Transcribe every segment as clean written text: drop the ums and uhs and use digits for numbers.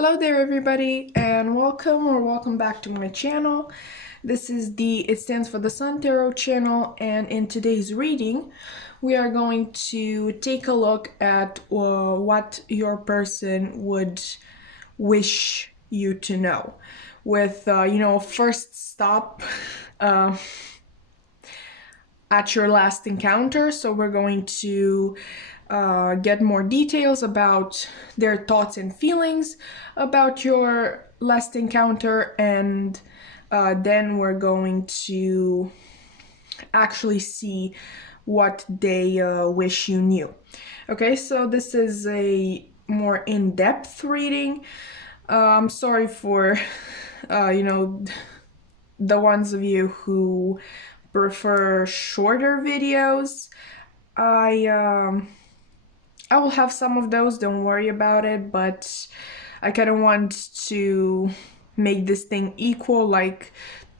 Hello there everybody and welcome back to my channel. This is It Stands for the Sun Tarot channel, and in today's reading we are going to take a look at what your person would wish you to know with first stop at your last encounter. So we're going to get more details about their thoughts and feelings about your last encounter, and then we're going to actually see what they wish you knew. Okay, so this is a more in-depth reading. I'm sorry for the ones of you who prefer shorter videos. I will have some of those, don't worry about it, but I kind of want to make this thing equal, like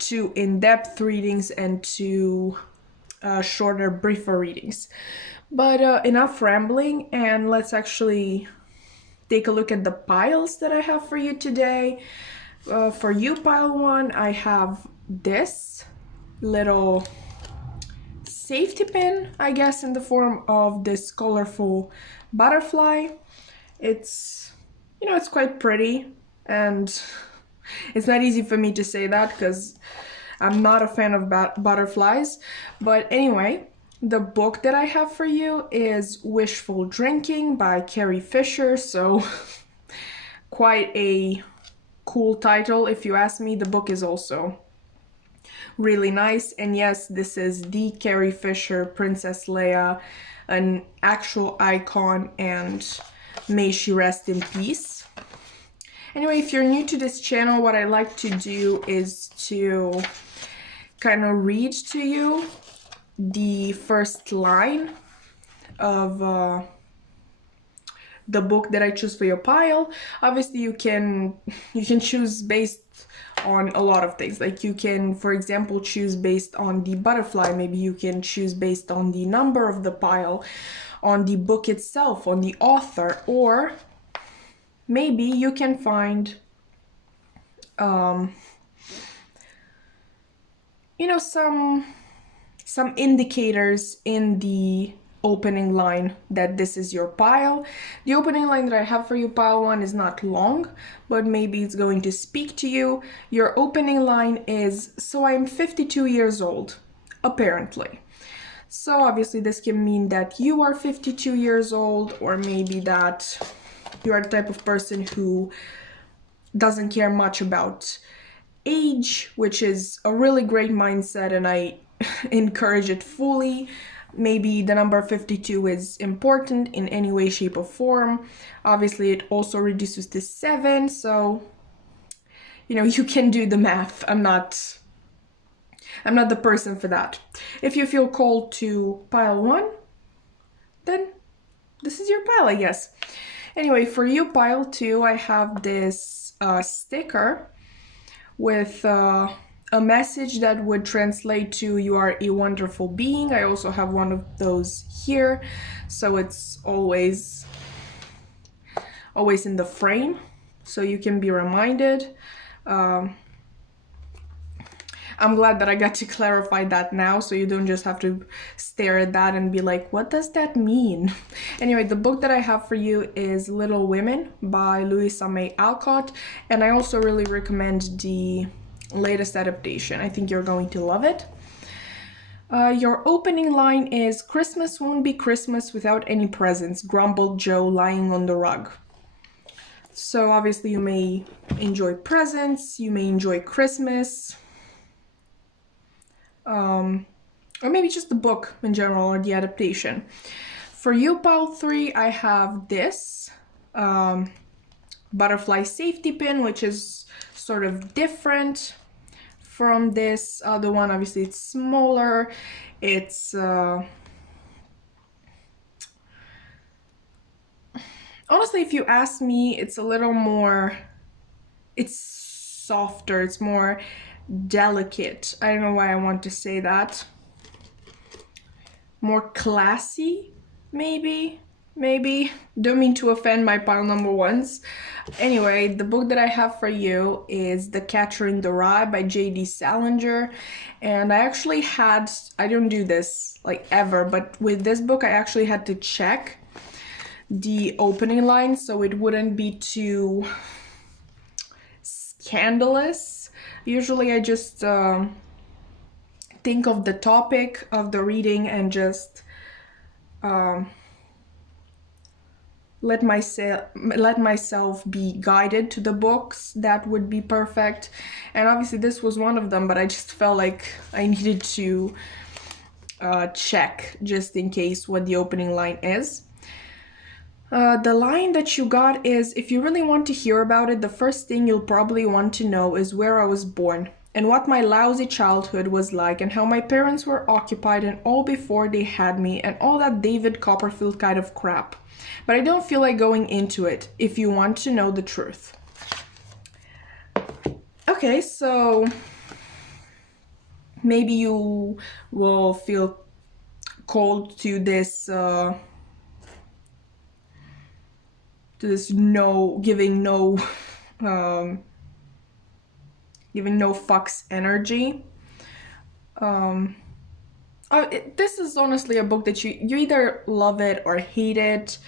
2 in-depth readings and 2 shorter, briefer readings. But enough rambling, and let's actually take a look at the piles that I have for you today. For you, pile 1, I have this little safety pin, I guess, in the form of this colorful butterfly. It's quite pretty, and it's not easy for me to say that because I'm not a fan of butterflies. But anyway, the book that I have for you is Wishful Drinking by Carrie Fisher, so quite a cool title if you ask me. The book is also really nice, and yes, this is the Carrie Fisher Princess Leia, an actual icon, and may she rest in peace. Anyway, if you're new to this channel, what I like to do is to kind of read to you the first line of the book that I choose for your pile. Obviously, you can choose based on a lot of things. Like, you can, for example, choose based on the butterfly. Maybe you can choose based on the number of the pile, on the book itself, on the author, or maybe you can find some indicators in the opening line that this is your pile. The opening line that I have for you, pile 1, is not long, but maybe it's going to speak to you. Your opening line is, "So I'm 52 years old, apparently." So obviously this can mean that you are 52 years old, or maybe that you are the type of person who doesn't care much about age, which is a really great mindset, and I encourage it fully. Maybe the number 52 is important in any way, shape, or form. Obviously, it also reduces to 7, so you can do the math. I'm not the person for that. If you feel called to pile 1, then this is your pile, I guess. Anyway, for you, pile 2, I have this sticker with a message that would translate to "You are a wonderful being." I also have one of those here, so it's always in the frame, so you can be reminded. I'm glad that I got to clarify that now, so you don't just have to stare at that and be like, what does that mean? Anyway, the book that I have for you is Little Women by Louisa May Alcott, and I also really recommend the latest adaptation. I think you're going to love it. Your opening line is, "Christmas won't be Christmas without any presents," grumbled Joe, lying on the rug. So obviously you may enjoy presents, you may enjoy Christmas, or maybe just the book in general or the adaptation. For you, pile 3, I have this butterfly safety pin, which is sort of different from this other one. Obviously it's smaller, it's honestly, if you ask me, it's a little more, it's softer, it's more delicate. I don't know why I want to say that. More classy, maybe maybe. Don't mean to offend my pile number ones. Anyway, the book that I have for you is The Catcher in the Rye by J.D. Salinger. And I don't do this like ever, but with this book I actually had to check the opening line so it wouldn't be too scandalous. Usually I just think of the topic of the reading and just let myself be guided to the books that would be perfect. And obviously this was one of them, but I just felt like I needed to check just in case what the opening line is. The line that you got is, if you really want to hear about it, the first thing you'll probably want to know is where I was born and what my lousy childhood was like and how my parents were occupied and all before they had me and all that David Copperfield kind of crap. But I don't feel like going into it if you want to know the truth. Okay, so maybe you will feel called to this giving no fucks energy. This is honestly a book that you either love it or hate it.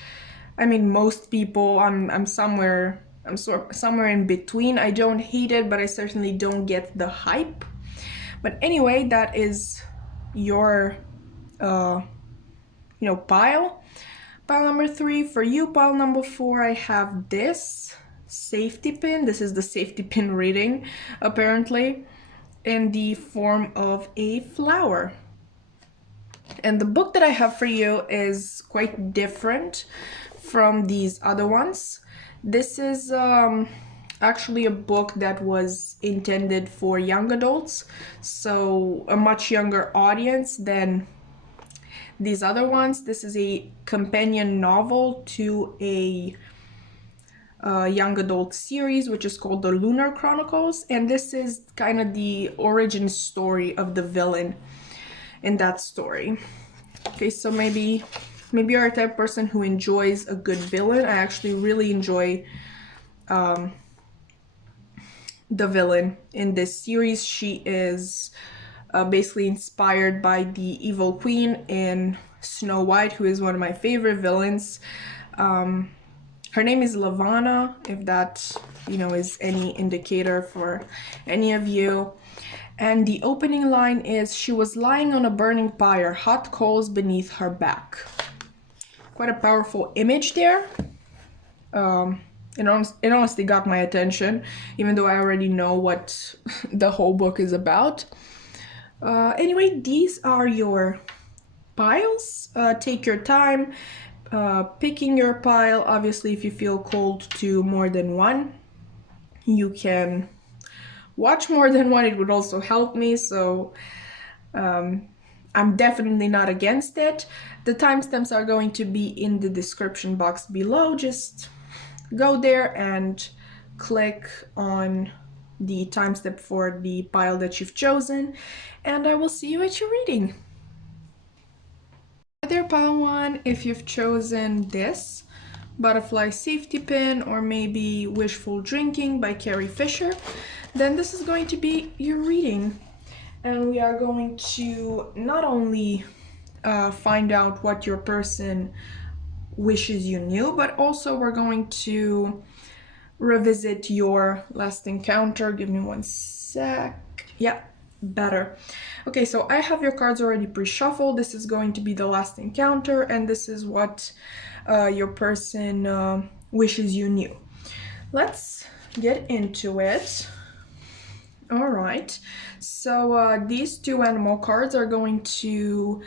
I mean, most people, I'm somewhere in between. I don't hate it, but I certainly don't get the hype. But anyway, that is your pile number 3. For you, pile number 4, I have this safety pin. This is the safety pin reading, apparently, in the form of a flower. And the book that I have for you is quite different from these other ones. This is actually a book that was intended for young adults, so a much younger audience than these other ones. This is a companion novel to a young adult series, which is called The Lunar Chronicles, and this is kind of the origin story of the villain in that story. Okay, so maybe you're a type of person who enjoys a good villain. I actually really enjoy the villain in this series. She is basically inspired by the evil queen in Snow White, who is one of my favorite villains. Her name is Lavana, if that is any indicator for any of you. And the opening line is, she was lying on a burning pyre, hot coals beneath her back. Quite a powerful image there. It honestly got my attention, even though I already know what the whole book is about. Anyway, these are your piles. Take your time picking your pile. Obviously, if you feel called to more than one, you can watch more than one. It would also help me, so I'm definitely not against it. The timestamps are going to be in the description box below. Just go there and click on the timestamp for the pile that you've chosen, and I will see you at your reading. Hi there, pile 1. If you've chosen this butterfly safety pin or maybe Wishful Drinking by Carrie Fisher, then this is going to be your reading. And we are going to not only find out what your person wishes you knew, but also we're going to revisit your last encounter. Give me one sec. Yeah, better. Okay, so I have your cards already pre-shuffled. This is going to be the last encounter, and this is what your person wishes you knew. Let's get into it. All right, so these 2 animal cards are going to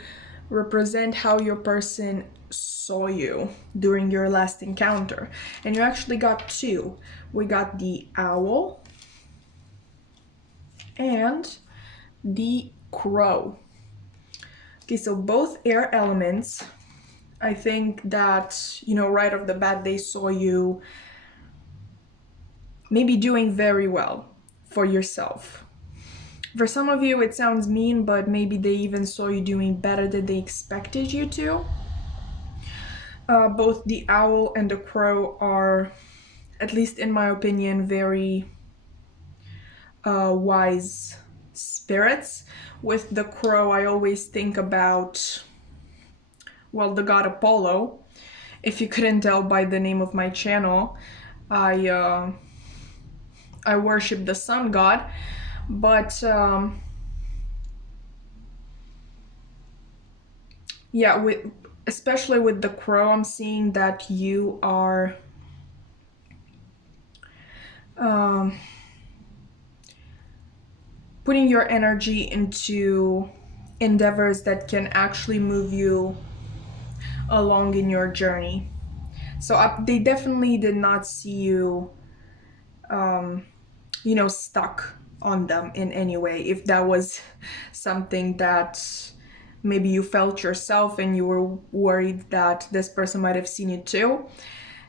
represent how your person saw you during your last encounter. And you actually got 2. We got the owl and the crow. Okay, so both air elements. I think that, right off the bat, they saw you maybe doing very well for yourself. For some of you, it sounds mean, but maybe they even saw you doing better than they expected you to. Both the owl and the crow are, at least in my opinion, very wise spirits. With the crow, I always think about, well, the god Apollo. If you couldn't tell by the name of my channel, I worship the sun god, but yeah, especially with the crow, I'm seeing that you are putting your energy into endeavors that can actually move you along in your journey. So they definitely did not see you, stuck on them in any way. If that was something that maybe you felt yourself and you were worried that this person might have seen it too,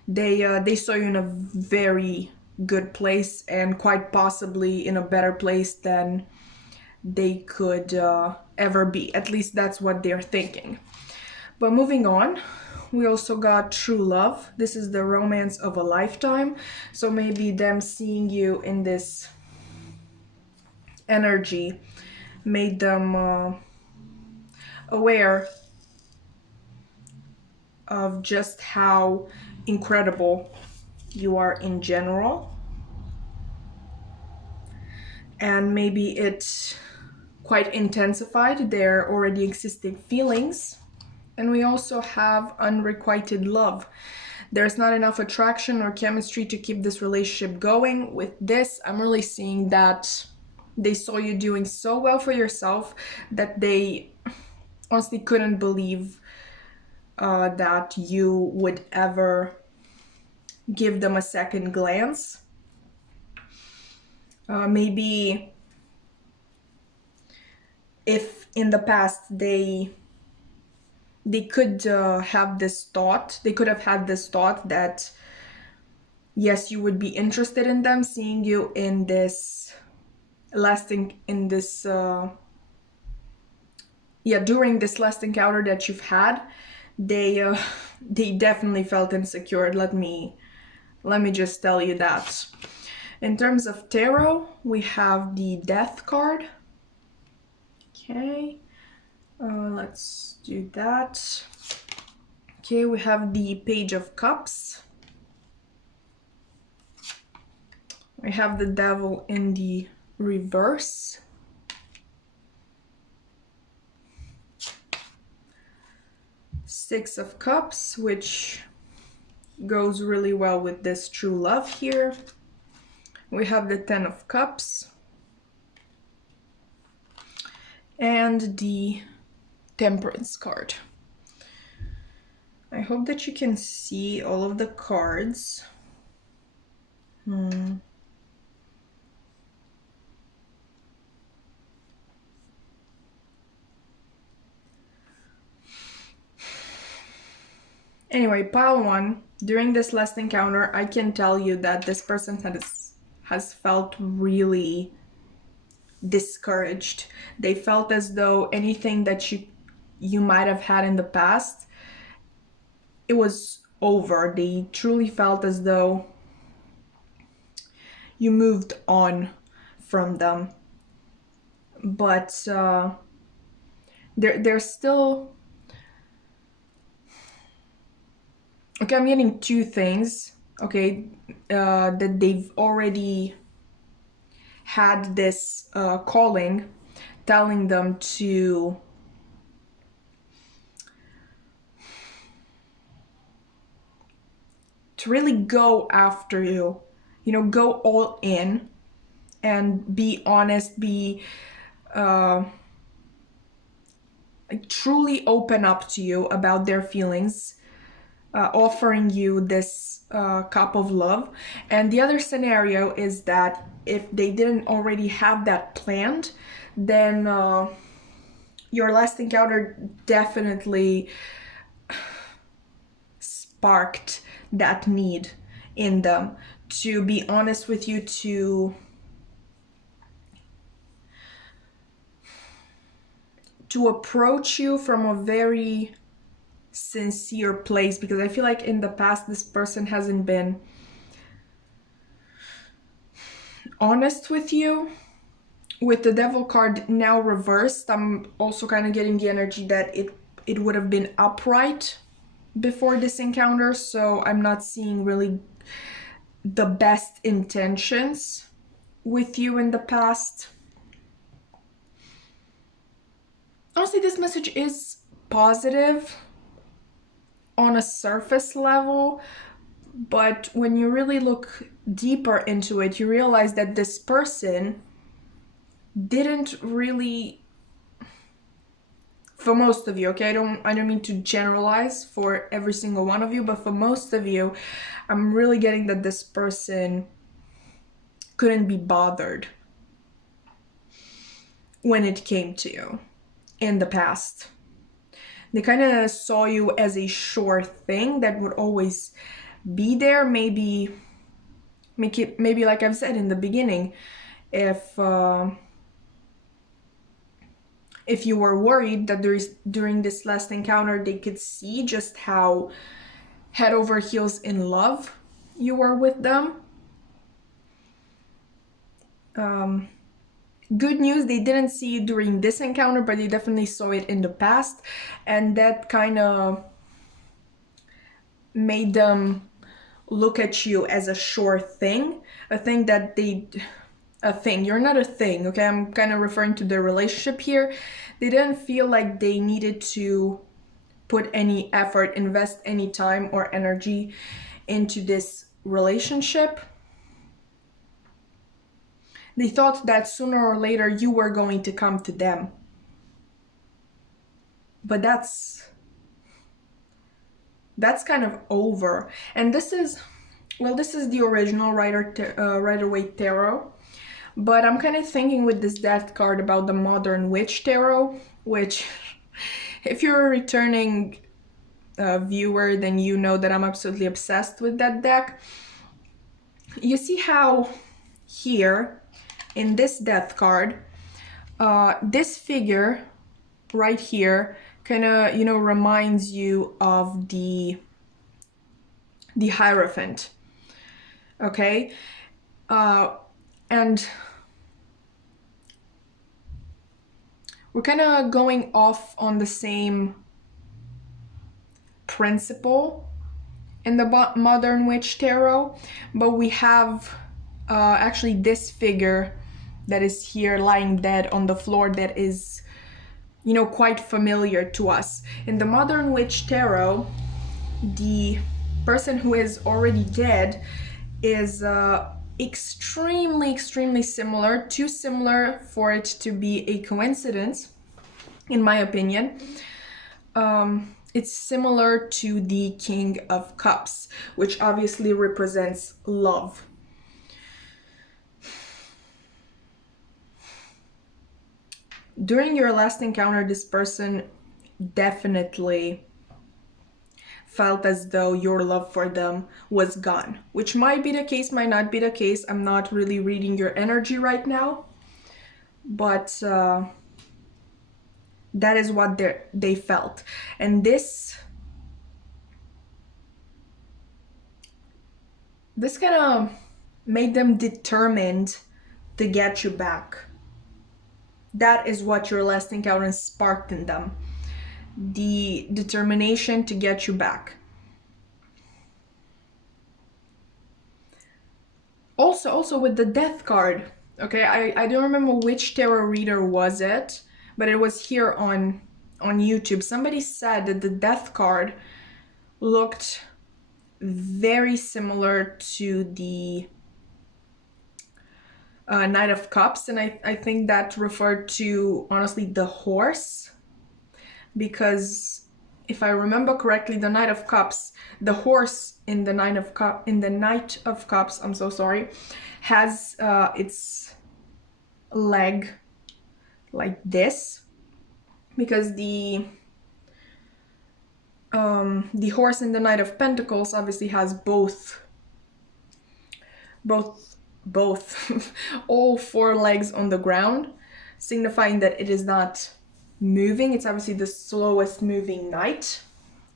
they saw you in a very good place, and quite possibly in a better place than they could ever be. At least that's what they're thinking. But moving on, we also got true love. This is the romance of a lifetime. So maybe them seeing you in this energy made them aware of just how incredible you are in general. And maybe it quite intensified their already existing feelings. And we also have unrequited love. There's not enough attraction or chemistry to keep this relationship going. With this, I'm really seeing that they saw you doing so well for yourself that they honestly couldn't believe that you would ever give them a second glance. Maybe if in the past they could have this thought, they could have had this thought that yes, you would be interested in them, seeing you in this during this last encounter that you've had, they definitely felt insecure. Let me just tell you that. In terms of tarot, we have the Death card. Okay, let's do that. Okay, we have the Page of Cups. We have the Devil in the reverse. Six of Cups, which goes really well with this true love here. We have the Ten of Cups. And the Temperance card. I hope that you can see all of the cards. Anyway, pile one. During this last encounter, I can tell you that this person has felt really discouraged. They felt as though anything that you might have had in the past, it was over. They truly felt as though you moved on from them. But they're still... Okay, I'm getting two things. Okay, that they've already had this calling telling them to really go after you, go all in and be honest, be truly open up to you about their feelings, offering you this cup of love. And the other scenario is that if they didn't already have that planned, then your last encounter definitely sparked that need in them to be honest with you, to approach you from a very sincere place, because I feel like in the past this person hasn't been honest with you. With the Devil card now reversed, I'm also kind of getting the energy that it would have been upright before this encounter, so I'm not seeing really the best intentions with you in the past. Honestly, this message is positive on a surface level, but when you really look deeper into it, you realize that this person didn't really, for most of you, okay, I don't mean to generalize for every single one of you, but for most of you, I'm really getting that this person couldn't be bothered when it came to you in the past. They kind of saw you as a sure thing that would always be there. Maybe like I've said in the beginning, if you were worried that during this last encounter they could see just how head over heels in love you were with them. Good news, they didn't see you during this encounter, but they definitely saw it in the past, and that kind of made them look at you as a sure thing, a thing that you're not a thing, okay? I'm kind of referring to the relationship here. They didn't feel like they needed to put any effort, invest any time or energy into this relationship. They thought that sooner or later you were going to come to them. But that's kind of over. And this is the original Rider-Waite tarot. But I'm kind of thinking with this Death card about the Modern Witch tarot, which if you're a returning viewer, then you know that I'm absolutely obsessed with that deck. You see how here in this Death card, this figure right here kind of, reminds you of the Hierophant, okay? And we're kind of going off on the same principle in the Modern Witch tarot, but we have actually this figure that is here lying dead on the floor that is, quite familiar to us. In the Modern Witch tarot, the person who is already dead is extremely similar, too similar for it to be a coincidence, in my opinion. It's similar to the King of Cups, which obviously represents love. During your last encounter, this person definitely felt as though your love for them was gone, which might be the case, might not be the case. I'm not really reading your energy right now, but that is what they felt. And this kind of made them determined to get you back. That is what your last encounter sparked in them. The determination to get you back. Also with the Death card, okay, I don't remember which tarot reader was it, but it was here on YouTube. Somebody said that the Death card looked very similar to the Knight of Cups, and I think that referred to, honestly, the horse, because if I remember correctly, the Knight of Cups, the horse in the Knight of Cups, I'm so sorry, has its leg like this, because the horse in the Knight of Pentacles obviously has both all four legs on the ground, signifying that it is not moving. It's obviously the slowest moving knight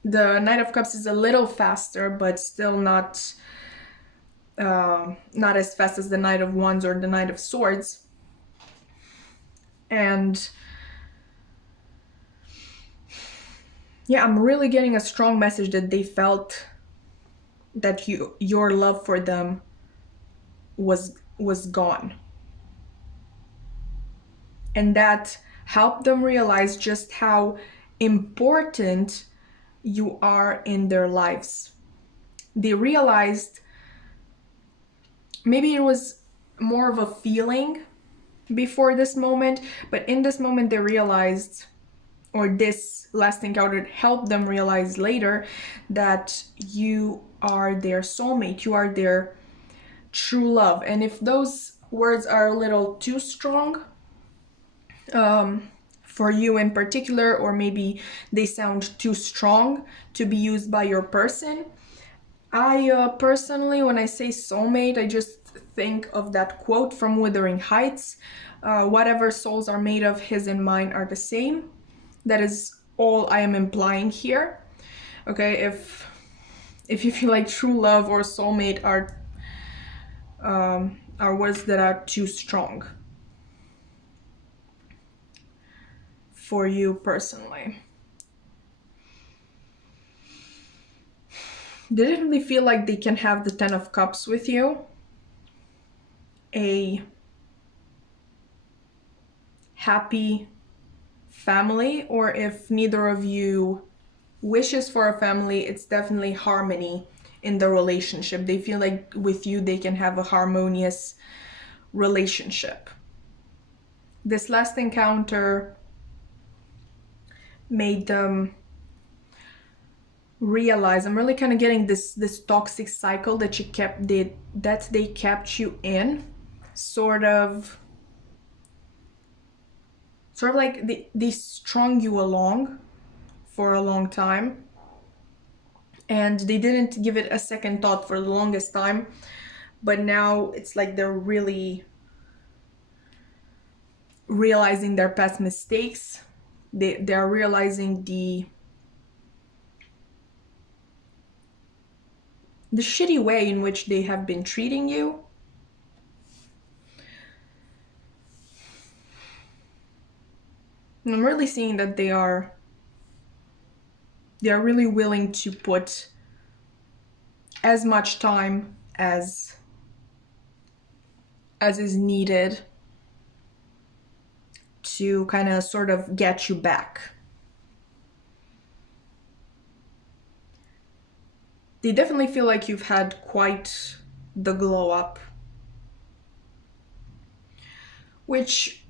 The Knight of Cups is a little faster, but still not as fast as the Knight of Wands or the Knight of Swords. And yeah, I'm really getting a strong message that they felt that your love for them was gone. And that helped them realize just how important you are in their lives. They realized, maybe it was more of a feeling before this moment, but in this moment they realized, or this last encounter helped them realize later, that you are their soulmate, you are their true love. And if those words are a little too strong for you in particular, or maybe they sound too strong to be used by your person, I personally, when I say soulmate, I just think of that quote from Wuthering Heights. Whatever souls are made of, his and mine are the same. That is all I am implying here. Okay, if you feel like true love or soulmate are words that are too strong for you personally. They definitely feel like they can have the Ten of Cups with you. A happy family, or if neither of you wishes for a family, it's definitely harmony in the relationship. They feel like with you they can have a harmonious relationship. This last encounter made them realize, I'm really kind of getting this toxic cycle that they kept you in, sort of like they strung you along for a long time, and they didn't give it a second thought for the longest time, but now it's like they're really realizing their past mistakes. They're realizing the shitty way in which they have been treating you. And I'm really seeing that they are really willing to put as much time as is needed to kind of sort of get you back. They definitely feel like you've had quite the glow up, which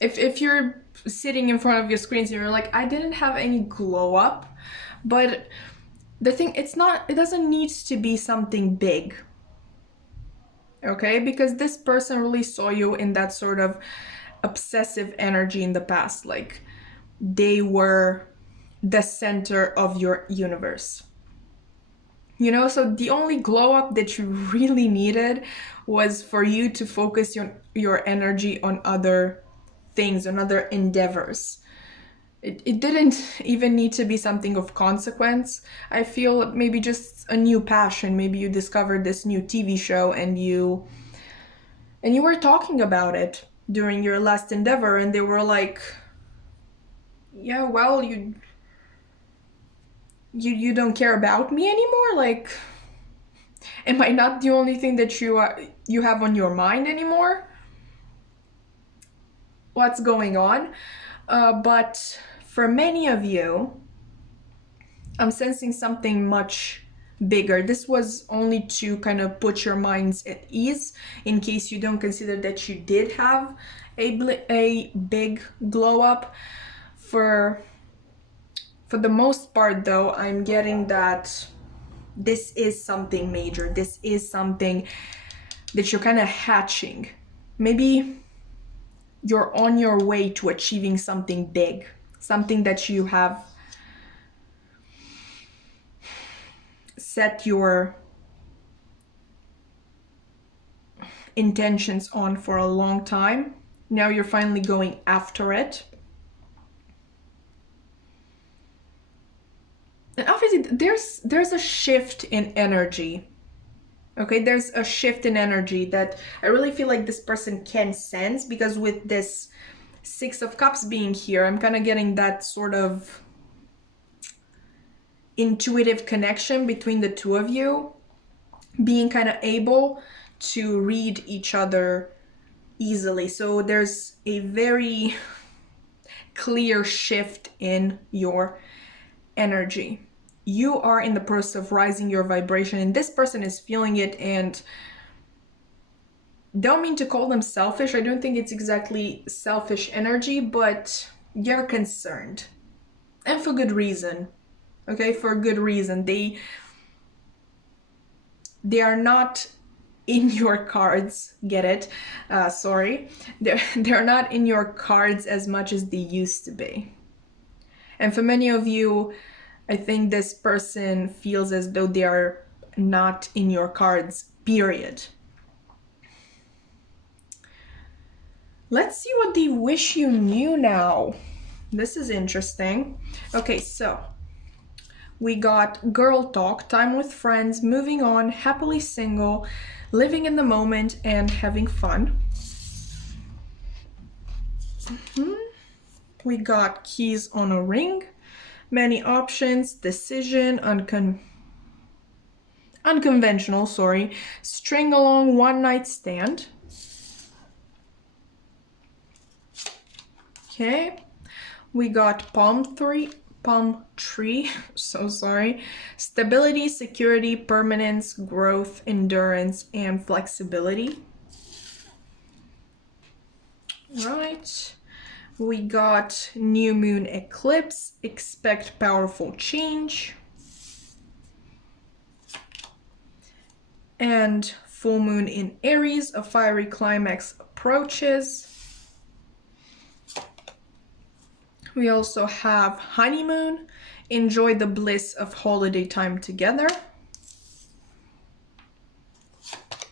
if you're sitting in front of your screens and you're like, I didn't have any glow up, but the thing, it doesn't need to be something big, okay? Because this person really saw you in that sort of obsessive energy in the past, like they were the center of your universe. You know, so the only glow up that you really needed was for you to focus your energy on other things, on other endeavors. It didn't even need to be something of consequence. I feel maybe just a new passion. Maybe you discovered this new TV show and you were talking about it during your last endeavor, and they were like, yeah, well, you don't care about me anymore? Like, am I not the only thing that you have on your mind anymore? What's going on? But for many of you, I'm sensing something much bigger. This was only to kind of put your minds at ease in case you don't consider that you did have a big glow up. For the most part though, I'm getting that this is something major. This is something that you're kind of hatching. Maybe you're on your way to achieving something big, something that you have set your intentions on for a long time. Now you're finally going after it. there's a shift in energy. Okay, there's a shift in energy that I really feel like this person can sense, because with this Six of Cups being here, I'm kind of getting that sort of intuitive connection between the two of you, being kind of able to read each other easily. So there's a very clear shift in your energy. You are in the process of rising your vibration, and this person is feeling it, and don't mean to call them selfish. I don't think it's exactly selfish energy, but you're concerned, and for good reason. Okay, for good reason. They are not in your cards, get it? Sorry. They're not in your cards as much as they used to be. And for many of you, I think this person feels as though they are not in your cards, period. Let's see what they wish you knew now. This is interesting. Okay, so we got girl talk, time with friends, moving on, happily single, living in the moment, and having fun. We got keys on a ring, many options, decision, unconventional, string along, one night stand. Okay, we got palm tree, so sorry, stability, security, permanence, growth, endurance, and flexibility. Right, we got new moon eclipse, expect powerful change, and full moon in Aries, a fiery climax approaches. We also have honeymoon, enjoy the bliss of holiday time together.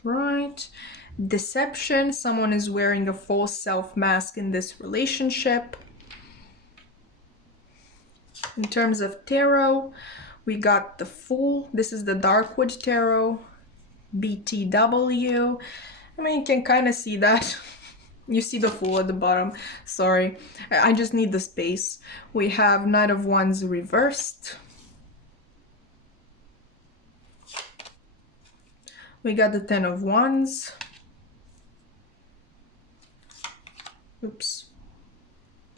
Right. Deception, someone is wearing a false self mask in this relationship. In terms of tarot, we got the Fool. This is the Darkwood Tarot, BTW. I mean, you can kind of see that. You see the Fool at the bottom. Sorry, I just need the space. We have Knight of Wands reversed. We got the Ten of Wands.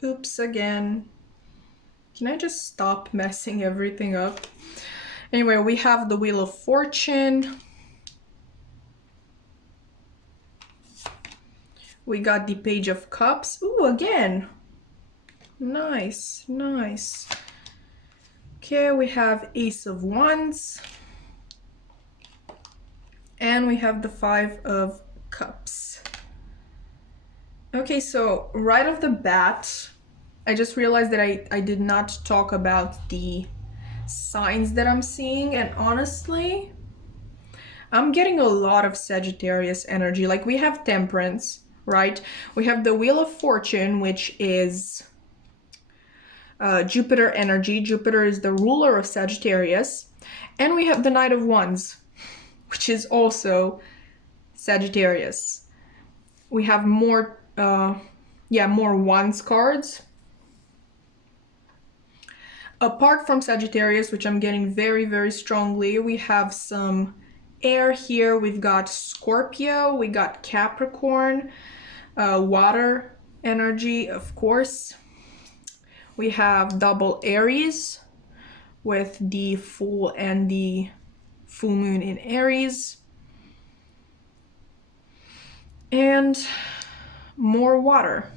Oops again. Can I just stop messing everything up? Anyway, we have the Wheel of Fortune. We got the Page of Cups. Ooh, again. Nice. Okay, we have Ace of Wands. And we have the Five of Cups. Okay, so right off the bat, I just realized that I did not talk about the signs that I'm seeing, and honestly, I'm getting a lot of Sagittarius energy. Like, we have Temperance, right? We have the Wheel of Fortune, which is Jupiter energy. Jupiter is the ruler of Sagittarius. And we have the Knight of Wands, which is also Sagittarius. We have more Wands cards. Apart from Sagittarius, which I'm getting very, very strongly, we have some air here. We've got Scorpio, we got Capricorn, water energy, of course. We have double Aries with the Fool and the full moon in Aries. And more water.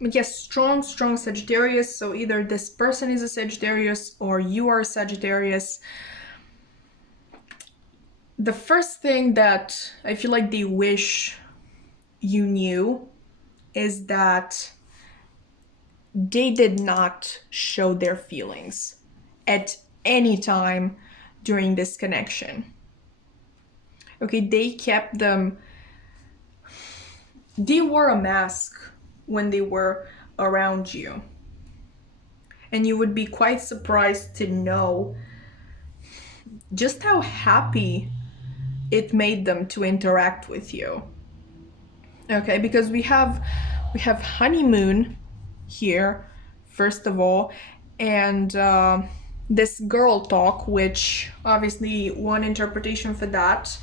Yes, strong Sagittarius. So either this person is a Sagittarius or you are a Sagittarius. The first thing that I feel like they wish you knew is that they did not show their feelings at any time during this connection. Okay, they kept them. They wore a mask when they were around you. And you would be quite surprised to know just how happy it made them to interact with you. Okay, because we have honeymoon here, first of all, and this girl talk, which obviously one interpretation for that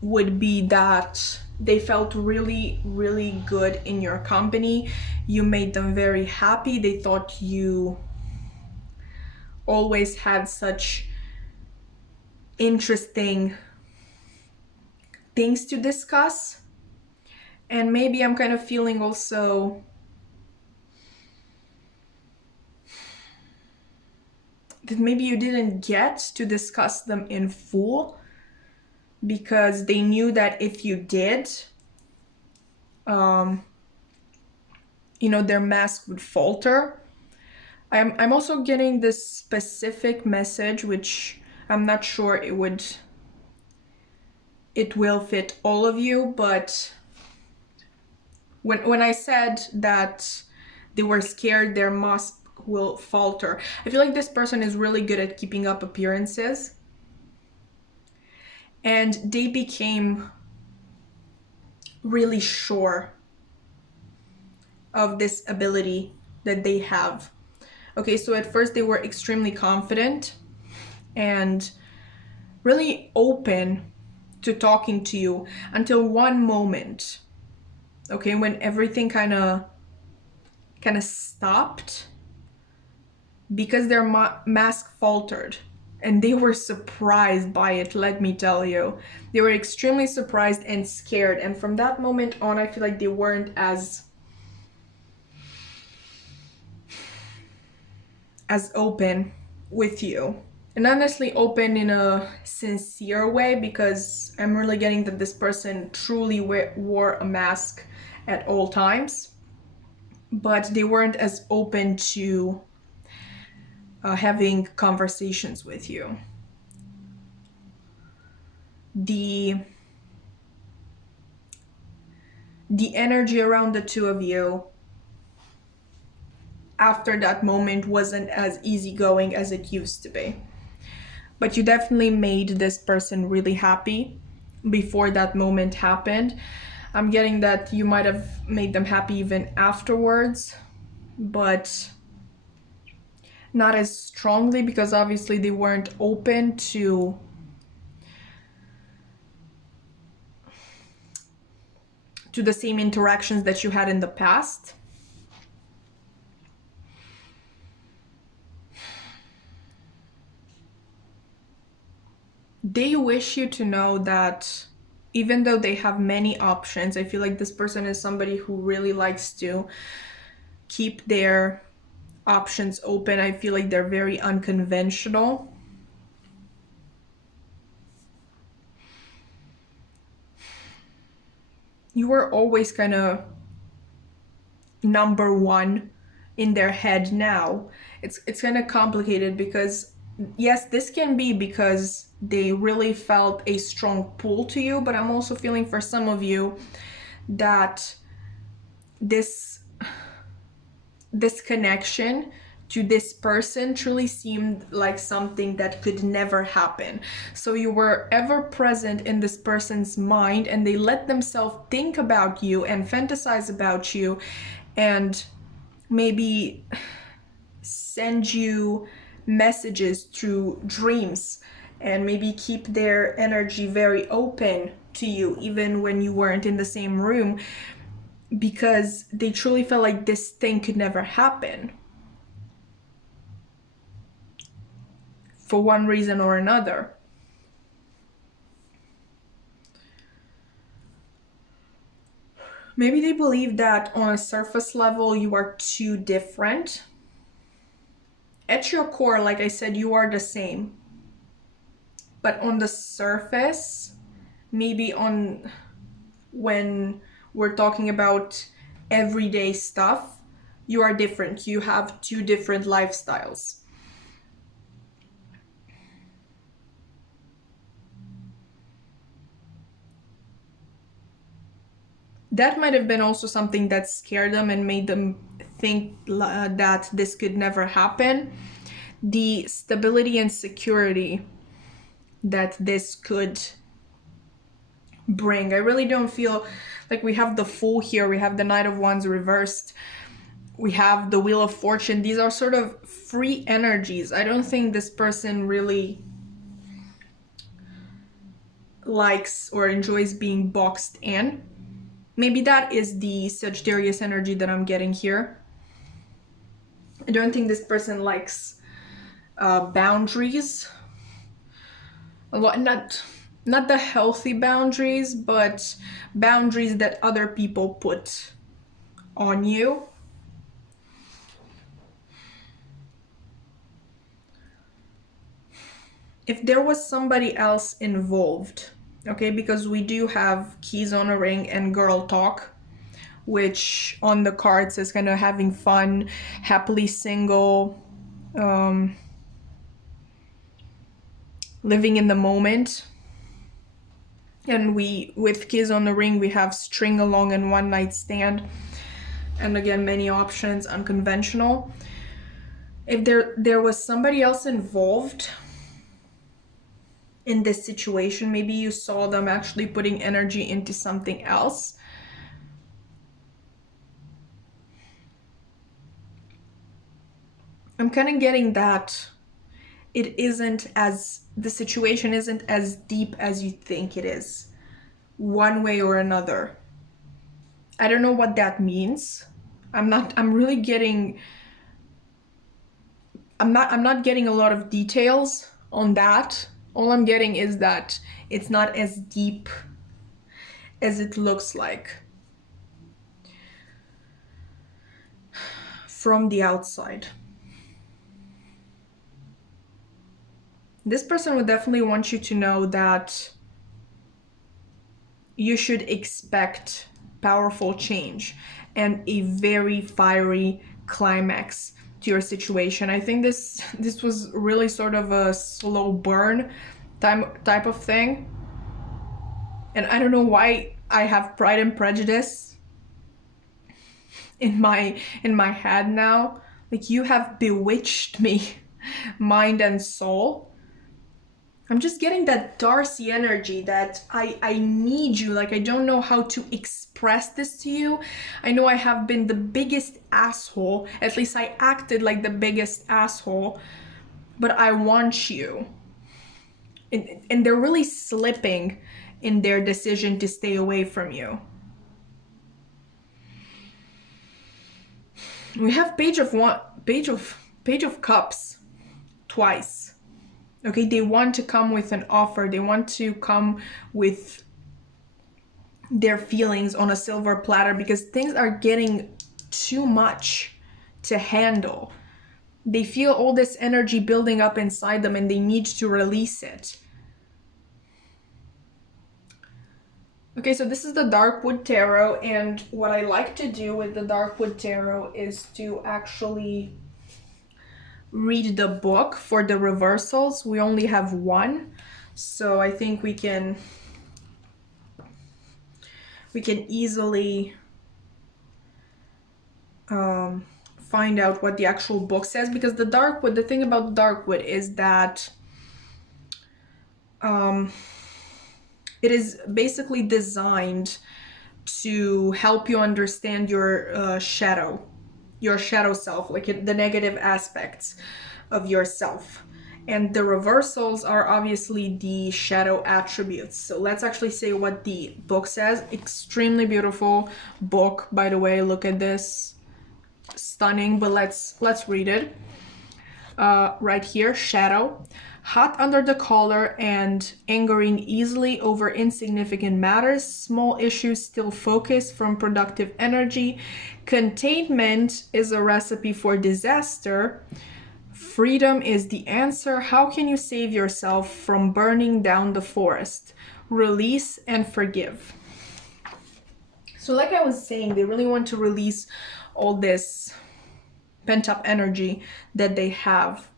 would be that they felt really, really good in your company. You made them very happy. They thought you always had such interesting things to discuss. And maybe I'm kind of feeling also that maybe you didn't get to discuss them in full because they knew that if you did, their mask would falter. I'm also getting this specific message, which I'm not sure it will fit all of you, but when I said that they were scared their mask will falter, I feel like this person is really good at keeping up appearances. And they became really sure of this ability that they have. Okay, so at first they were extremely confident and really open to talking to you until one moment, okay, when everything kind of stopped because their mask faltered. And they were surprised by it, let me tell you. They were extremely surprised and scared. And from that moment on, I feel like they weren't as open with you. And honestly, open in a sincere way, because I'm really getting that this person truly wore a mask at all times. But they weren't as open to having conversations with you. The energy around the two of you after that moment wasn't as easygoing as it used to be. But you definitely made this person really happy before that moment happened. I'm getting that you might have made them happy even afterwards, but not as strongly, because obviously they weren't open to the same interactions that you had in the past. They wish you to know that even though they have many options, I feel like this person is somebody who really likes to keep their options open. I feel like they're very unconventional. You were always kind of number one in their head now. It's kind of complicated because, yes, this can be because they really felt a strong pull to you, but I'm also feeling for some of you that this connection to this person truly seemed like something that could never happen. So you were ever present in this person's mind, and they let themselves think about you and fantasize about you and maybe send you messages through dreams and maybe keep their energy very open to you even when you weren't in the same room, because they truly felt like this thing could never happen for one reason or another. Maybe they believe that on a surface level you are too different. At your core, like I said, you are the same. But on the surface, maybe when we're talking about everyday stuff, you are different. You have two different lifestyles. That might have been also something that scared them and made them think that this could never happen, the stability and security that this could bring. I really don't feel like we have the Fool here, we have the Knight of Wands reversed, we have the Wheel of Fortune. These are sort of free energies. I don't think this person really likes or enjoys being boxed in. Maybe that is the Sagittarius energy that I'm getting here. I don't think this person likes boundaries. A lot, not the healthy boundaries, but boundaries that other people put on you. If there was somebody else involved, okay, because we do have keys on a ring and girl talk, which on the card says kind of having fun, happily single, living in the moment. And we, with keys on the ring, we have string along and one night stand. And again, many options, unconventional. If there was somebody else involved in this situation, maybe you saw them actually putting energy into something else. I'm kind of getting that it isn't as, the situation isn't as deep as you think it is, one way or another. I don't know what that means. I'm not getting a lot of details on that. All I'm getting is that it's not as deep as it looks like from the outside. This person would definitely want you to know that you should expect powerful change and a very fiery climax to your situation. I think this was really sort of a slow burn type of thing. And I don't know why I have Pride and Prejudice in my head now. Like, you have bewitched me, mind and soul. I'm just getting that Darcy energy that I need you. Like, I don't know how to express this to you. I know I have been the biggest asshole. At least I acted like the biggest asshole. But I want you. And they're really slipping in their decision to stay away from you. We have Page of Cups twice. Okay, they want to come with an offer. They want to come with their feelings on a silver platter because things are getting too much to handle. They feel all this energy building up inside them and they need to release it. Okay, so this is the Darkwood Tarot, and what I like to do with the Darkwood Tarot is to actually read the book for the reversals. We only have one, so I think we can easily find out what the actual book says, because the Darkwood, the thing about Darkwood is that it is basically designed to help you understand your shadow self, like the negative aspects of yourself. And the reversals are obviously the shadow attributes. So let's actually say what the book says. Extremely beautiful book, by the way. Look at this. Stunning, but let's read it. Right here, shadow. Hot under the collar and angering easily over insignificant matters. Small issues still focus from productive energy. Containment is a recipe for disaster. Freedom is the answer. How can you save yourself from burning down the forest? Release and forgive. So like I was saying, they really want to release all this pent-up energy that they have.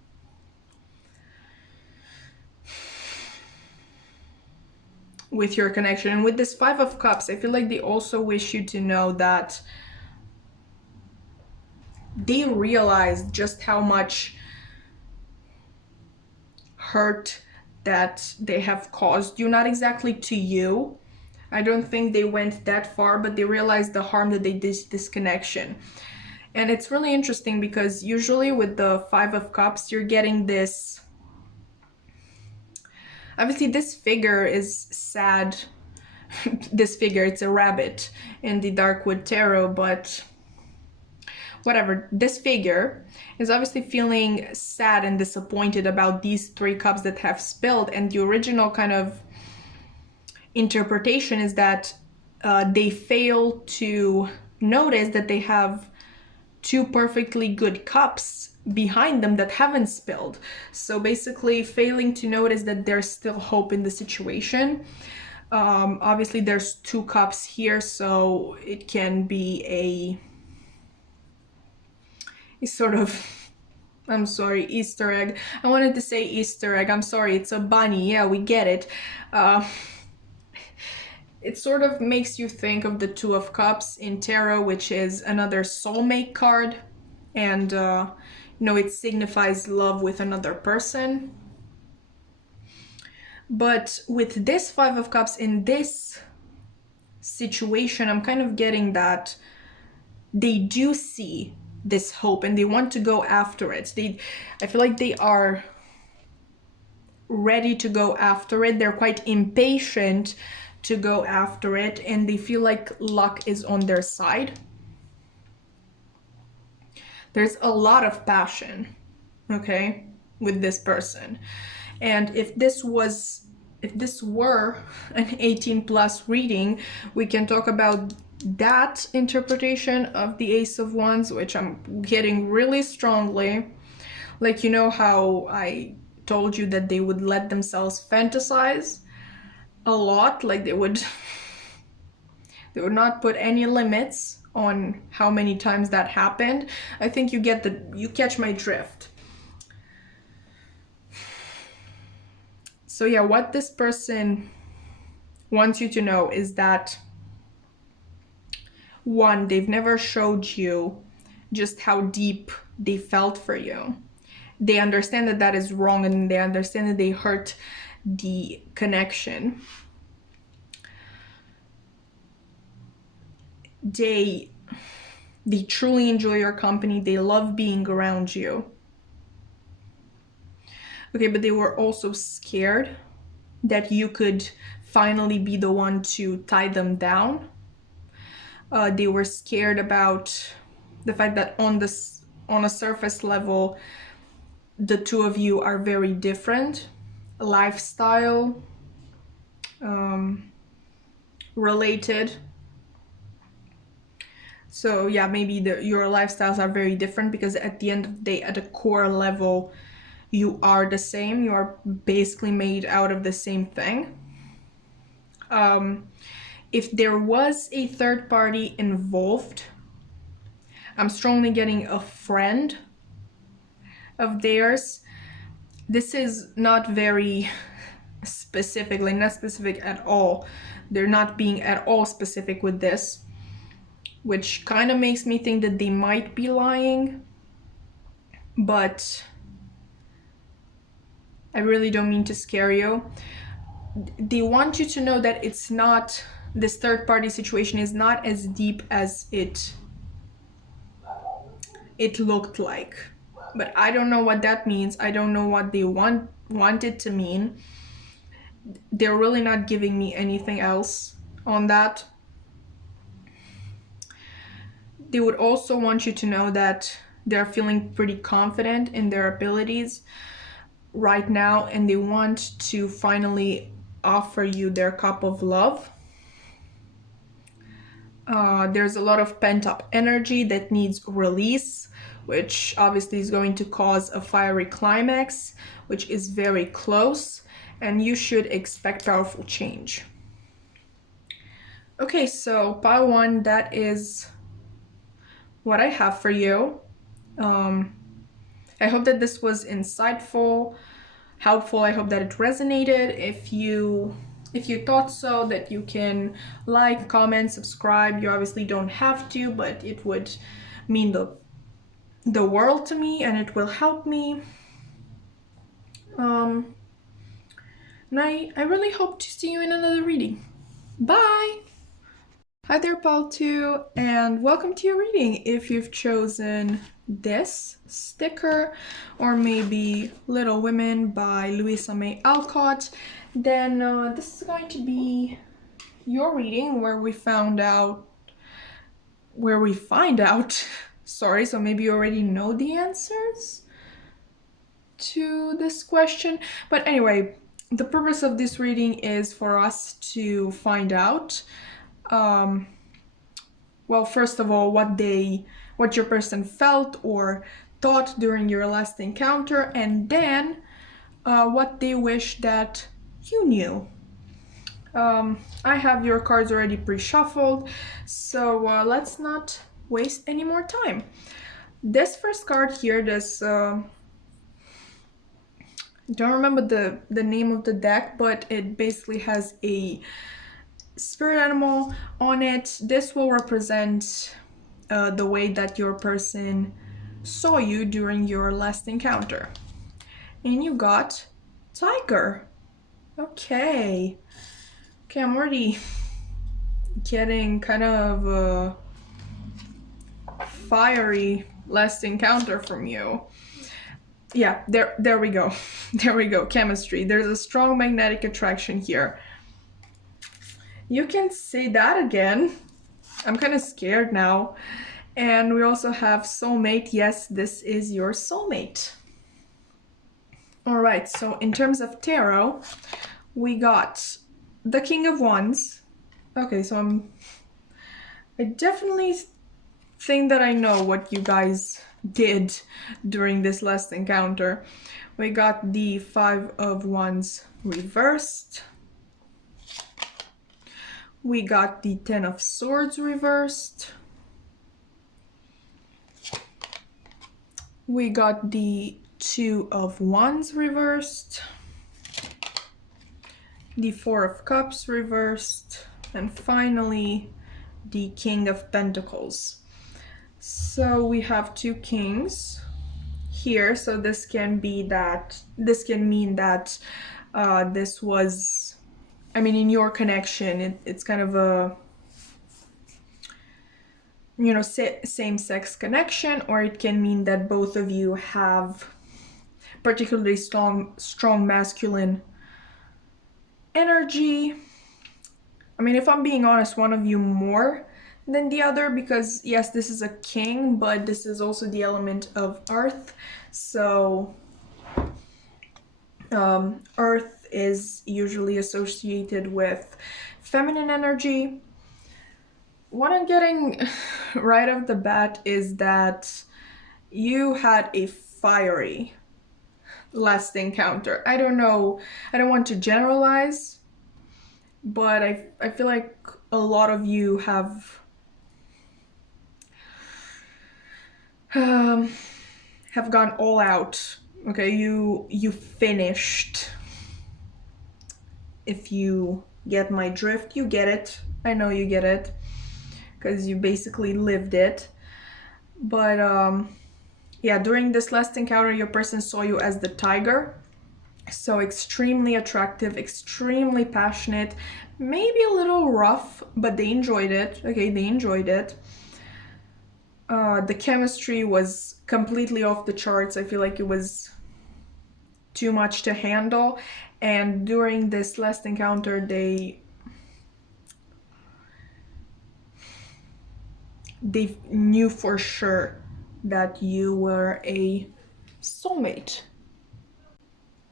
With your connection. And with this Five of Cups, I feel like they also wish you to know that they realize just how much hurt that they have caused you. Not exactly to you, I don't think they went that far, but they realized the harm that they did this connection. And it's really interesting because usually with the Five of Cups, you're getting this, obviously this figure is sad. This figure, it's a rabbit in the Darkwood Tarot, but whatever, this figure is obviously feeling sad and disappointed about these 3 cups that have spilled. And the original kind of interpretation is that they fail to notice that they have 2 perfectly good cups behind them that haven't spilled. So basically failing to notice that there's still hope in the situation. Obviously there's 2 cups here, so it can be a sort of, I'm sorry, Easter egg. I wanted to say Easter egg. I'm sorry, it's a bunny. Yeah, we get it. It sort of makes you think of the Two of Cups in tarot, which is another soulmate card. And, it signifies love with another person. But with this Five of Cups in this situation, I'm kind of getting that they do see this hope and they want to go after it. I feel like they are ready to go after it. They're quite impatient to go after it, and they feel like luck is on their side. There's a lot of passion, okay, with this person. And if this were an 18+ reading, we can talk about that interpretation of the Ace of Wands, which I'm getting really strongly. Like, you know how I told you that they would let themselves fantasize a lot, like they would not put any limits on how many times that happened. I think you catch my drift. So yeah, what this person wants you to know is that, one, they've never showed you just how deep they felt for you. They understand that that is wrong, and they understand that they hurt the connection. They truly enjoy your company. They love being around you. Okay, but they were also scared that you could finally be the one to tie them down. They were scared about the fact that on a surface level, the two of you are very different. Lifestyle related. So yeah, maybe your lifestyles are very different, because at the end of the day, at a core level, you are the same. You are basically made out of the same thing. If there was a third party involved, I'm strongly getting a friend of theirs. This is not very specific, like not specific at all. They're not being at all specific with this, which kind of makes me think that they might be lying. But I really don't mean to scare you. They want you to know that it's not, this third party situation is not as deep as it looked like. But I don't know what that means. I don't know what they want it to mean. They're really not giving me anything else on that. They would also want you to know that they're feeling pretty confident in their abilities right now, and they want to finally offer you their cup of love. There's a lot of pent-up energy that needs release, which obviously is going to cause a fiery climax, which is very close, and you should expect powerful change. Okay, so pile 1, that is what I have for you. I hope that this was insightful, helpful. I hope that it resonated. If you thought so, that you can like, comment, subscribe. You obviously don't have to, but it would mean the the world to me and it will help me. And I really hope to see you in another reading. Bye! Hi there, Paul 2, and welcome to your reading. If you've chosen this sticker, or maybe Little Women by Louisa May Alcott, then this is going to be your reading where we find out, sorry, so maybe you already know the answers to this question. But anyway, the purpose of this reading is for us to find out well, first of all, what your person felt or thought during your last encounter, and then what they wish that you knew. I have your cards already pre-shuffled, so let's not waste any more time. This first card here, this don't remember the name of the deck, but it basically has a spirit animal on it. This will represent the way that your person saw you during your last encounter. And you got tiger. Okay, I'm already getting kind of a fiery last encounter from you. Yeah, there we go. There we go, chemistry. There's a strong magnetic attraction here. You can say that again. I'm kind of scared now. And we also have soulmate. Yes, this is your soulmate. All right, so in terms of tarot, we got the King of Wands. Okay, so I definitely think that I know what you guys did during this last encounter. We got the Five of Wands reversed. We got the Ten of Swords reversed. We got the Two of Wands reversed. The Four of Cups reversed. And finally, the King of Pentacles. So we have two kings here. So this can mean that this was, I mean, in your connection, it's kind of a, you know, same-sex connection, or it can mean that both of you have particularly strong masculine energy. I mean, if I'm being honest, one of you more than the other, because yes, this is a king, but this is also the element of earth. So earth is usually associated with feminine energy. What I'm getting right off the bat is that you had a fiery last encounter. I don't know, I don't want to generalize, but I feel like a lot of you have gone all out. Okay, you finished. If you get my drift, you get it. I know you get it, because you basically lived it. But yeah, during this last encounter, your person saw you as the tiger. So extremely attractive, extremely passionate, maybe a little rough, but they enjoyed it. Okay, they enjoyed it. The chemistry was completely off the charts. I feel like it was too much to handle. And during this last encounter, they knew for sure that you were a soulmate.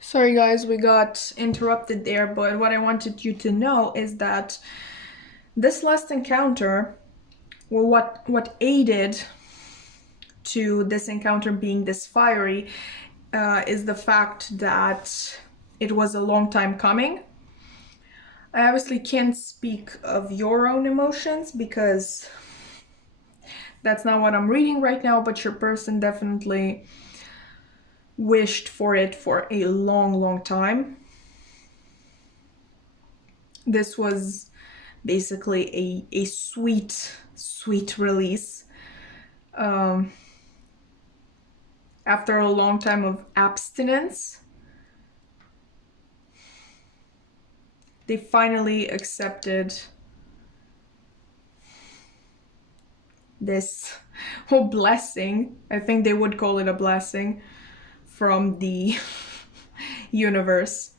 Sorry guys, we got interrupted there, but what I wanted you to know is that this last encounter, well, what aided to this encounter being this fiery is the fact that it was a long time coming. I obviously can't speak of your own emotions because that's not what I'm reading right now, but your person definitely wished for it for a long time. This was basically a sweet release. after a long time of abstinence, they finally accepted this whole blessing. I think they would call it a blessing from the universe.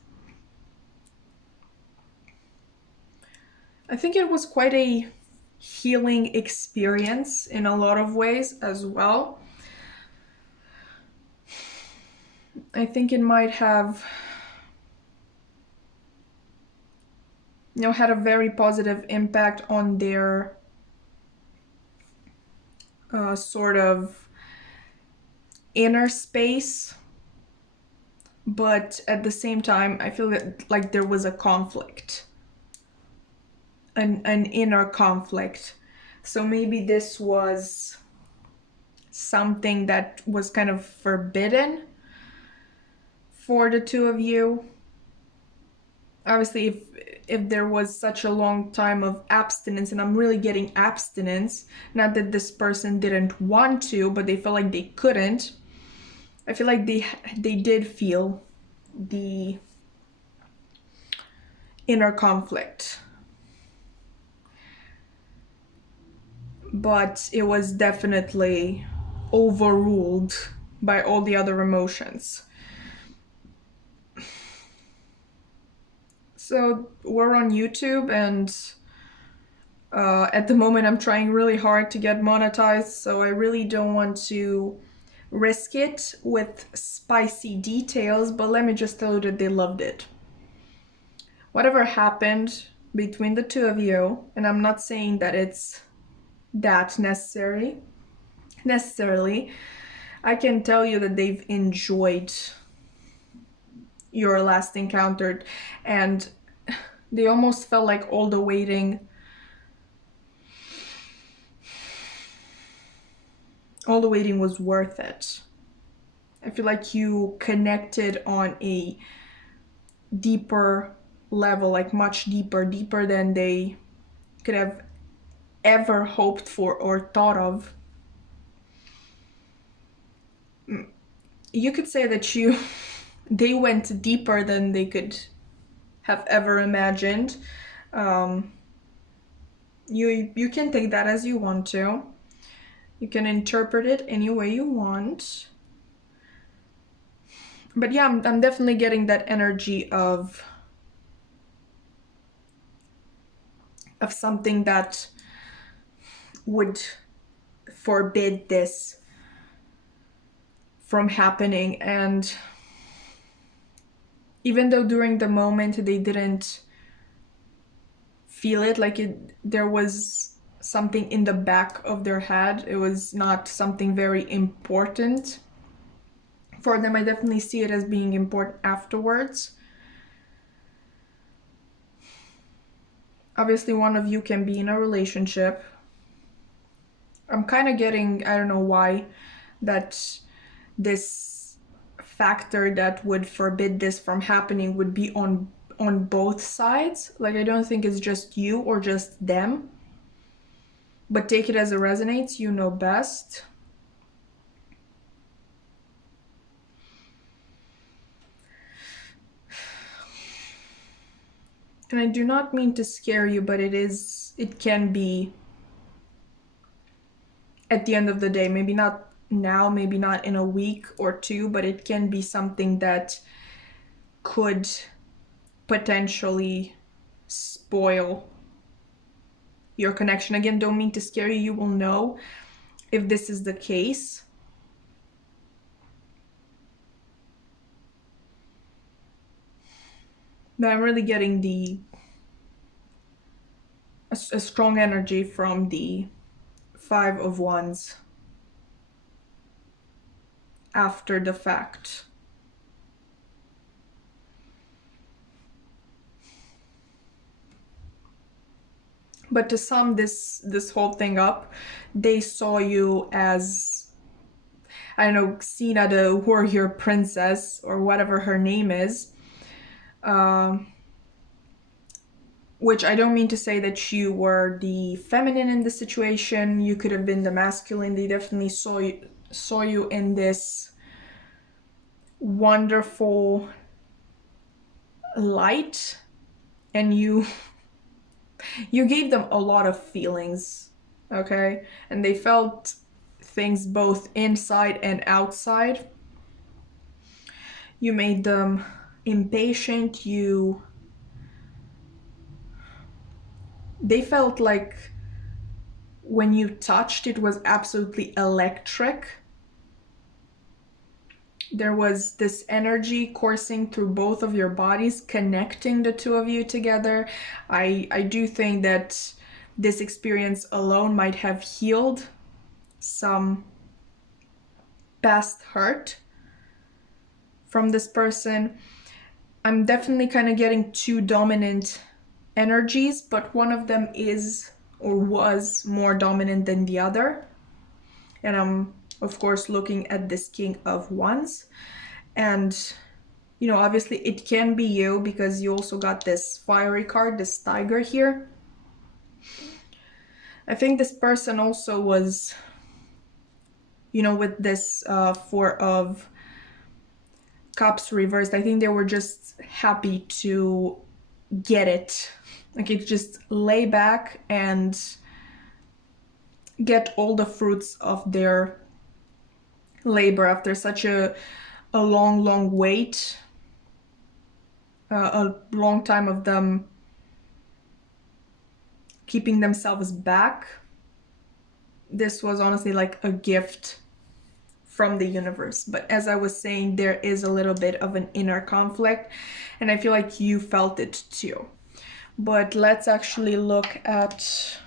I think it was quite a healing experience in a lot of ways as well. I think it might have, had a very positive impact on their sort of inner space. But at the same time, I feel that like there was a conflict, an inner conflict. So maybe this was something that was kind of forbidden for the two of you. Obviously, if there was such a long time of abstinence, and I'm really getting abstinence, not that this person didn't want to, but they felt like they couldn't. I feel like they did feel the inner conflict. But it was definitely overruled by all the other emotions. So we're on YouTube, and at the moment I'm trying really hard to get monetized, so I really don't want to risk it with spicy details, but let me just tell you that they loved it. Whatever happened between the two of you, and I'm not saying that it's that necessarily, I can tell you that they've enjoyed your last encounter, and they almost felt like all the waiting was worth it. I feel like you connected on a deeper level, like much deeper than they could have ever hoped for or thought of. You could say that they went deeper than they could have ever imagined. You can take that as you want to. You can interpret it any way you want. But yeah, I'm definitely getting that energy of something that would forbid this from happening. And even though during the moment they didn't feel it, like there was something in the back of their head, it was not something very important for them. I definitely see it as being important afterwards. Obviously, one of you can be in a relationship. I'm kind of getting, I don't know why, that this factor that would forbid this from happening would be on both sides. Like, I don't think it's just you or just them. But take it as it resonates, you know best. And I do not mean to scare you, but it can be at the end of the day, maybe not now, maybe not in a week or two, but it can be something that could potentially spoil your connection. Again, don't mean to scare you. You will know if this is the case. But I'm really getting a strong energy from the 5 of Wands after the fact. But to sum this whole thing up, they saw you as, I don't know, Xena the warrior princess, or whatever her name is. Which I don't mean to say that you were the feminine in the situation. You could have been the masculine. They definitely saw you in this wonderful light, and you gave them a lot of feelings, okay? And they felt things both inside and outside. You made them impatient. They felt like when you touched, it was absolutely electric. There was this energy coursing through both of your bodies, connecting the two of you together. I do think that this experience alone might have healed some past hurt from this person. I'm definitely kind of getting two dominant energies, but one of them is or was more dominant than the other. And I'm, of course, looking at this King of Wands. And, you know, obviously it can be you because you also got this fiery card, this tiger here. I think this person also was, you know, with this Four of Cups reversed, I think they were just happy to get it. Like, it just lay back and get all the fruits of their labor after such a long wait, a long time of them keeping themselves back. This was honestly like a gift from the universe. But as I was saying, there is a little bit of an inner conflict, and I feel like you felt it too. But let's actually look at,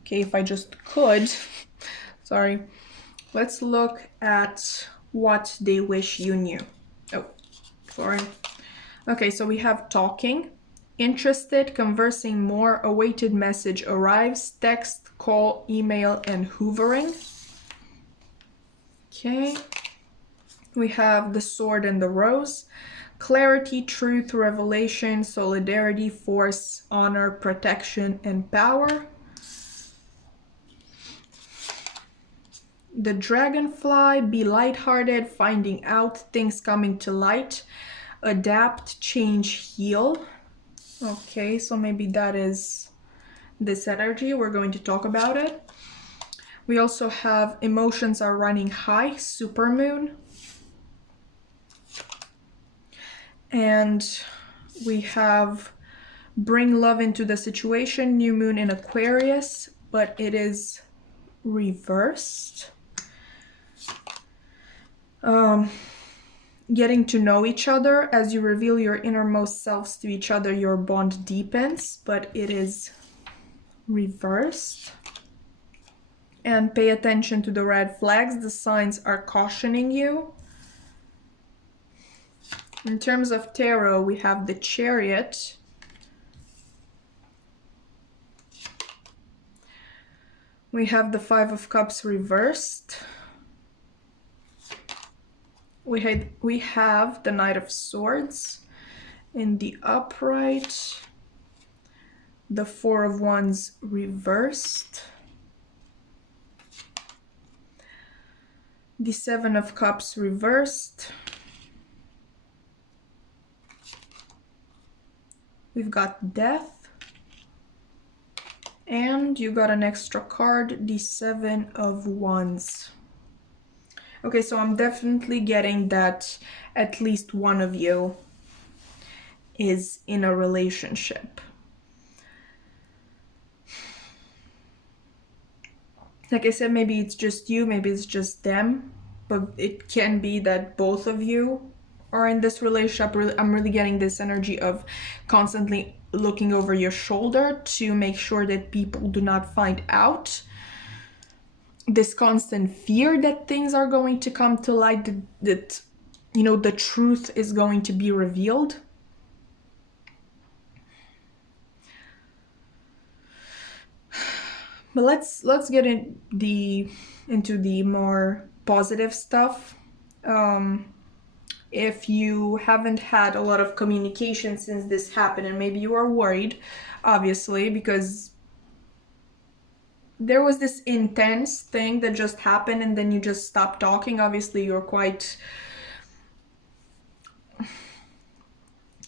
okay, if I just could, sorry, let's look at what they wish you knew. Oh, sorry. Okay, so we have talking, interested, conversing more, awaited message arrives, text, call, email, and hoovering. Okay, we have the sword and the rose, clarity, truth, revelation, solidarity, force, honor, protection, and power. The dragonfly, be lighthearted, finding out, things coming to light, adapt, change, heal. Okay, so maybe that is this energy. We're going to talk about it. We also have emotions are running high, supermoon. And we have bring love into the situation, new moon in Aquarius, but it is reversed. Getting to know each other. As you reveal your innermost selves to each other, your bond deepens, but it is reversed. And pay attention to the red flags. The signs are cautioning you. In terms of tarot, we have the Chariot. We have the Five of Cups reversed. We have the Knight of Swords in the upright. The Four of Wands reversed. The Seven of Cups reversed. We've got Death. And you got an extra card, the Seven of Wands. Okay, so I'm definitely getting that at least one of you is in a relationship. Like I said, maybe it's just you, maybe it's just them, but it can be that both of you are in this relationship. I'm really getting this energy of constantly looking over your shoulder to make sure that people do not find out. This constant fear that things are going to come to light, that you know, the truth is going to be revealed. But let's get into the more positive stuff. If you haven't had a lot of communication since this happened, and maybe you are worried, obviously, because there was this intense thing that just happened and then you just stopped talking. Obviously, you're quite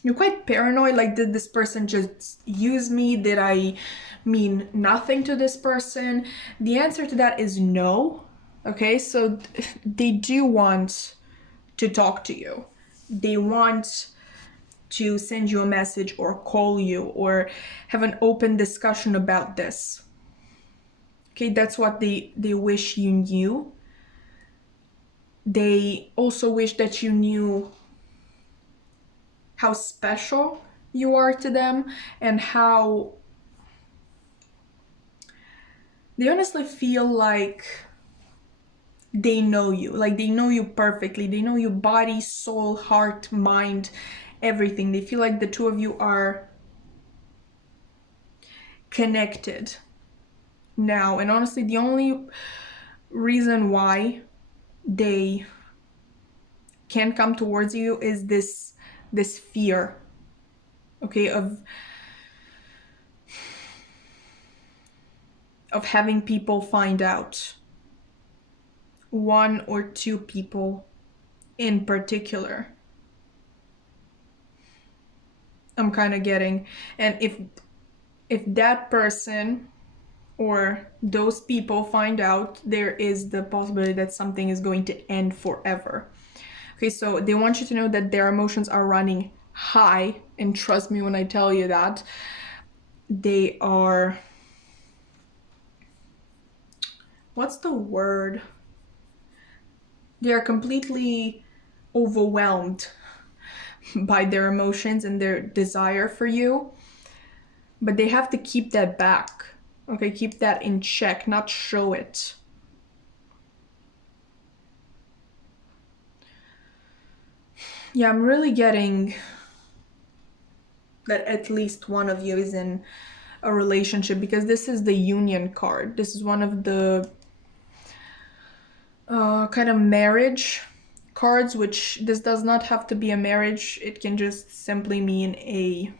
You're quite paranoid, like, did this person just use me? Did I mean nothing to this person? The answer to that is no. Okay, so they do want to talk to you. They want to send you a message or call you or have an open discussion about this. Okay, that's what they wish you knew. They also wish that you knew how special you are to them and how they honestly feel like they know you. Like, they know you perfectly. They know you body, soul, heart, mind, everything. They feel like the two of you are connected now. And honestly, the only reason why they can't come towards you is this fear, okay, of having people find out. One or two people in particular, I'm kind of getting. And if that person or those people find out, there is the possibility that something is going to end forever. Okay, so they want you to know that their emotions are running high, and trust me when I tell you that. They are, what's the word? They are completely overwhelmed by their emotions and their desire for you, but they have to keep that back. Okay, keep that in check, not show it. Yeah, I'm really getting that at least one of you is in a relationship, because this is the union card. This is one of the kind of marriage cards, which this does not have to be a marriage. It can just simply mean a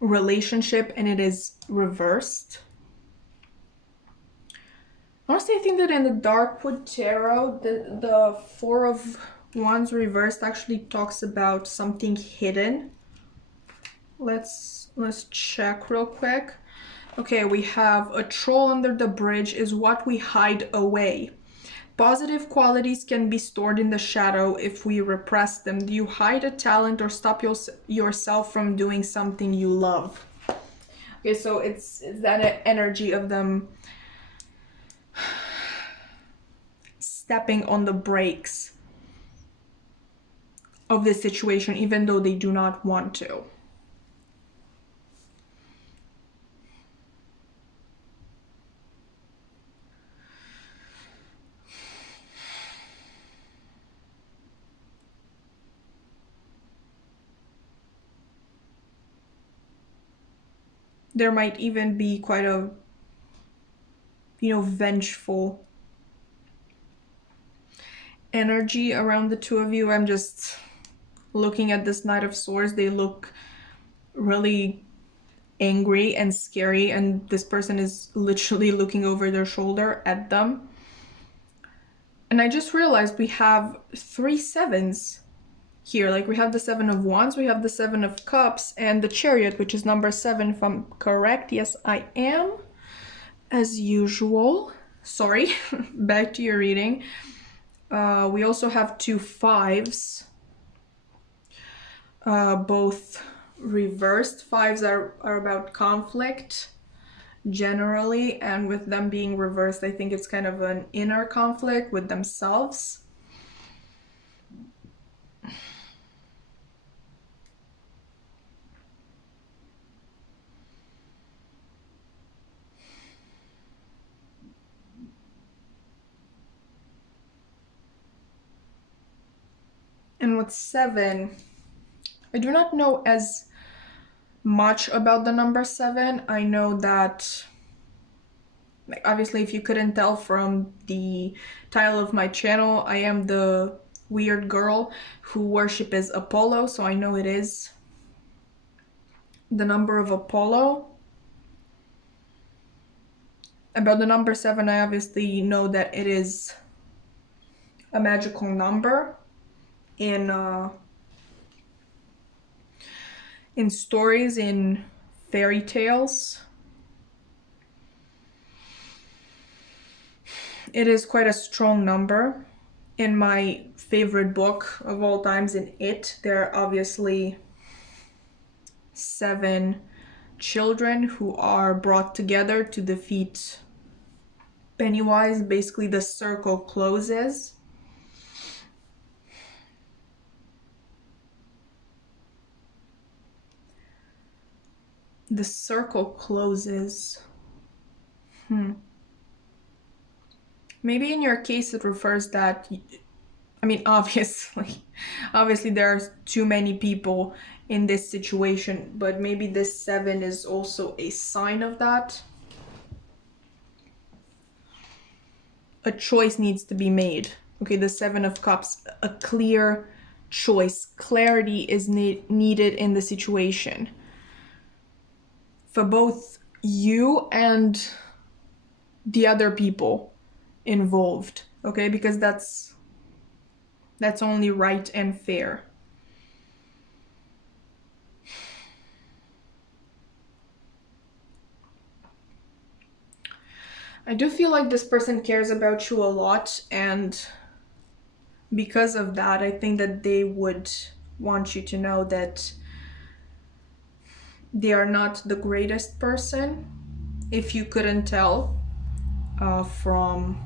relationship, and it is reversed. Honestly, I think that in the Darkwood Tarot, the Four of Wands reversed actually talks about something hidden. Let's check real quick. Okay, we have a troll under the bridge is what we hide away. Positive qualities can be stored in the shadow if we repress them. Do you hide a talent or stop yourself from doing something you love? Okay, so it's that energy of them stepping on the brakes of this situation, even though they do not want to. There might even be quite a, vengeful energy around the two of you. I'm just looking at this Knight of Swords. They look really angry and scary, and this person is literally looking over their shoulder at them. And I just realized we have 3 sevens here. Like, we have the Seven of Wands, we have the Seven of Cups, and the Chariot, which is number 7, if I'm correct. Yes, I am, as usual. Sorry. Back to your reading. We also have 2 5s, both reversed. 5s are about conflict generally, and with them being reversed, I think it's kind of an inner conflict with themselves. And with 7, I do not know as much about the number 7. I know that, like, obviously, if you couldn't tell from the title of my channel, I am the weird girl who worships Apollo, so I know it is the number of Apollo. About the number 7, I obviously know that it is a magical number in in stories, in fairy tales. It is quite a strong number. In my favorite book of all times, in It, there are obviously 7 children who are brought together to defeat Pennywise. Basically, the circle closes. The circle closes. Maybe in your case it refers that, I mean, obviously there are too many people in this situation, but maybe this 7 is also a sign of that. A choice needs to be made. Okay, the 7 of Cups, a clear choice. Clarity is needed in the situation for both you and the other people involved, okay? Because that's only right and fair. I do feel like this person cares about you a lot, and because of that, I think that they would want you to know that they are not the greatest person. If you couldn't tell from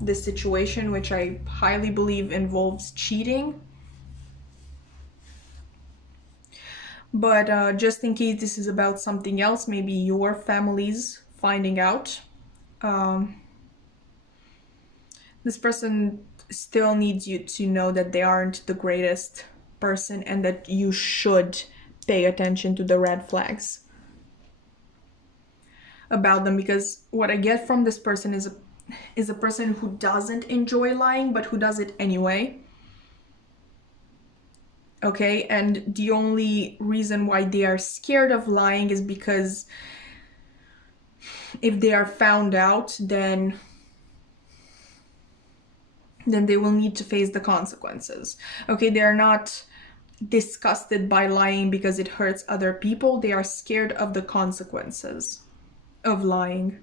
this situation, which I highly believe involves cheating. But just in case this is about something else, maybe your family's finding out, this person still needs you to know that they aren't the greatest person and that you should pay attention to the red flags about them, because what I get from this person is a person who doesn't enjoy lying, but who does it anyway. Okay, and the only reason why they are scared of lying is because if they are found out, then they will need to face the consequences. Okay, they are not disgusted by lying because it hurts other people. They are scared of the consequences of lying.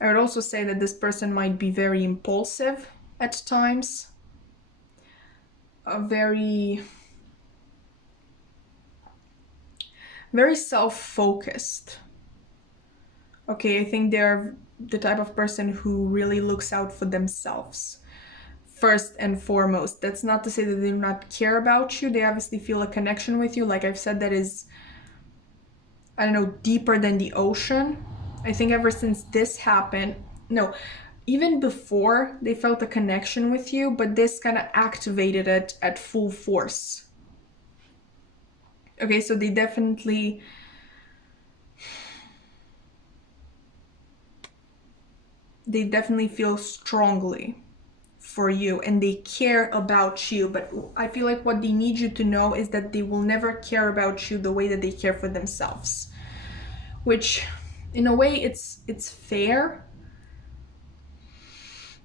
I would also say that this person might be very impulsive at times. Very self-focused. Okay, I think they're the type of person who really looks out for themselves first and foremost. That's not to say that they do not care about you. They obviously feel a connection with you. Like I've said, that is, I don't know, deeper than the ocean. I think ever since this happened, no, even before, they felt a connection with you, but this kind of activated it at full force. Okay, so they definitely feel strongly for you and they care about you. But I feel like what they need you to know is that they will never care about you the way that they care for themselves, which in a way it's fair,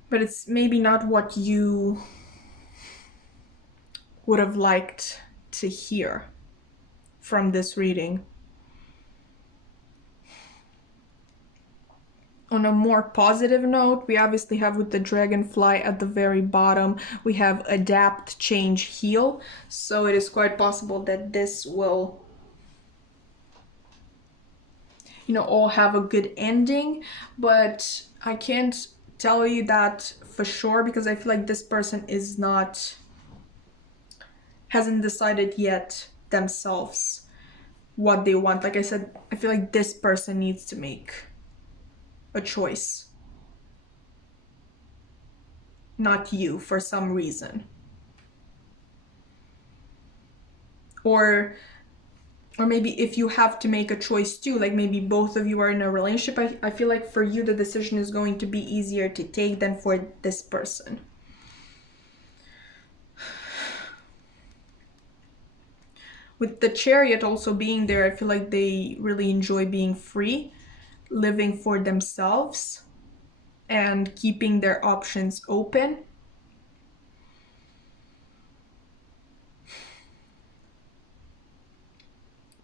but it's maybe not what you would have liked to hear from this reading. On a more positive note, we obviously have with the dragonfly at the very bottom, we have adapt, change, heal. So it is quite possible that this will, all have a good ending, but I can't tell you that for sure because I feel like this person hasn't decided yet themselves what they want. Like I said, I feel like this person needs to make a choice, not you, for some reason. Or maybe if you have to make a choice too, like maybe both of you are in a relationship, I feel like for you the decision is going to be easier to take than for this person. With the Chariot also being there, I feel like they really enjoy being free, living for themselves, and keeping their options open.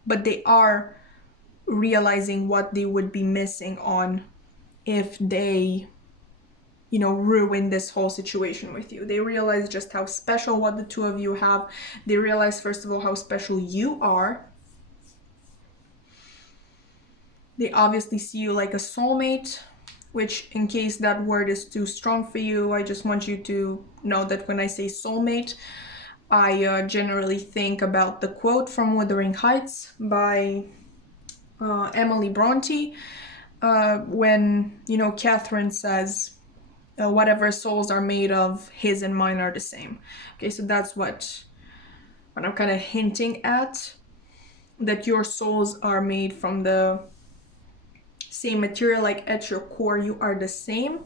but they are realizing what they would be missing on if they, you know, ruin this whole situation with you. They realize just how special what the two of you have. They realize, first of all, how special you are. They obviously see you like a soulmate, which, in case that word is too strong for you, I just want you to know that when I say soulmate, I generally think about the quote from Wuthering Heights by Emily Bronte, when, you know, Catherine says, whatever souls are made of, his and mine are the same. Okay, so that's what I'm kind of hinting at, that your souls are made from the same material, like at your core you are the same.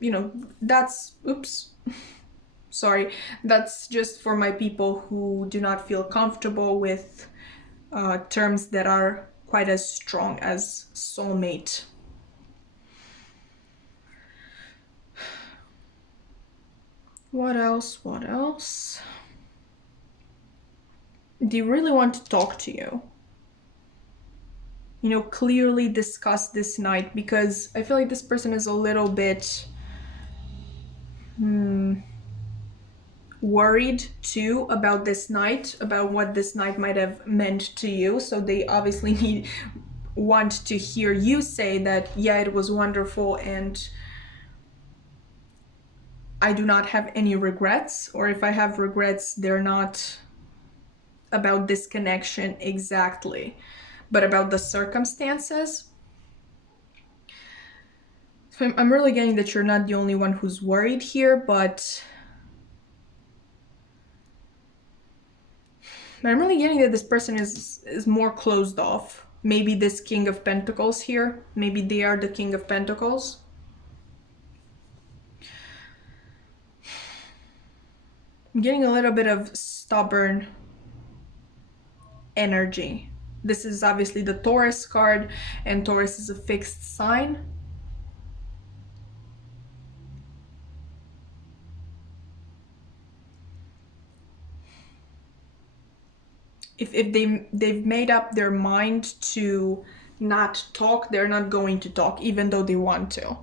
You know, that's, oops, sorry, that's just for my people who do not feel comfortable with terms that are quite as strong as soulmate. What else? What else? Do you really want to talk to you? You know, clearly discuss this night, because I feel like this person is a little bit worried too about this night, about what this night might have meant to you. So they obviously want to hear you say that, yeah, it was wonderful and I do not have any regrets, or if I have regrets, they're not about this connection exactly, but about the circumstances. So I'm really getting that you're not the only one who's worried here, but I'm really getting that this person is more closed off. Maybe this King of Pentacles here, maybe they are the King of Pentacles. I'm getting a little bit of stubborn energy. This is obviously the Taurus card, and Taurus is a fixed sign. If they've made up their mind to not talk, they're not going to talk, even though they want to.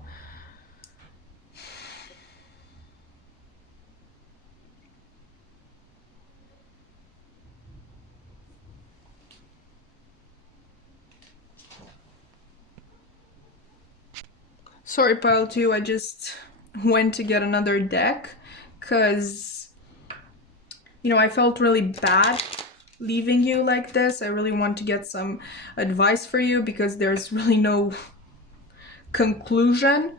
Sorry, pile 2, I just went to get another deck because, you know, I felt really bad leaving you like this. I really want to get some advice for you because there's really no conclusion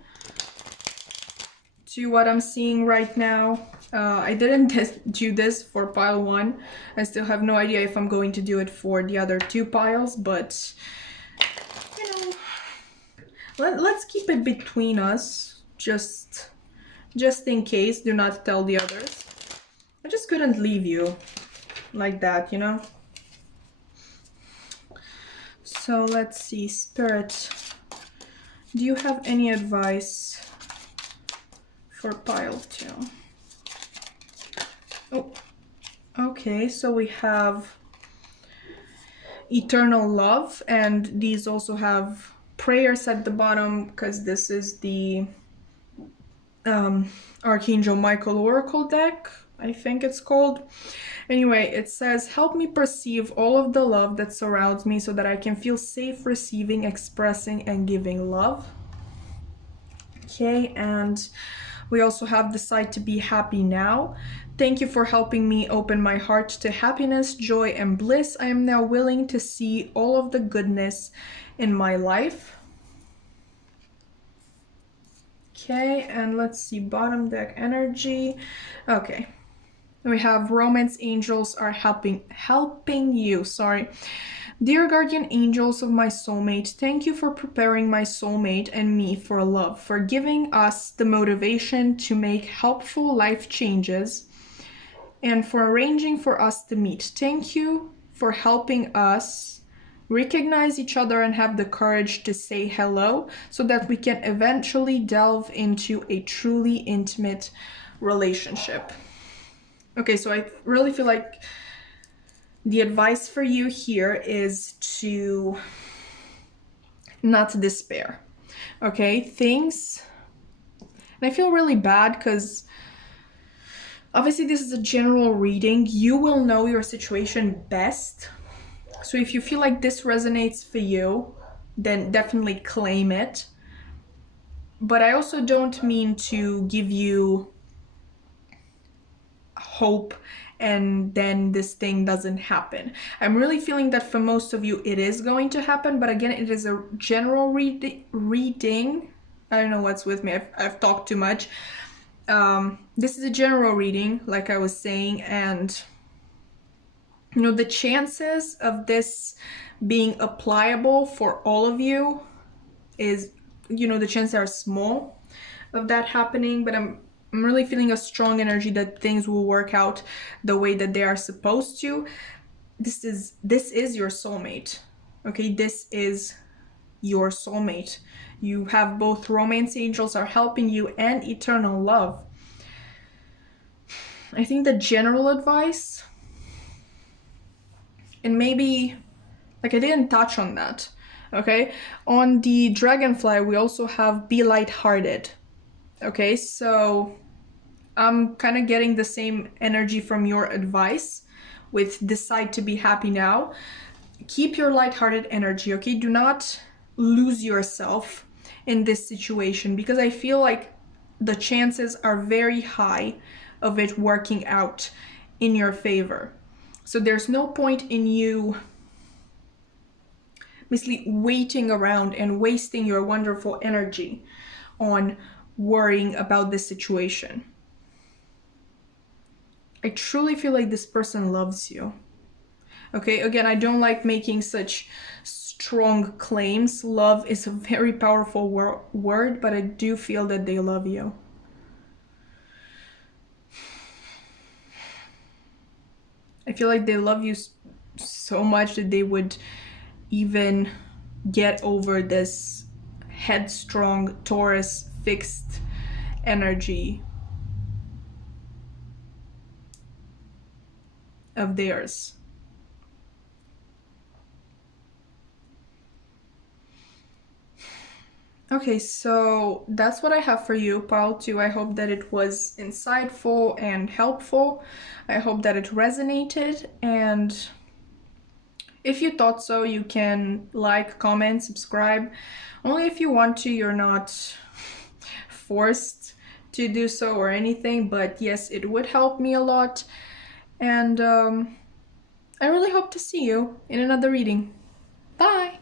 to what I'm seeing right now. I didn't do this for pile 1. I still have no idea if I'm going to do it for the other 2 piles, but you know, let's keep it between us, just in case. Do not tell the others. I just couldn't leave you like that, you know? So let's see, Spirit, do you have any advice for pile 2? Oh, okay, so we have Eternal Love, and these also have prayers at the bottom because this is the Archangel Michael Oracle deck, I think it's called. Anyway, it says, help me perceive all of the love that surrounds me so that I can feel safe receiving, expressing, and giving love. Okay, and we also have decide to be happy now. Thank you for helping me open my heart to happiness, joy, and bliss. I am now willing to see all of the goodness in my life. Okay, and let's see, bottom deck energy. Okay, we have romance angels are helping you, sorry. Dear guardian angels of my soulmate, thank you for preparing my soulmate and me for love, for giving us the motivation to make helpful life changes, and for arranging for us to meet. Thank you for helping us recognize each other and have the courage to say hello so that we can eventually delve into a truly intimate relationship. Okay, so I really feel like The advice for you here is to not despair. Okay, things, and I feel really bad because obviously this is a general reading. You will know your situation best. So if you feel like this resonates for you, then definitely claim it. But I also don't mean to give you hope and then this thing doesn't happen. I'm really feeling that for most of you it is going to happen, but again, it is a general reading. I don't know what's with me. I've talked too much. This is a general reading, like I was saying, and you know, the chances of this being applicable for all of you is, you know, the chances are small of that happening, but I'm really feeling a strong energy that things will work out the way that they are supposed to. This is your soulmate. Okay, this is your soulmate. You have both romance angels are helping you and eternal love. I think the general advice, and maybe, like, I didn't touch on that, okay? On the dragonfly, we also have be lighthearted. Okay, so I'm kind of getting the same energy from your advice with decide to be happy now. Keep your lighthearted energy, okay? Do not lose yourself in this situation, because I feel like the chances are very high of it working out in your favor. So there's no point in you basically waiting around and wasting your wonderful energy on worrying about this situation. I truly feel like this person loves you. Okay, again, I don't like making such strong claims. Love is a very powerful word, but I do feel that they love you. I feel like they love you so much that they would even get over this headstrong Taurus fixed energy of theirs. Okay, so that's what I have for you, pile 2. I hope that it was insightful and helpful. I hope that it resonated, and if you thought so, you can like, comment, subscribe. Only if you want to, you're not forced to do so or anything, but yes, it would help me a lot. And I really hope to see you in another reading. Bye!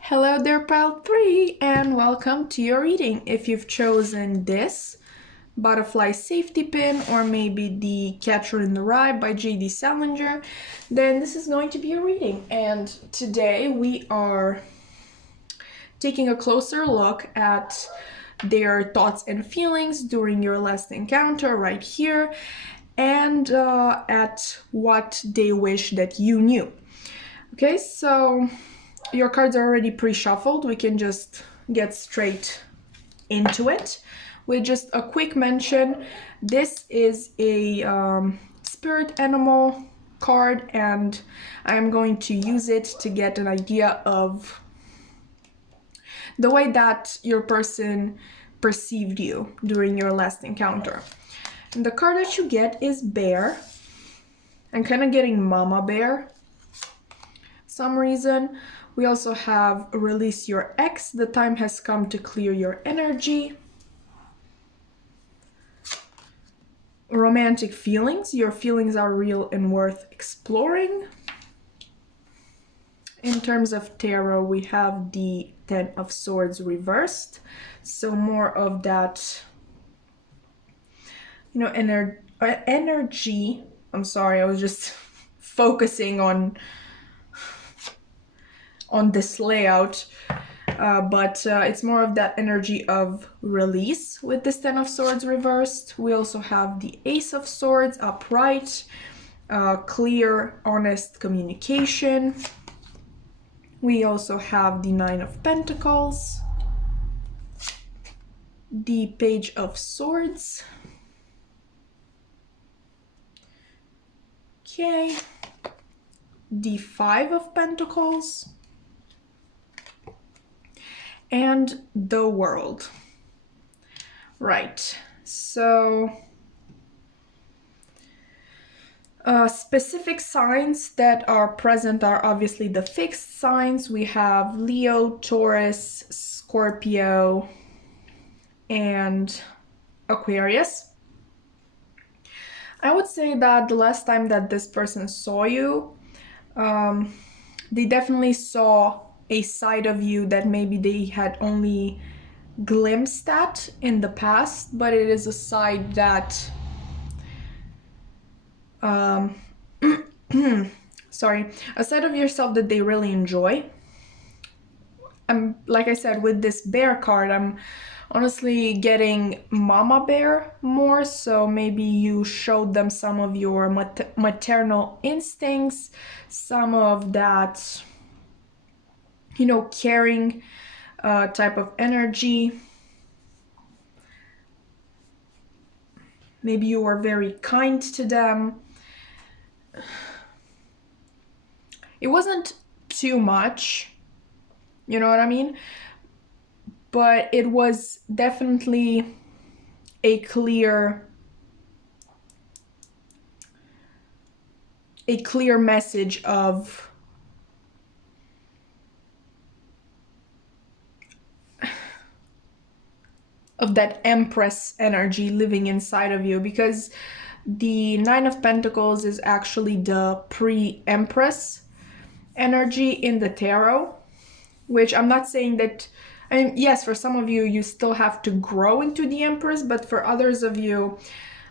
Hello there, pile 3, and welcome to your reading. If you've chosen this butterfly safety pin, or maybe the Catcher in the Rye by J.D. Salinger, then this is going to be a reading. And today we are taking a closer look at their thoughts and feelings during your last encounter right here, and at what they wish that you knew. Okay, so your cards are already pre-shuffled. We can just get straight into it. With just a quick mention, this is a spirit animal card, and I'm going to use it to get an idea of the way that your person perceived you during your last encounter. And the card that you get is Bear. I'm kind of getting Mama Bear some reason. We also have Release Your Ex. The time has come to clear your energy. Romantic Feelings. Your feelings are real and worth exploring. In terms of tarot, we have the Ten of Swords reversed. So more of that, you know, energy. I'm sorry, I was just focusing on this layout, but it's more of that energy of release with this Ten of Swords reversed. We also have the Ace of Swords upright, clear, honest communication. We also have the Nine of Pentacles, the Page of Swords. Okay, the Five of Pentacles, and the World. Right, so specific signs that are present are obviously the fixed signs. We have Leo, Taurus, Scorpio, and Aquarius. I would say that the last time that this person saw you, they definitely saw a side of you that maybe they had only glimpsed at in the past, but it is a side that sorry, a side of yourself that they really enjoy. Like I said, with this bear card, I'm honestly getting mama bear more, so maybe you showed them some of your maternal instincts, some of that, you know, caring type of energy. Maybe you were very kind to them. It wasn't too much, you know what I mean? But it was definitely a clear message of that Empress energy living inside of you, because the Nine of Pentacles is actually the pre-Empress energy in the tarot, which I'm not saying that, I mean, yes, for some of you, you still have to grow into the Empress, but for others of you,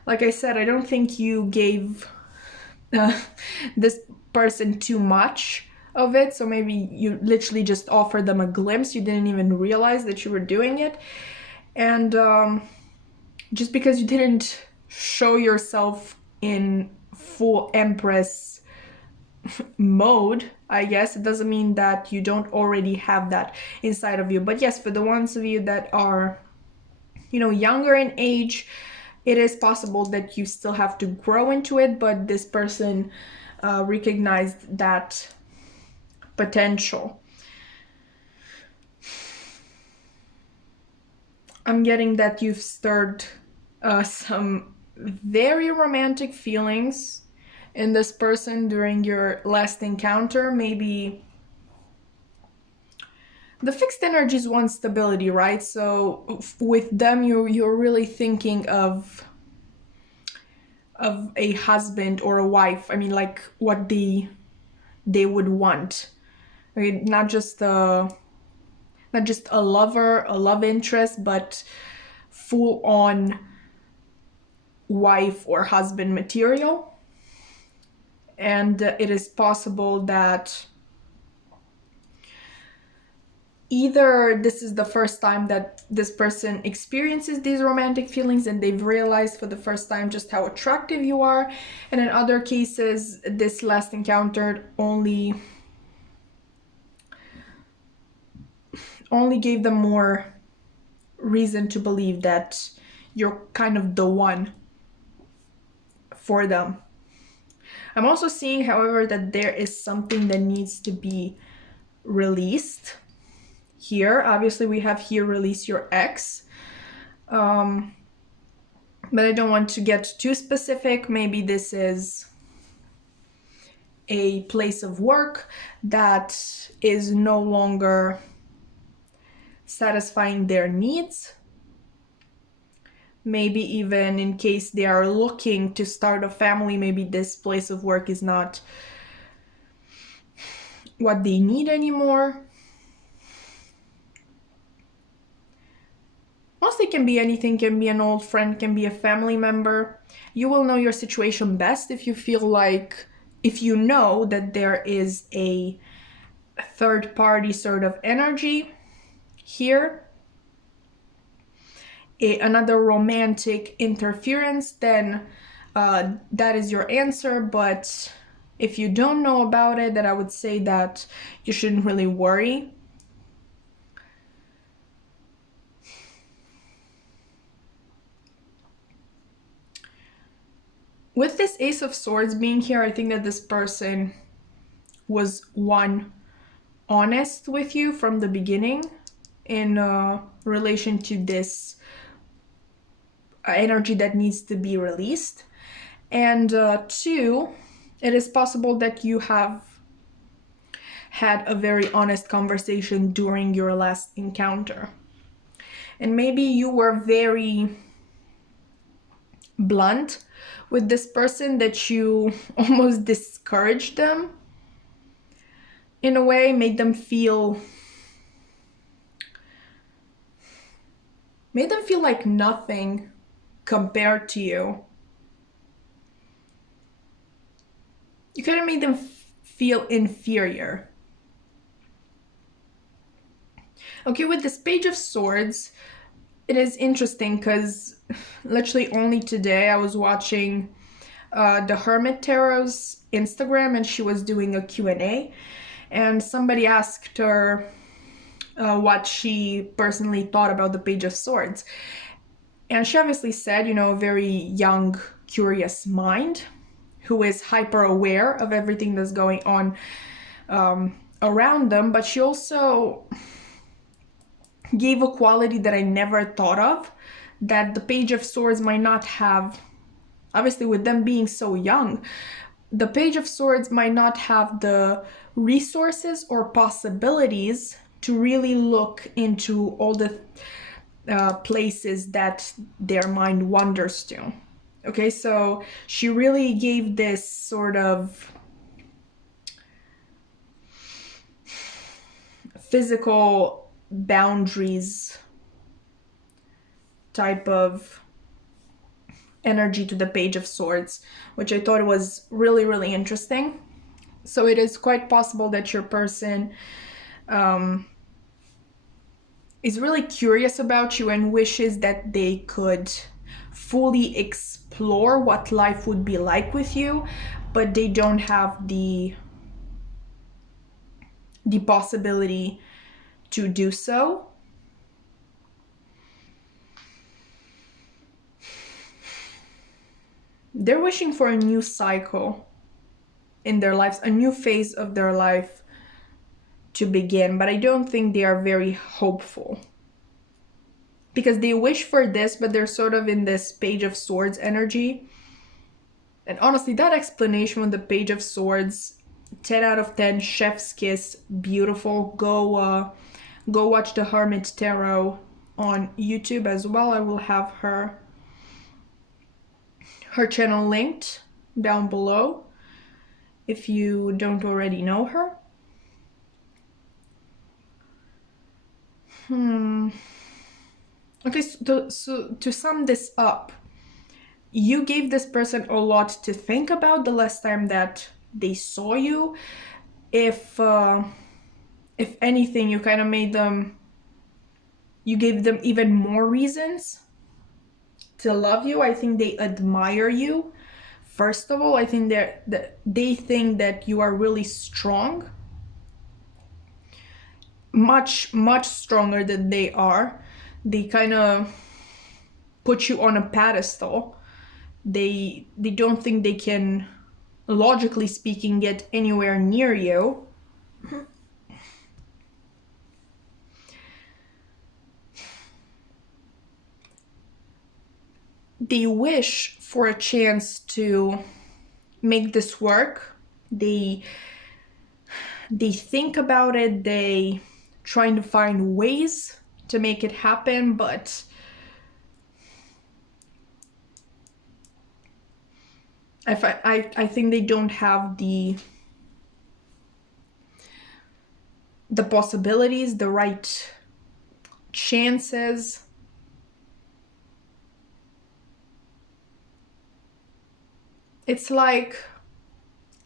like I said, I don't think you gave this person too much of it, so maybe you literally just offered them a glimpse, you didn't even realize that you were doing it, and just because you didn't show yourself in full Empress mode, I guess, it doesn't mean that you don't already have that inside of you. But yes, for the ones of you that are, you know, younger in age, it is possible that you still have to grow into it, but this person recognized that potential. I'm getting that you've stirred some very romantic feelings in this person during your last encounter. Maybe the fixed energies want stability, right? So with them, you're really thinking of a husband or a wife. I mean, like what they would want. I mean, not just a lover, a love interest, but full on wife or husband material. And it is possible that either this is the first time that this person experiences these romantic feelings and they've realized for the first time just how attractive you are, and in other cases this last encounter only gave them more reason to believe that you're kind of the one for them. I'm also seeing, however, that there is something that needs to be released here. Obviously, we have here release your ex. But I don't want to get too specific. Maybe this is a place of work that is no longer satisfying their needs. Maybe even in case they are looking to start a family, maybe this place of work is not what they need anymore. Mostly can be anything, can be an old friend, can be a family member. You will know your situation best if you feel like, if you know that there is a third party sort of energy here, another romantic interference, then that is your answer. But if you don't know about it, then I would say that you shouldn't really worry. With this Ace of Swords being here, I think that this person was one honest with you from the beginning in relation to this energy that needs to be released. And two, it is possible that you have had a very honest conversation during your last encounter. And maybe you were very blunt with this person, that you almost discouraged them in a way, made them feel like nothing compared to you. You kind of made them feel inferior. Okay, with this Page of Swords, it is interesting because literally only today I was watching the Hermit Tarot's Instagram, and she was doing a Q&A, and somebody asked her what she personally thought about the Page of Swords. And she obviously said, a very young, curious mind who is hyper aware of everything that's going on around them. But she also gave a quality that I never thought of, that the Page of Swords might not have. Obviously, with them being so young, the Page of Swords might not have the resources or possibilities to really look into all the places that their mind wanders to. Okay, so she really gave this sort of physical boundaries type of energy to the Page of Swords, which I thought was really, really interesting. So it is quite possible that your person is really curious about you and wishes that they could fully explore what life would be like with you, but they don't have the possibility to do so. They're wishing for a new cycle in their lives, a new phase of their life to begin, but I don't think they are very hopeful, because they wish for this, but they're sort of in this Page of Swords energy. And honestly, that explanation with the Page of Swords, 10 out of 10, chef's kiss, beautiful. Go watch the Hermit Tarot on YouTube as well. I will have her channel linked down below if you don't already know her. Okay, so to sum this up, you gave this person a lot to think about the last time that they saw you. If anything, you kind of you gave them even more reasons to love you. I think they admire you. First of all, I think they think that you are really strong. Much, much stronger than they are. They kind of put you on a pedestal. They don't think they can, logically speaking, get anywhere near you. They wish for a chance to make this work. They think about it. They trying to find ways to make it happen, but I think they don't have the possibilities, the right chances. It's like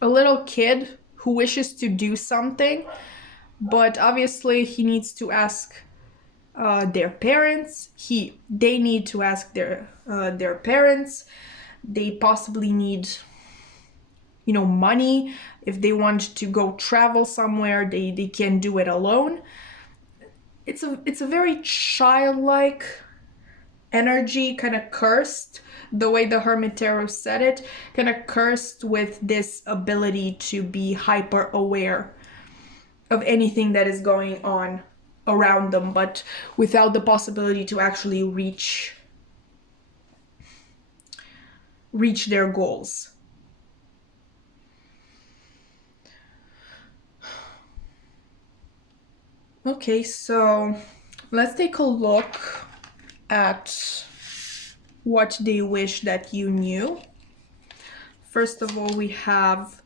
a little kid who wishes to do something, but obviously he needs to ask their parents. They need to ask their parents. They possibly need, money. If they want to go travel somewhere, they can't do it alone. It's a very childlike energy, kind of cursed, the way the Hermit Tarot said it, kind of cursed with this ability to be hyper aware of anything that is going on around them, but without the possibility to actually reach their goals. Okay, so let's take a look at what they wish that you knew. First of all, we have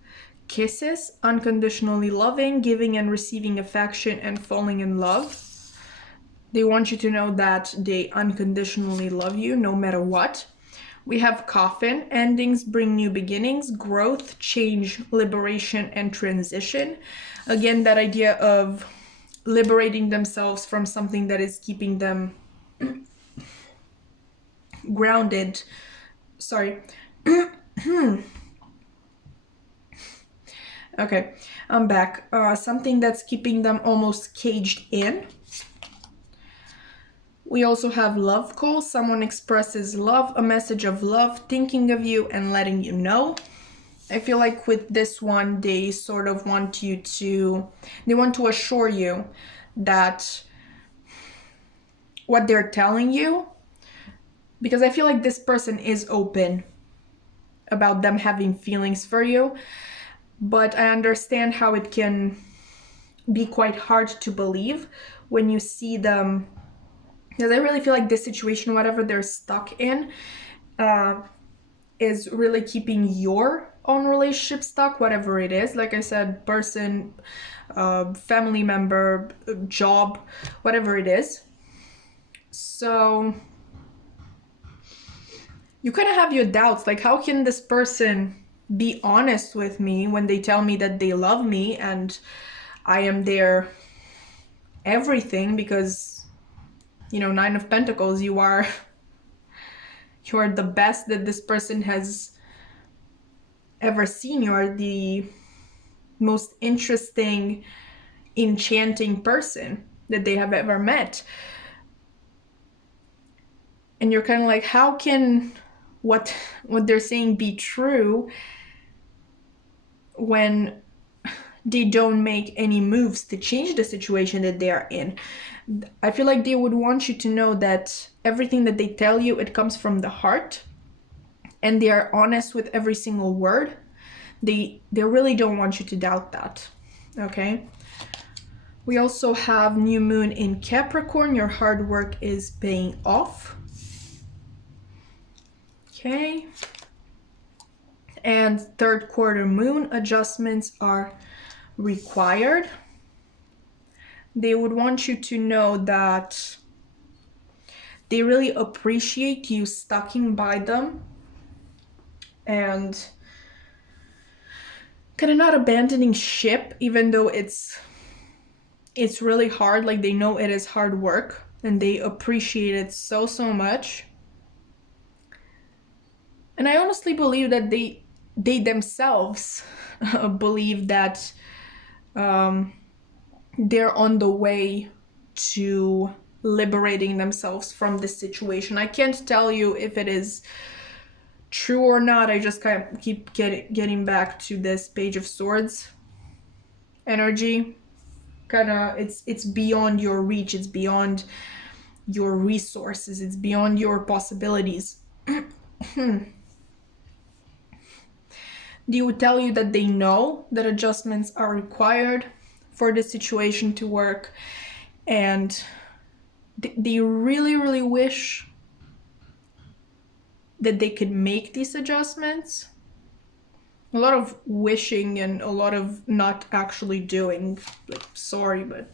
kisses, unconditionally loving, giving and receiving affection, and falling in love. They want you to know that they unconditionally love you no matter what. We have coffin, endings bring new beginnings, growth, change, liberation, and transition. Again, that idea of liberating themselves from something that is keeping them grounded. Sorry. Okay, I'm back. Something that's keeping them almost caged in. We also have love call. Someone expresses love, a message of love, thinking of you and letting you know. I feel like with this one, they sort of want you to, they want to assure you that what they're telling you, because I feel like this person is open about them having feelings for you, but I understand how it can be quite hard to believe when you see them, because I really feel like this situation, whatever they're stuck in, is really keeping your own relationship stuck, whatever it is. Like I said, person, family member, job, whatever it is. So you kind of have your doubts, like how can this person be honest with me when they tell me that they love me and I am their everything? Because, you know, 9 of Pentacles, you are the best that this person has ever seen. You are the most interesting, enchanting person that they have ever met. And you're kind of like, how can what they're saying be true when they don't make any moves to change the situation that they are in? I feel like they would want you to know that everything that they tell you, it comes from the heart, and they are honest with every single word. They really don't want you to doubt that. Okay? We also have new moon in Capricorn. Your hard work is paying off. Okay. And third quarter moon, adjustments are required. They would want you to know that they really appreciate you sticking by them and kind of not abandoning ship, even though it's really hard. Like, they know it is hard work and they appreciate it so much. And I honestly believe that they themselves believe that they're on the way to liberating themselves from this situation. I can't tell you if it is true or not. I just kind of keep getting back to this Page of Swords energy. Kind of, it's beyond your reach. It's beyond your resources. It's beyond your possibilities. They would tell you that they know that adjustments are required for the situation to work, and they really wish that they could make these adjustments. A lot of wishing and a lot of not actually doing. Like, sorry, but...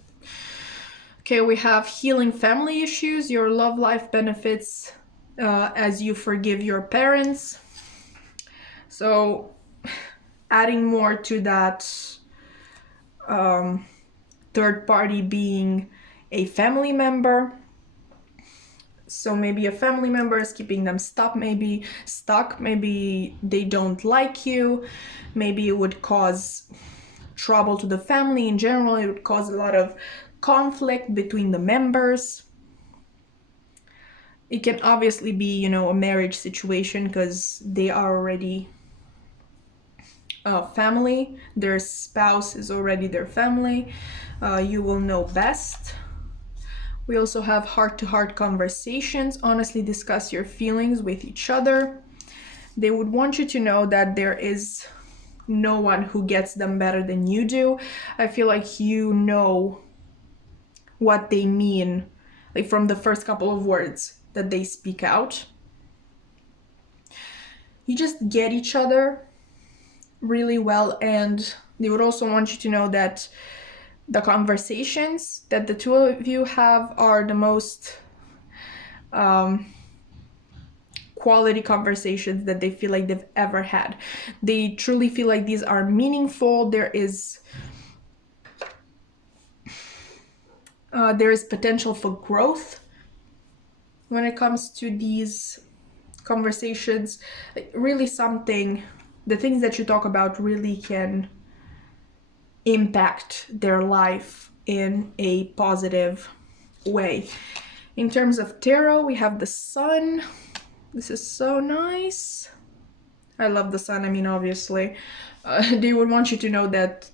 Okay, we have healing family issues. Your love life benefits as you forgive your parents. So adding more to that third party being a family member. So maybe a family member is keeping them stuck, maybe they don't like you, maybe it would cause trouble to the family in general, it would cause a lot of conflict between the members. It can obviously be, you know, a marriage situation because they are already family. Their spouse is already their family. You will know best. We also have heart-to-heart conversations. Honestly discuss your feelings with each other. They would want you to know that there is no one who gets them better than you do. I feel like you know what they mean, like from the first couple of words that they speak out. You just get each other really well, and they would also want you to know that the conversations that the two of you have are the most quality conversations that they feel like they've ever had. They truly feel like these are meaningful. There is potential for growth when it comes to these conversations. Like, really the things that you talk about really can impact their life in a positive way. In terms of tarot, we have the Sun. This is so nice. I love the Sun. I mean, obviously, they would want you to know that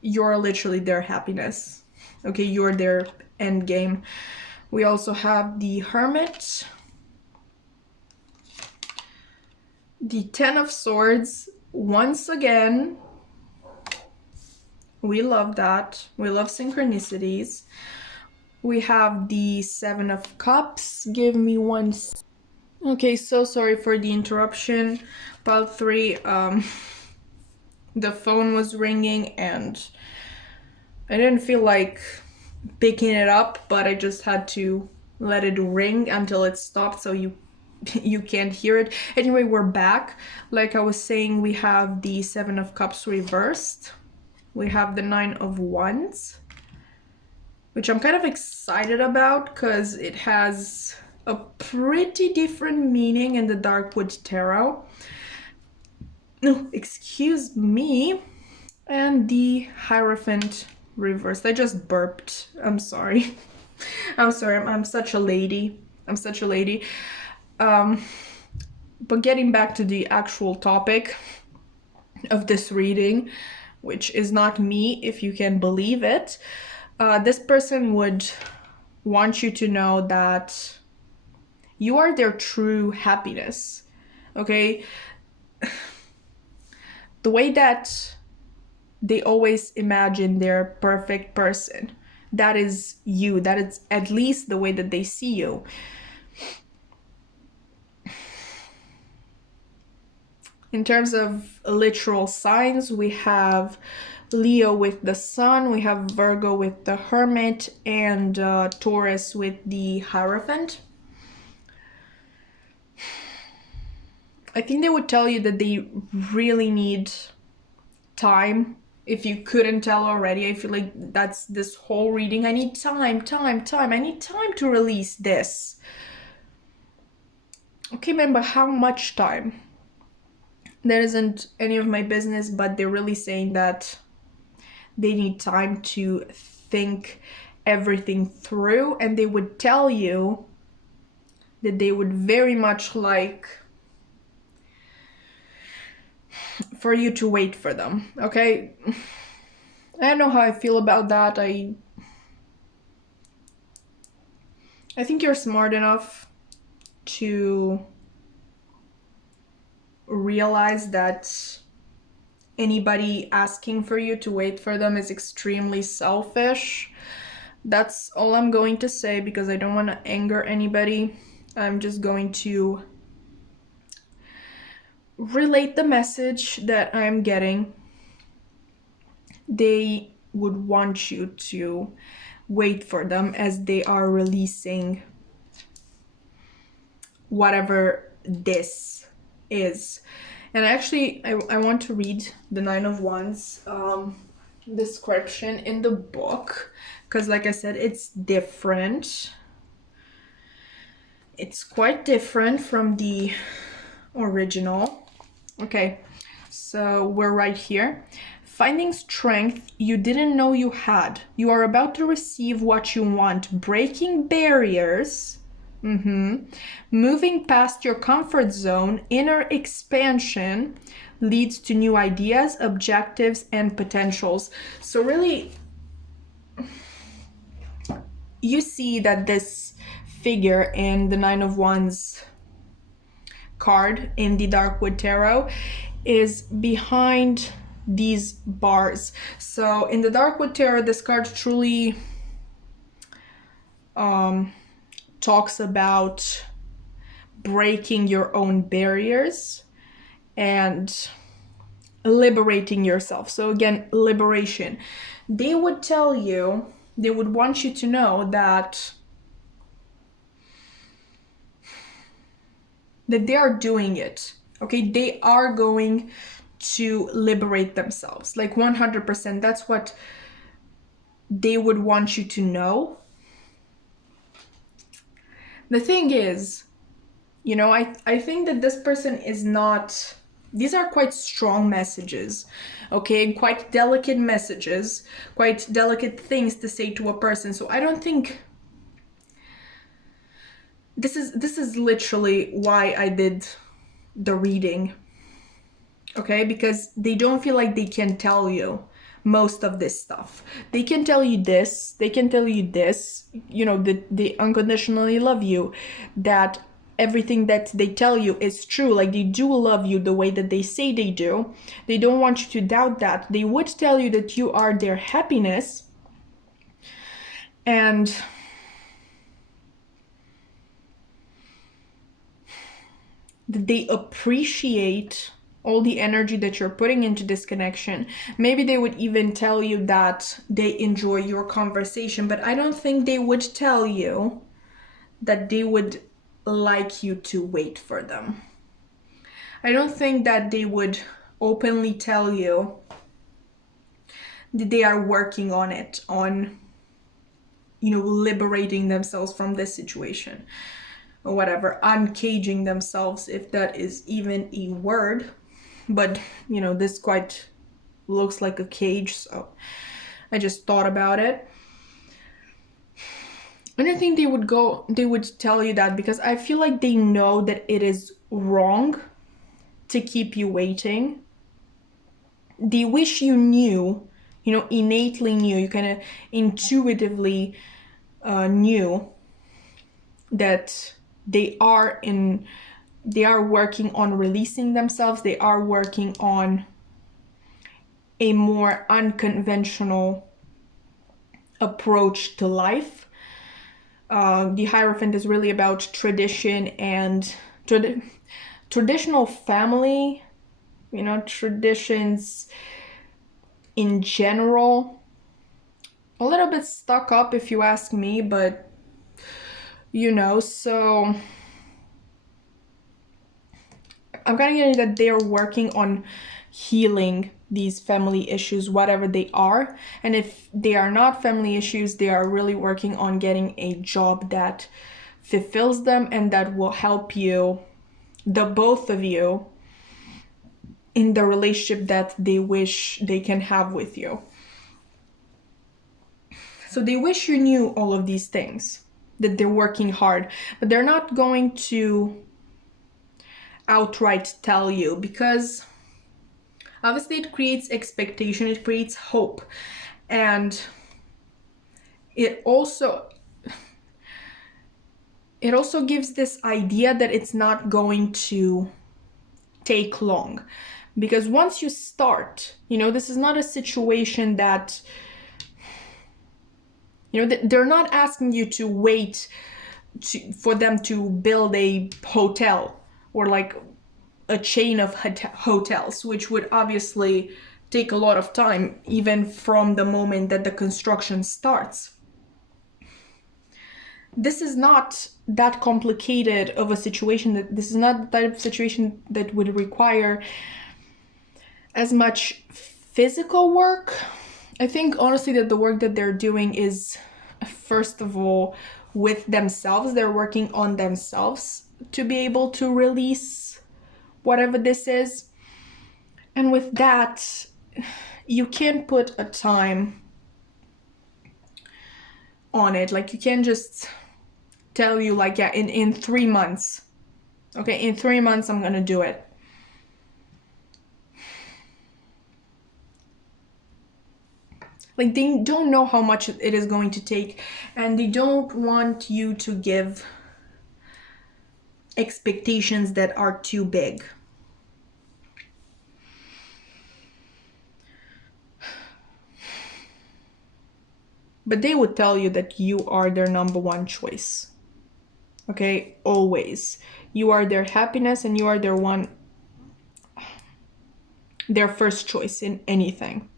you're literally their happiness. Okay, you're their end game. We also have the Hermit, the Ten of Swords. Once again, we love that. We love synchronicities. We have the Seven of Cups. Give me one. Okay, so sorry for the interruption. Pile 3, the phone was ringing and I didn't feel like picking it up, but I just had to let it ring until it stopped so you can't hear it. Anyway, we're back. Like I was saying, we have the Seven of Cups reversed. We have the Nine of Wands, which I'm kind of excited about because it has a pretty different meaning in the Darkwood Tarot. No, excuse me. And the Hierophant reversed. I just burped. I'm sorry. I'm sorry. I'm such a lady. But getting back to the actual topic of this reading, which is not me, if you can believe it, this person would want you to know that you are their true happiness, okay? The way that they always imagine their perfect person, that is you. That is at least the way that they see you. In terms of literal signs, we have Leo with the Sun, we have Virgo with the Hermit, and Taurus with the Hierophant. I think they would tell you that they really need time. If you couldn't tell already, I feel like that's this whole reading. I need time. I need time to release this. Okay, man, but how much time? That isn't any of my business, but they're really saying that they need time to think everything through, and they would tell you that they would very much like for you to wait for them, okay? I don't know how I feel about that. I think you're smart enough to realize that anybody asking for you to wait for them is extremely selfish. That's all I'm going to say because I don't want to anger anybody. I'm just going to relate the message that I'm getting. They would want you to wait for them as they are releasing whatever this is. And actually, I want to read the Nine of Wands description in the book because, like I said, it's different. It's quite different from the original. Okay, so we're right here. Finding strength you didn't know you had. You are about to receive what you want. Breaking barriers. Moving past your comfort zone, inner expansion leads to new ideas, objectives, and potentials. So really, you see that this figure in the Nine of Wands card in the Darkwood Tarot is behind these bars. So in the Darkwood Tarot, this card truly talks about breaking your own barriers and liberating yourself. So again, liberation. They would tell you, they would want you to know that they are doing it. Okay, they are going to liberate themselves, like 100%. That's what they would want you to know. The thing is, you know, I think that this person is not, these are quite strong messages, okay, quite delicate messages, quite delicate things to say to a person. So I don't think, this is literally why I did the reading, okay, because they don't feel like they can tell you most of this stuff. They can tell you this, they can tell you this, you know, that they unconditionally love you, that everything that they tell you is true, like they do love you the way that they say they do. They don't want you to doubt that. They would tell you that you are their happiness, and that they appreciate all the energy that you're putting into this connection. Maybe they would even tell you that they enjoy your conversation, but I don't think they would tell you that they would like you to wait for them. I don't think that they would openly tell you that they are working on it, on, you know, liberating themselves from this situation or whatever, uncaging themselves, if that is even a word. But, you know, this quite looks like a cage, so I just thought about it. And I think they would tell you that because I feel like they know that it is wrong to keep you waiting. They wish you knew, you know, innately knew, you kind of intuitively knew that they are working on releasing themselves. They are working on a more unconventional approach to life. The Hierophant is really about tradition and traditional family, you know, traditions in general. A little bit stuck up if you ask me, but you know, so I'm kind of getting that they're working on healing these family issues, whatever they are. And if they are not family issues, they are really working on getting a job that fulfills them and that will help you, the both of you, in the relationship that they wish they can have with you. So they wish you knew all of these things, that they're working hard, but they're not going to outright tell you, because obviously it creates expectation, it creates hope, and it also gives this idea that it's not going to take long. Because once you start, you know, this is not a situation that, you know, they're not asking you to wait for them to build a hotel or like a chain of hotels, which would obviously take a lot of time, even from the moment that the construction starts. This is not that complicated of a situation. This is not the type of situation that would require as much physical work. I think honestly that the work that they're doing is, first of all, with themselves. They're working on themselves to be able to release whatever this is. And with that, you can't put a time on it. Like, you can't just tell you like, yeah, in 3 months. Okay, in 3 months I'm gonna do it. Like, they don't know how much it is going to take, and they don't want you to give expectations that are too big. But they would tell you that you are their number one choice. Okay, always. You are their happiness, and you are their first choice in anything.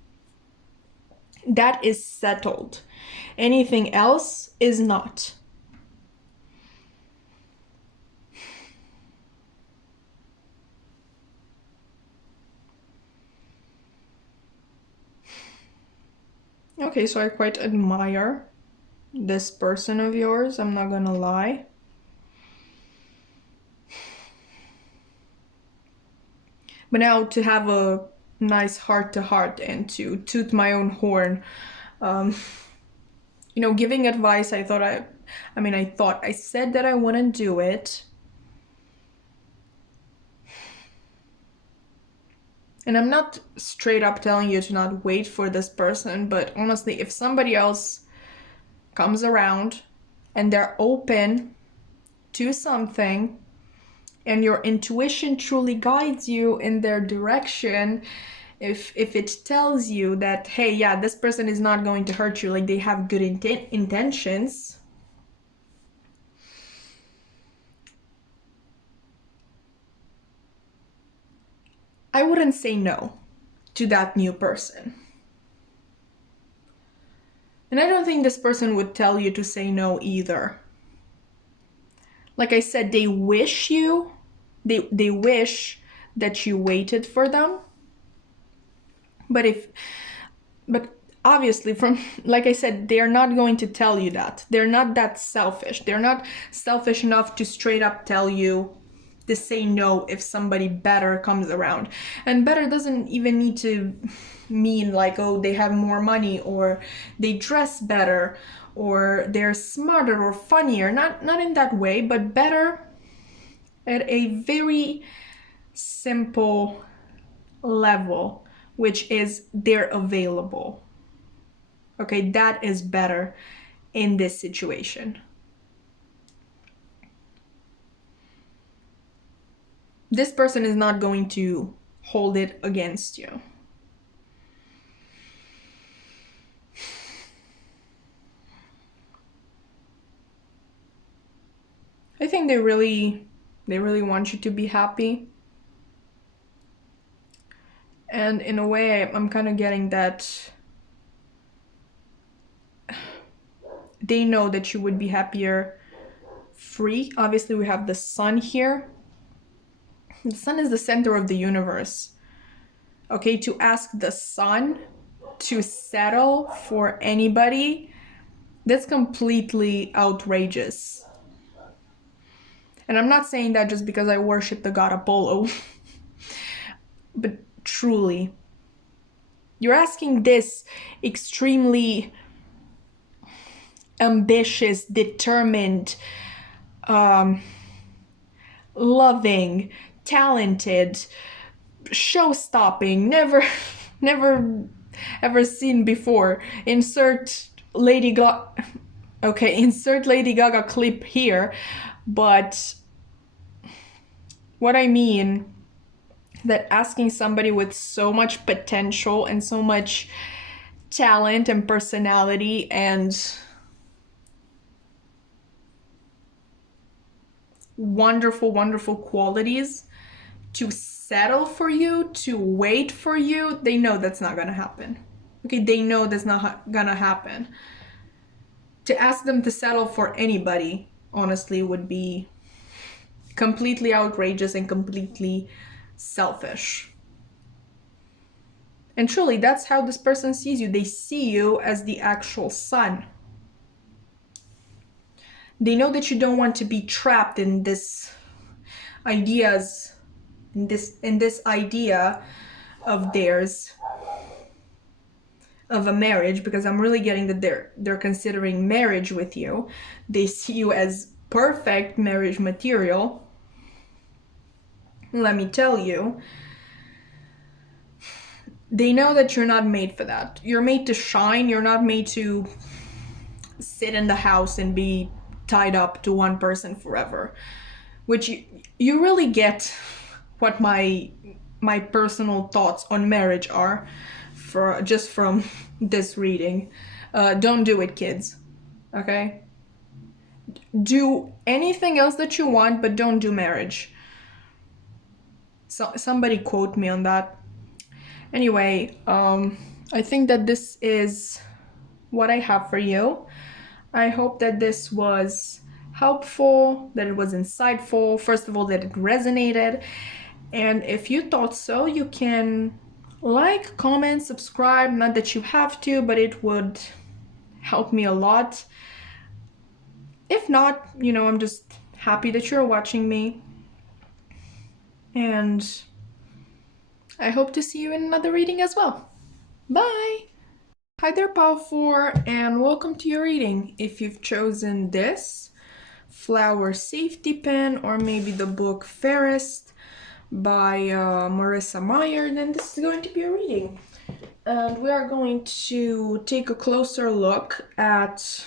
That is settled. Anything else is not. Okay, so I quite admire this person of yours, I'm not gonna lie. But now to have a nice heart-to-heart and to toot my own horn, giving advice, I said that I wouldn't do it. And I'm not straight up telling you to not wait for this person, but honestly, if somebody else comes around and they're open to something, and your intuition truly guides you in their direction, if it tells you that, hey, yeah, this person is not going to hurt you, like they have good intentions, I wouldn't say no to that new person. And I don't think this person would tell you to say no either. Like I said, they wish that you waited for them. But obviously, like I said, they're not going to tell you that. They're not that selfish. They're not selfish enough to straight up tell you to say no if somebody better comes around. And better doesn't even need to mean like, oh, they have more money, or they dress better, or they're smarter or funnier. Not in that way, but better at a very simple level, which is they're available. Okay, that is better in this situation. This person is not going to hold it against you. I think they really want you to be happy. And in a way, I'm kind of getting that they know that you would be happier free. Obviously, we have the sun here. The sun is the center of the universe. Okay, to ask the sun to settle for anybody, that's completely outrageous. And I'm not saying that just because I worship the god Apollo. But truly, you're asking this extremely ambitious, determined, loving, talented, show-stopping, never ever seen before. Insert Lady Gaga clip here. But what I mean, that asking somebody with so much potential and so much talent and personality and wonderful, wonderful qualities to settle for you, to wait for you, they know that's not gonna happen. Okay, they know that's not gonna happen. To ask them to settle for anybody, honestly, would be completely outrageous and completely selfish. And truly, that's how this person sees you. They see you as the actual sun. They know that you don't want to be trapped in this ideas, in this idea of theirs of a marriage, because I'm really getting that they're considering marriage with you. They see you as perfect marriage material, let me tell you, they know that you're not made for that. You're made to shine. You're not made to sit in the house and be tied up to one person forever. Which you really get what my personal thoughts on marriage are for just from this reading. Don't do it, kids. Okay? Do anything else that you want, but don't do marriage. So somebody quote me on that. Anyway, I think that this is what I have for you. I hope that this was helpful, that it was insightful, first of all, that it resonated. And if you thought so, you can like, comment, subscribe. Not that you have to, but it would help me a lot. If not, I'm just happy that you're watching me. And I hope to see you in another reading as well. Bye! Hi there, Pile 4, and welcome to your reading. If you've chosen this flower safety pin or maybe the book Fairest by Marissa Meyer, then this is going to be a reading. And we are going to take a closer look at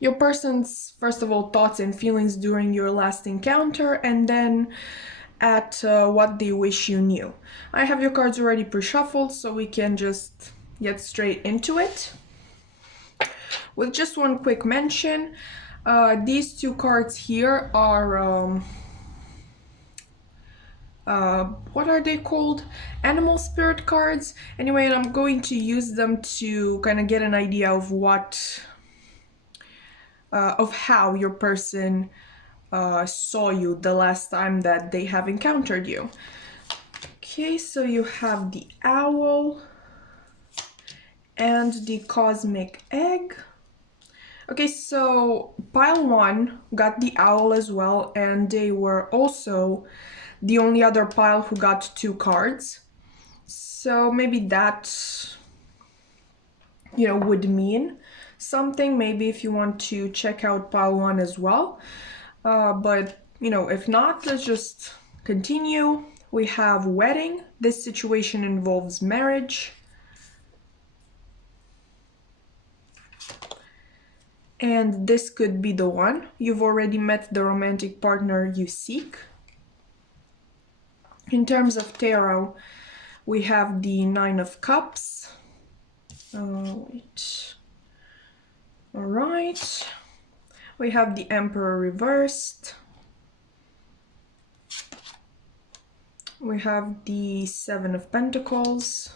your person's, first of all, thoughts and feelings during your last encounter, and then at what they wish you knew. I have your cards already pre-shuffled, so we can just get straight into it. With just one quick mention, these two cards here are what are they called? Animal spirit cards. Anyway, and I'm going to use them to kind of get an idea of what of how your person saw you the last time that they have encountered you. Okay, so you have the owl and the cosmic egg. Okay, so pile 1 got the owl as well, and they were also the only other pile who got 2 cards. So maybe that, would mean something. Maybe if you want to check out pile 1 as well. But, if not, let's just continue. We have wedding. This situation involves marriage. And this could be the one. You've already met the romantic partner you seek. In terms of tarot, we have the 9 of Cups. Wait. All right. We have the Emperor reversed. We have the 7 of Pentacles.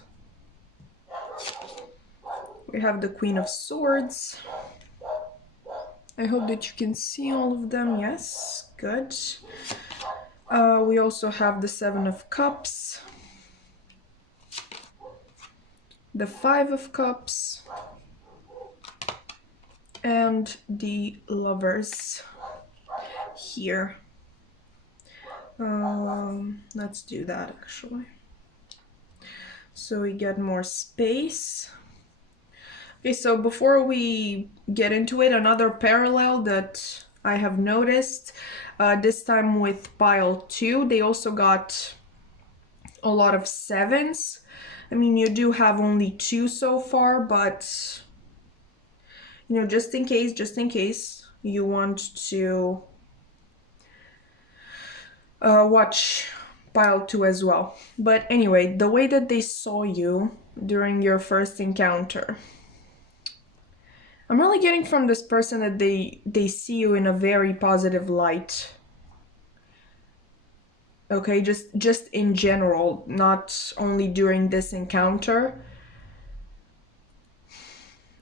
We have the Queen of Swords. I hope that you can see all of them. Yes, good. We also have the 7 of Cups, the 5 of Cups, and the Lovers here. Let's do that actually. So we get more space. Okay, so before we get into it, another parallel that I have noticed, this time with pile 2, they also got a lot of 7s. I mean, you do have only 2 so far, but, just in case you want to watch pile 2 as well. But anyway, the way that they saw you during your first encounter, I'm really getting from this person that they see you in a very positive light. Okay, just in general, not only during this encounter.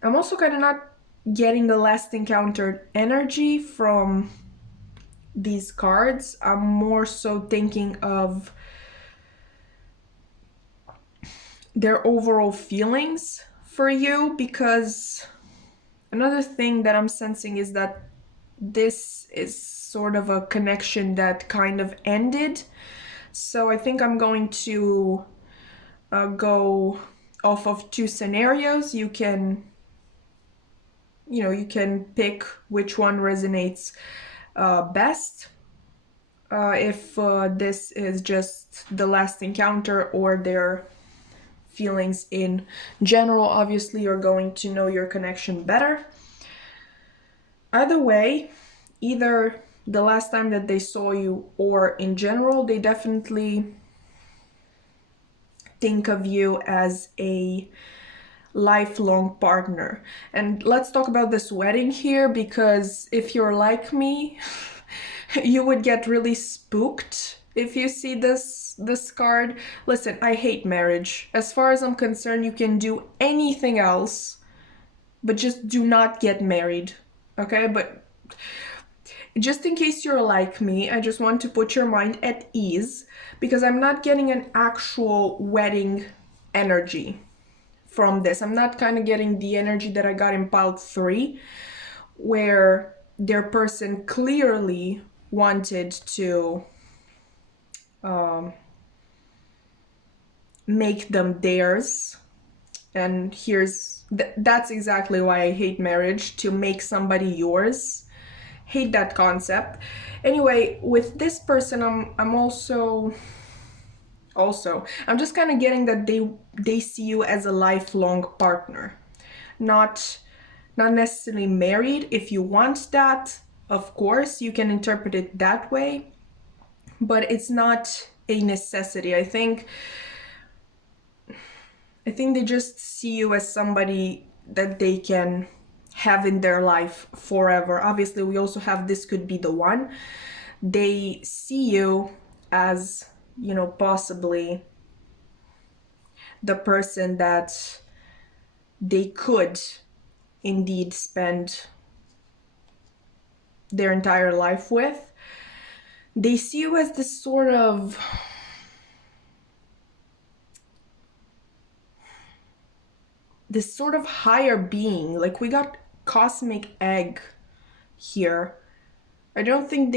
I'm also kind of not getting the last encounter energy from these cards. I'm more so thinking of their overall feelings for you, because another thing that I'm sensing is that this is sort of a connection that kind of ended. So I think I'm going to go off of 2 scenarios. You can you can pick which one resonates best. If this is just the last encounter or their feelings in general, obviously you're going to know your connection better. Either way, either the last time that they saw you or in general, they definitely think of you as a lifelong partner. And let's talk about this wedding here, because if you're like me, you would get really spooked if you see this card. Listen, I hate marriage. As far as I'm concerned, you can do anything else, but just do not get married. Okay? But just in case you're like me, I just want to put your mind at ease, because I'm not getting an actual wedding energy from this. I'm not kind of getting the energy that I got in pile 3, where their person clearly wanted to make them theirs. And that's exactly why I hate marriage, to make somebody yours. Hate that concept. Anyway, with this person, I'm also I'm just kind of getting that they see you as a lifelong partner, not necessarily married. If you want that, of course you can interpret it that way, but it's not a necessity. I think they just see you as somebody that they can have in their life forever. Obviously, we also have this could be the one. They see you as, possibly the person that they could indeed spend their entire life with. They see you as this sort of higher being. Like, we got cosmic egg here. I don't think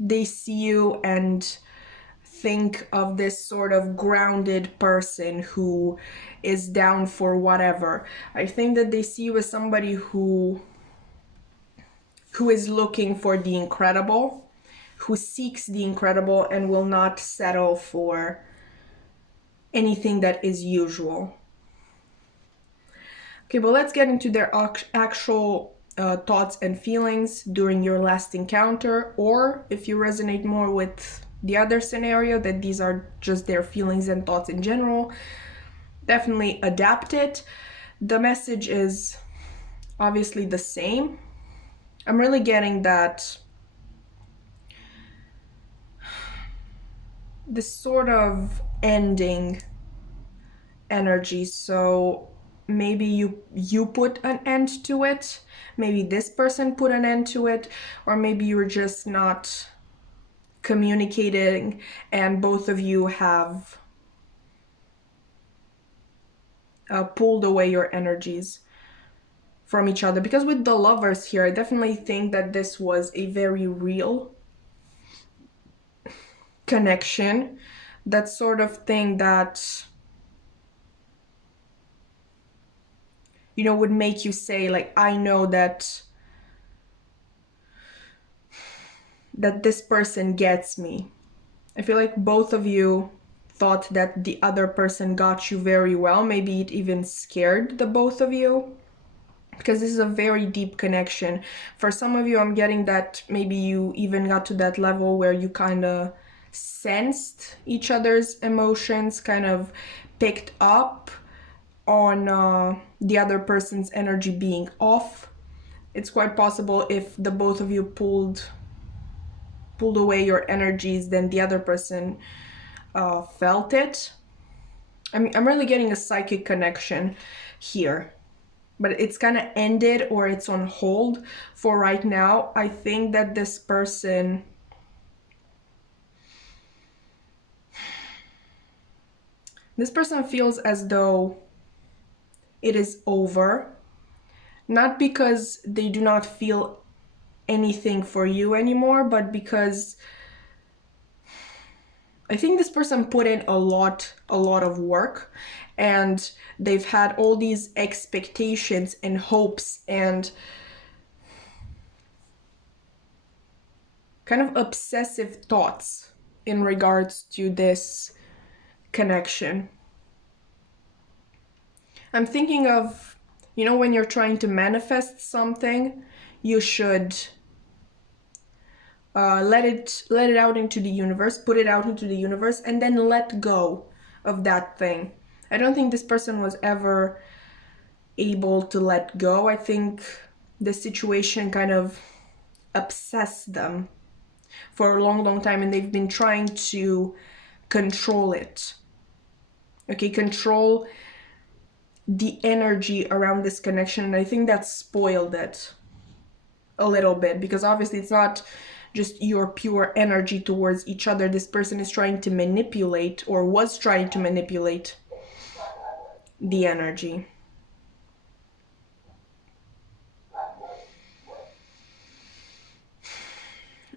they see you and think of this sort of grounded person who is down for whatever. I think that they see you as somebody who is looking for the incredible, who seeks the incredible, and will not settle for anything that is usual. Okay, but let's get into their actual thoughts and feelings during your last encounter, or if you resonate more with the other scenario, that these are just their feelings and thoughts in general, definitely adapt it. The message is obviously the same. I'm really getting that this sort of ending energy. So maybe you put an end to it, maybe this person put an end to it, or maybe you're just not communicating and both of you have pulled away your energies from each other. Because with the Lovers here, I definitely think that this was a very real connection, that sort of thing that would make you say, like, I know that this person gets me. I feel like both of you thought that the other person got you very well. Maybe it even scared the both of you, because this is a very deep connection. For some of you, I'm getting that maybe you even got to that level where you kind of sensed each other's emotions, kind of picked up on the other person's energy being off. It's quite possible if the both of you pulled away your energies, then the other person felt it. I mean, I'm really getting a psychic connection here, but it's kind of ended or it's on hold for right now. I think that this person feels as though it is over, not because they do not feel anything for you anymore, but because I think this person put in a lot of work, and they've had all these expectations and hopes and kind of obsessive thoughts in regards to this connection. I'm thinking of, you know, when you're trying to manifest something, you should let it out into the universe, put it out into the universe, and then let go of that thing. I don't think this person was ever able to let go. I think the situation kind of obsessed them for a long time, and they've been trying to control it. Okay, control the energy around this connection, and I think that spoiled it a little bit, because obviously it's not just your pure energy towards each other. This person is trying to manipulate, or was trying to manipulate, the energy.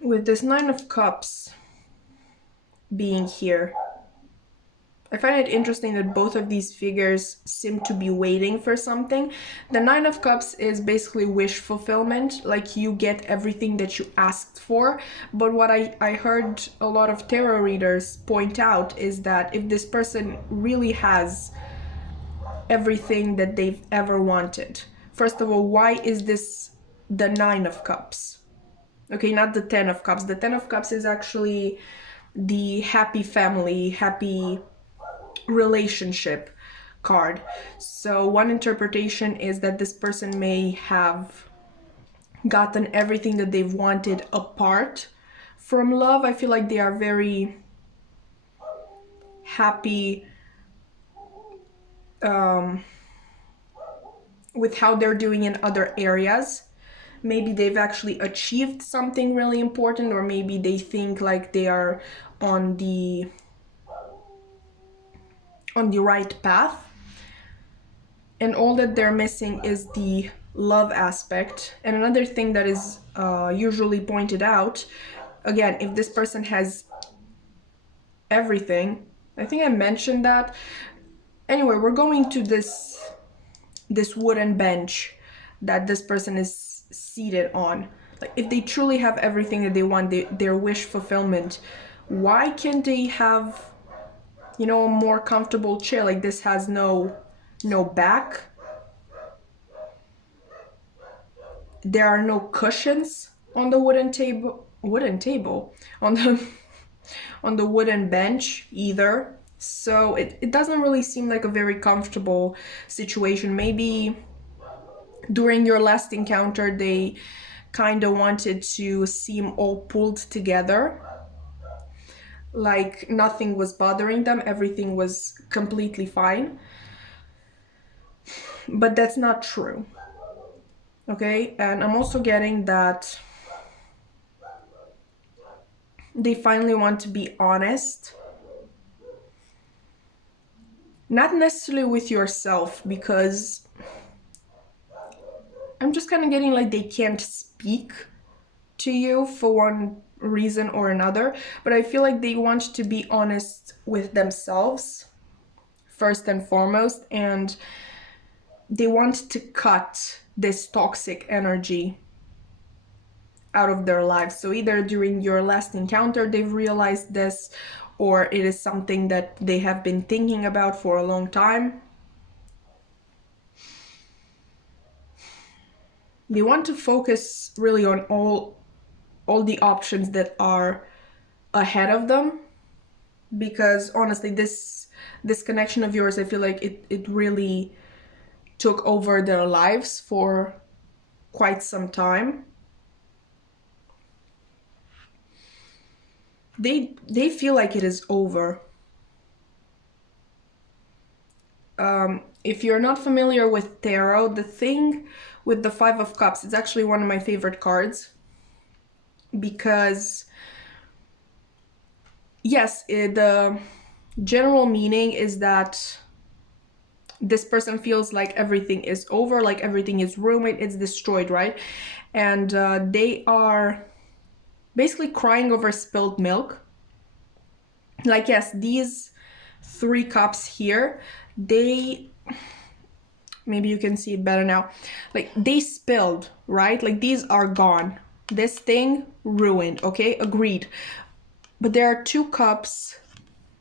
With this Nine of Cups being here, I find it interesting that both of these figures seem to be waiting for something. The Nine of Cups is basically wish fulfillment, like you get everything that you asked for. But what I heard a lot of tarot readers point out is that if this person really has everything that they've ever wanted, first of all, why is this the Nine of Cups? Okay, not the Ten of Cups. The Ten of Cups is actually the happy family, happy relationship card. So one interpretation is that this person may have gotten everything that they've wanted apart from love. I feel like they are very happy with how they're doing in other areas. Maybe they've actually achieved something really important, or maybe they think like they are on the right path, and all that they're missing is the love aspect. And another thing that is usually pointed out, again, if this person has everything, I think I mentioned that. Anyway, we're going to this wooden bench that this person is seated on. Like, if they truly have everything that they want, their wish fulfillment, why can't they have, you know, a more comfortable chair? Like, this has no back. There are no cushions on the wooden table on the wooden bench either. So it doesn't really seem like a very comfortable situation. Maybe during your last encounter they kind of wanted to seem all pulled together, like nothing was bothering them, everything was completely fine. But that's not true. Okay, and I'm also getting that they finally want to be honest. Not necessarily with yourself, because I'm just kind of getting like they can't speak to you for one reason or another, but I feel like they want to be honest with themselves first and foremost, and they want to cut this toxic energy out of their lives. So either during your last encounter they've realized this, or it is something that they have been thinking about for a long time. They want to focus really on all the options that are ahead of them, because honestly this connection of yours, I feel like it really took over their lives for quite some time. They feel like it is over. If you're not familiar with tarot, the thing with the Five of Cups, it's actually one of my favorite cards, because yes, the general meaning is that this person feels like everything is over, like everything is ruined, it's destroyed, right? And they are basically crying over spilled milk. Like, yes, these Three Cups here, maybe you can see it better now, like they spilled, right? Like these are gone. This thing ruined, okay? Agreed. But there are 2 cups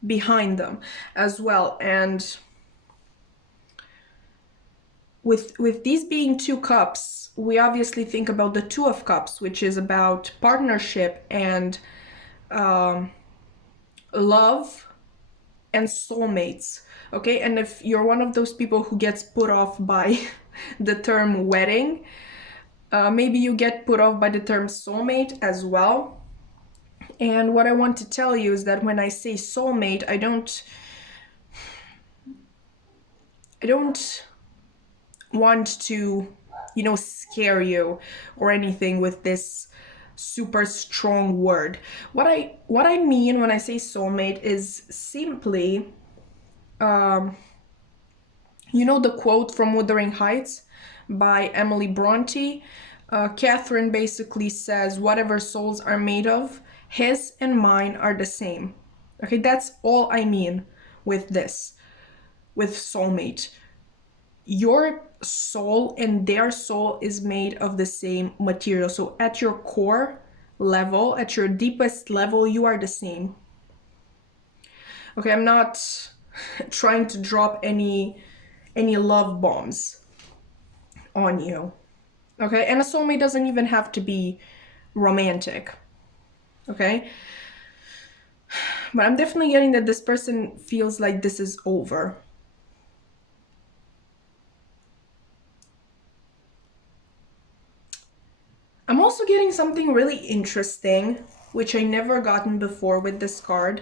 behind them as well. And with these being 2 cups, we obviously think about the 2 of Cups, which is about partnership and love and soulmates, okay? And if you're one of those people who gets put off by the term wedding, maybe you get put off by the term soulmate as well. And what I want to tell you is that when I say soulmate, I don't want to, scare you or anything with this super strong word. What I mean when I say soulmate is simply, the quote from Wuthering Heights by Emily Bronte. Catherine basically says, whatever souls are made of, his and mine are the same. Okay, that's all I mean with this, with soulmate. Your soul and their soul is made of the same material. So at your core level, at your deepest level, you are the same. Okay, I'm not trying to drop any love bombs on you. Okay, and a soulmate doesn't even have to be romantic. Okay, but I'm definitely getting that this person feels like this is over. I'm also getting something really interesting, which I never gotten before with this card.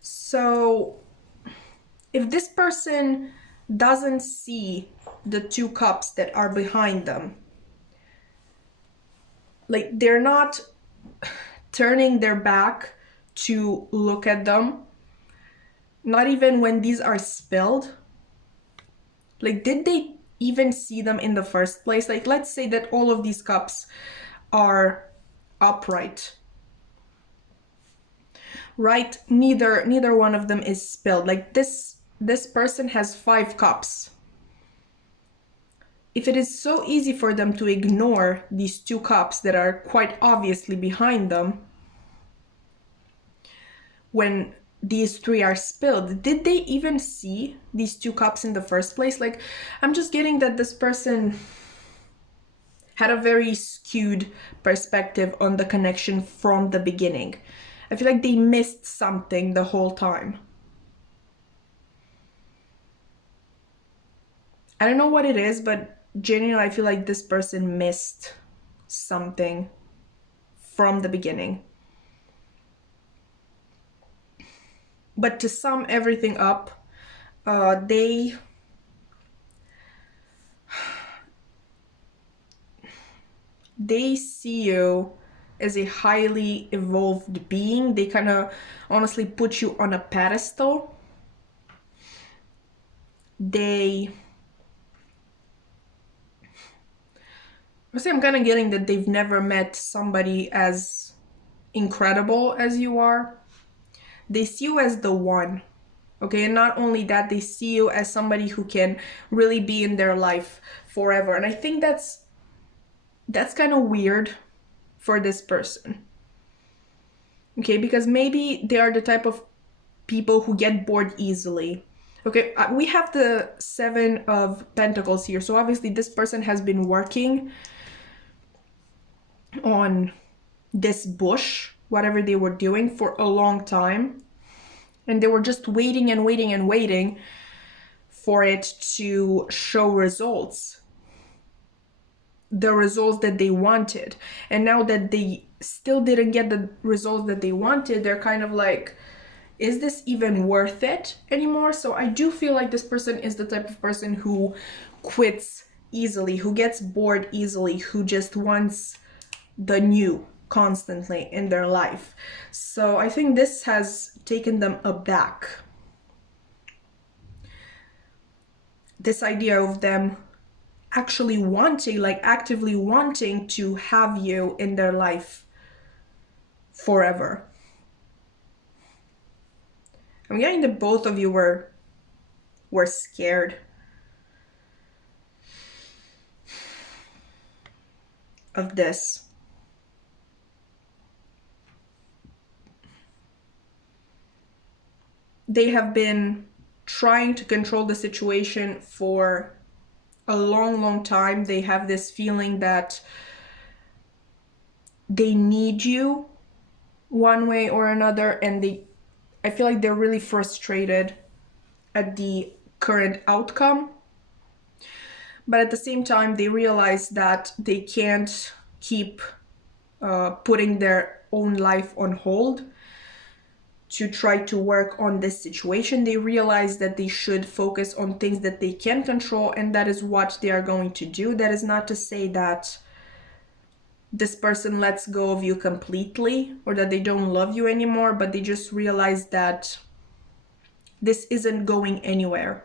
So if this person doesn't see the 2 cups that are behind them, like they're not turning their back to look at them, not even when these are spilled, like did they even see them in the first place? Like let's say that all of these cups are upright, right? Neither one of them is spilled. Like this person has 5 cups. If it is so easy for them to ignore these 2 cups that are quite obviously behind them when these 3 are spilled, did they even see these 2 cups in the first place? Like, I'm just getting that this person had a very skewed perspective on the connection from the beginning. I feel like they missed something the whole time. I don't know what it is, but genuinely I feel like this person missed something from the beginning. But to sum everything up, they see you as a highly evolved being. They kind of honestly put you on a pedestal. I'm kind of getting that they've never met somebody as incredible as you are. They see you as the one, okay? And not only that, they see you as somebody who can really be in their life forever. And I think that's kind of weird for this person, okay? Because maybe they are the type of people who get bored easily. Okay, we have the 7 of Pentacles here. So obviously this person has been working on this bush, whatever they were doing, for a long time. And they were just waiting and waiting and waiting for it to show results. The results that they wanted. And now that they still didn't get the results that they wanted, they're kind of like, is this even worth it anymore? So I do feel like this person is the type of person who quits easily, who gets bored easily, who just wants the new constantly in their life. So I think this has taken them aback. This idea of them actually wanting, like actively wanting to have you in their life forever. I'm getting that both of you were scared of this. They have been trying to control the situation for a long time. They have this feeling that they need you one way or another, and I feel like they're really frustrated at the current outcome. But at the same time, they realize that they can't keep putting their own life on hold to try to work on this situation. They realize that they should focus on things that they can control, and that is what they are going to do. That is not to say that this person lets go of you completely or that they don't love you anymore, but they just realize that this isn't going anywhere.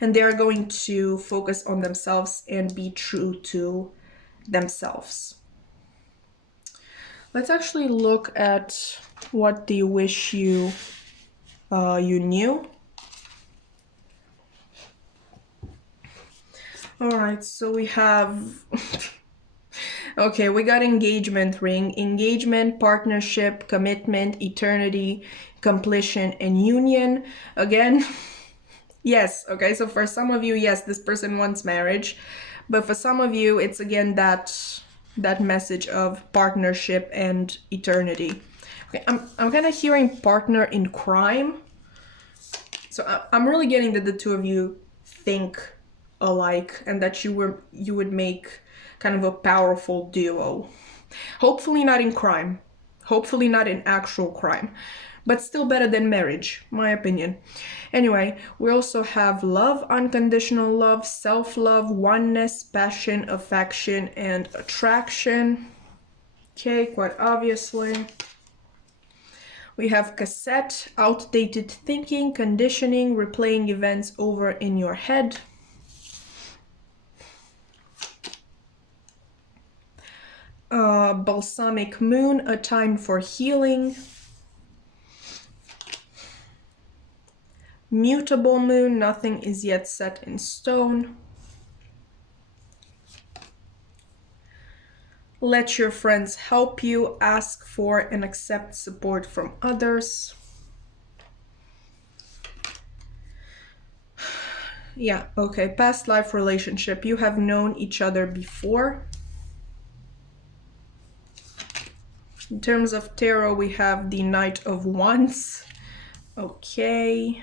And they are going to focus on themselves and be true to themselves. Let's actually look at what they wish you knew. All right, so we have okay, we got engagement ring, engagement, partnership, commitment, eternity, completion, and union. Again, yes, okay, so for some of you, yes, this person wants marriage, but for some of you, it's again that message of partnership and eternity. Okay, I'm kind of hearing partner in crime. So I'm really getting that the two of you think alike and that you would make kind of a powerful duo. Hopefully not in crime. Hopefully not in actual crime. But still better than marriage, my opinion. Anyway, we also have love, unconditional love, self-love, oneness, passion, affection, and attraction. Okay, quite obviously. We have cassette, outdated thinking, conditioning, replaying events over in your head. Balsamic moon, a time for healing. Mutable moon, nothing is yet set in stone. Let your friends help you, ask for and accept support from others. Yeah, okay, past life relationship. You have known each other before. In terms of tarot, we have the Knight of Wands. Okay.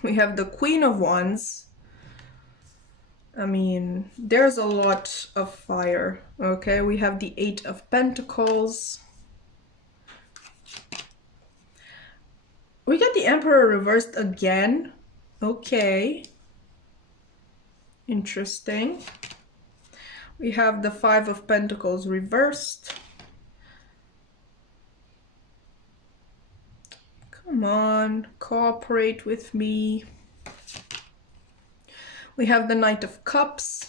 We have the Queen of Wands. I mean, there's a lot of fire. Okay, we have the Eight of Pentacles. We got the Emperor reversed again. Okay. Interesting. We have the Five of Pentacles reversed. Come on, cooperate with me. We have the Knight of Cups.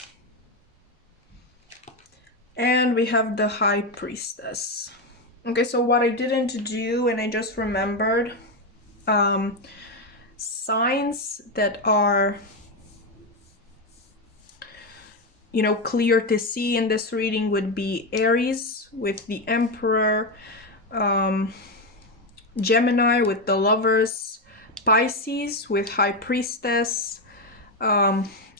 And we have the High Priestess. Okay, so what I didn't do, and I just remembered, signs that are, you know, clear to see in this reading would be Aries with the Emperor, Gemini with the Lovers, Pisces with High Priestess,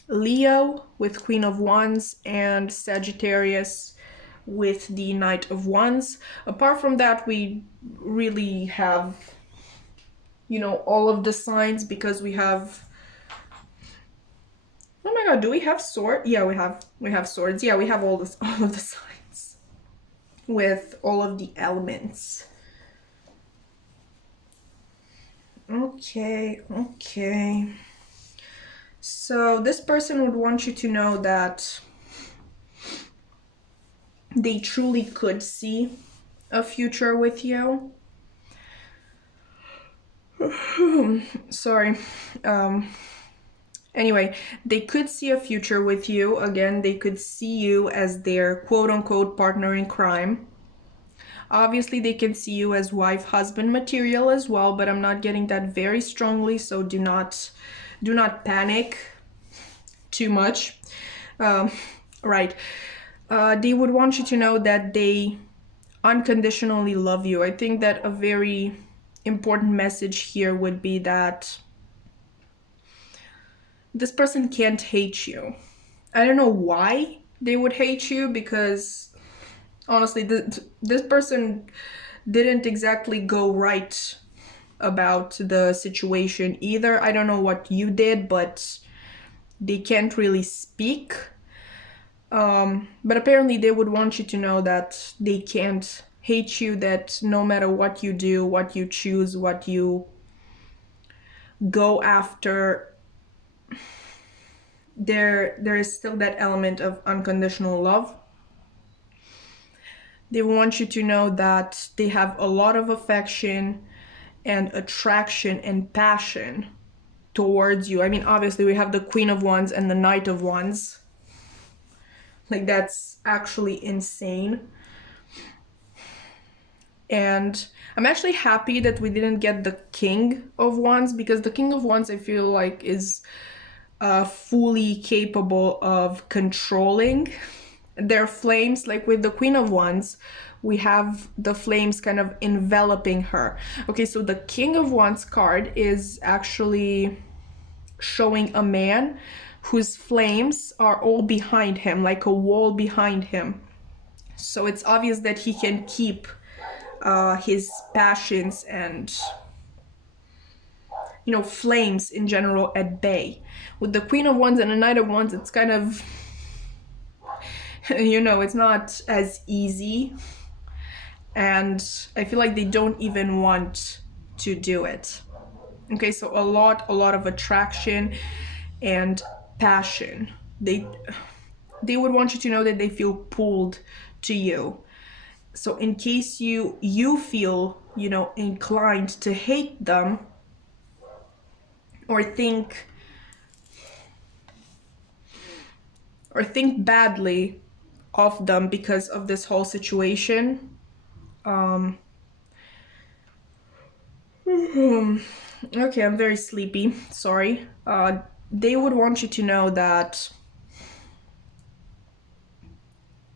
Leo with Queen of Wands, and Sagittarius with the Knight of Wands. Apart from that, we really have, you know, all of the signs, because we have, oh my god, do we have sword? Yeah, we have swords. Yeah, we have all of the signs with all of the elements. Okay. So this person would want you to know that they truly could see a future with you. Sorry. Anyway, they could see a future with you. Again, they could see you as their quote-unquote partner in crime. Obviously, they can see you as wife-husband material as well, but I'm not getting that very strongly, so do not panic too much. Right. They would want you to know that they unconditionally love you. I think that a very important message here would be that this person can't hate you. I don't know why they would hate you, because honestly, this person didn't exactly go right about the situation either. I don't know what you did, but they can't really speak. But apparently they would want you to know that they can't hate you, that no matter what you do, what you choose, what you go after, there is still that element of unconditional love. They want you to know that they have a lot of affection and attraction and passion towards you. I mean, obviously we have the Queen of Wands and the Knight of Wands. Like, that's actually insane. And I'm actually happy that we didn't get the King of Wands, because the King of Wands, I feel like, is fully capable of controlling their flames. Like with the Queen of Wands, we have the flames kind of enveloping her. Okay, so the King of Wands card is actually showing a man whose flames are all behind him, like a wall behind him. So it's obvious that he can keep his passions and, you know, flames in general at bay. With the Queen of Wands and the Knight of Wands, it's kind of, you know, it's not as easy, and I feel like they don't even want to do it. Okay, so a lot of attraction and passion. They would want you to know that they feel pulled to you. So in case you feel, you know, inclined to hate them or think badly of them because of this whole situation, okay, I'm very sleepy, sorry. They would want you to know that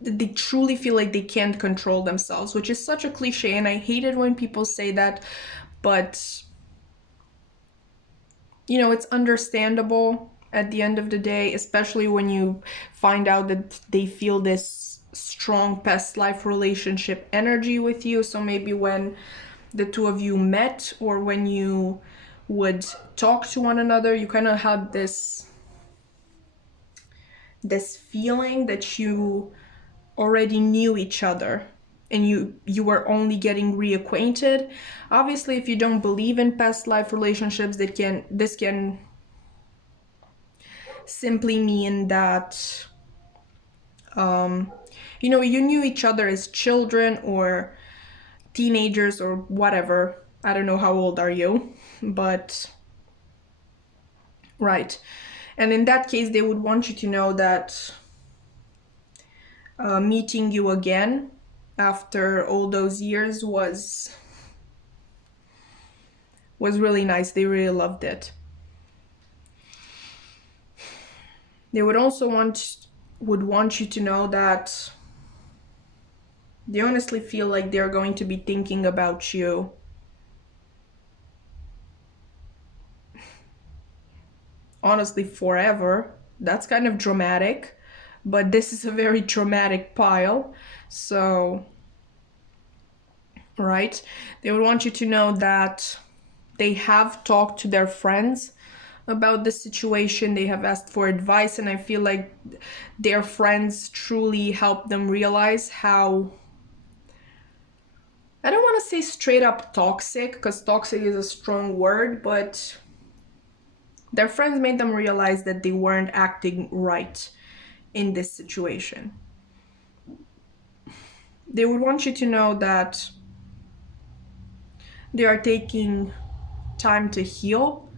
they truly feel like they can't control themselves, which is such a cliche, and I hate it when people say that, but you know, it's understandable at the end of the day, especially when you find out that they feel this strong past life relationship energy with you. So maybe when the two of you met, or when you would talk to one another, you kind of had this feeling that you already knew each other, and you were only getting reacquainted. Obviously, if you don't believe in past life relationships, this can simply mean that you know, you knew each other as children or teenagers or whatever. I don't know how old are you, but right. And in that case, they would want you to know that meeting you again after all those years was really nice. They really loved it. They would also want you to know that they honestly feel like they're going to be thinking about you honestly forever. That's kind of dramatic, but this is a very dramatic pile. So, right, they would want you to know that they have talked to their friends about the situation. They have asked for advice, and I feel like their friends truly helped them realize how, I don't want to say straight up toxic, because toxic is a strong word, but their friends made them realize that they weren't acting right in this situation. They would want you to know that they are taking time to heal.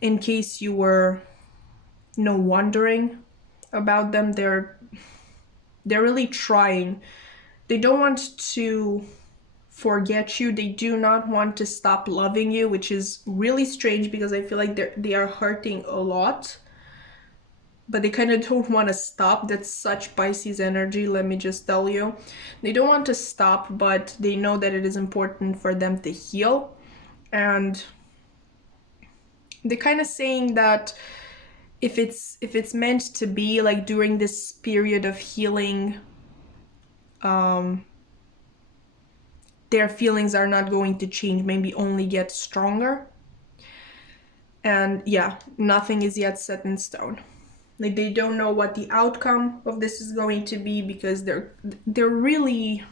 In case you were, you know, wondering about them, they're really trying They don't want to forget you. They do not want to stop loving you, which is really strange because I feel like they are hurting a lot, but they kind of don't want to stop. That's such Pisces energy, let me just tell you. They don't want to stop, but they know that it is important for them to heal. And they're kind of saying that if it's meant to be, like during this period of healing, their feelings are not going to change, maybe only get stronger. And yeah, nothing is yet set in stone. Like they don't know what the outcome of this is going to be because they're really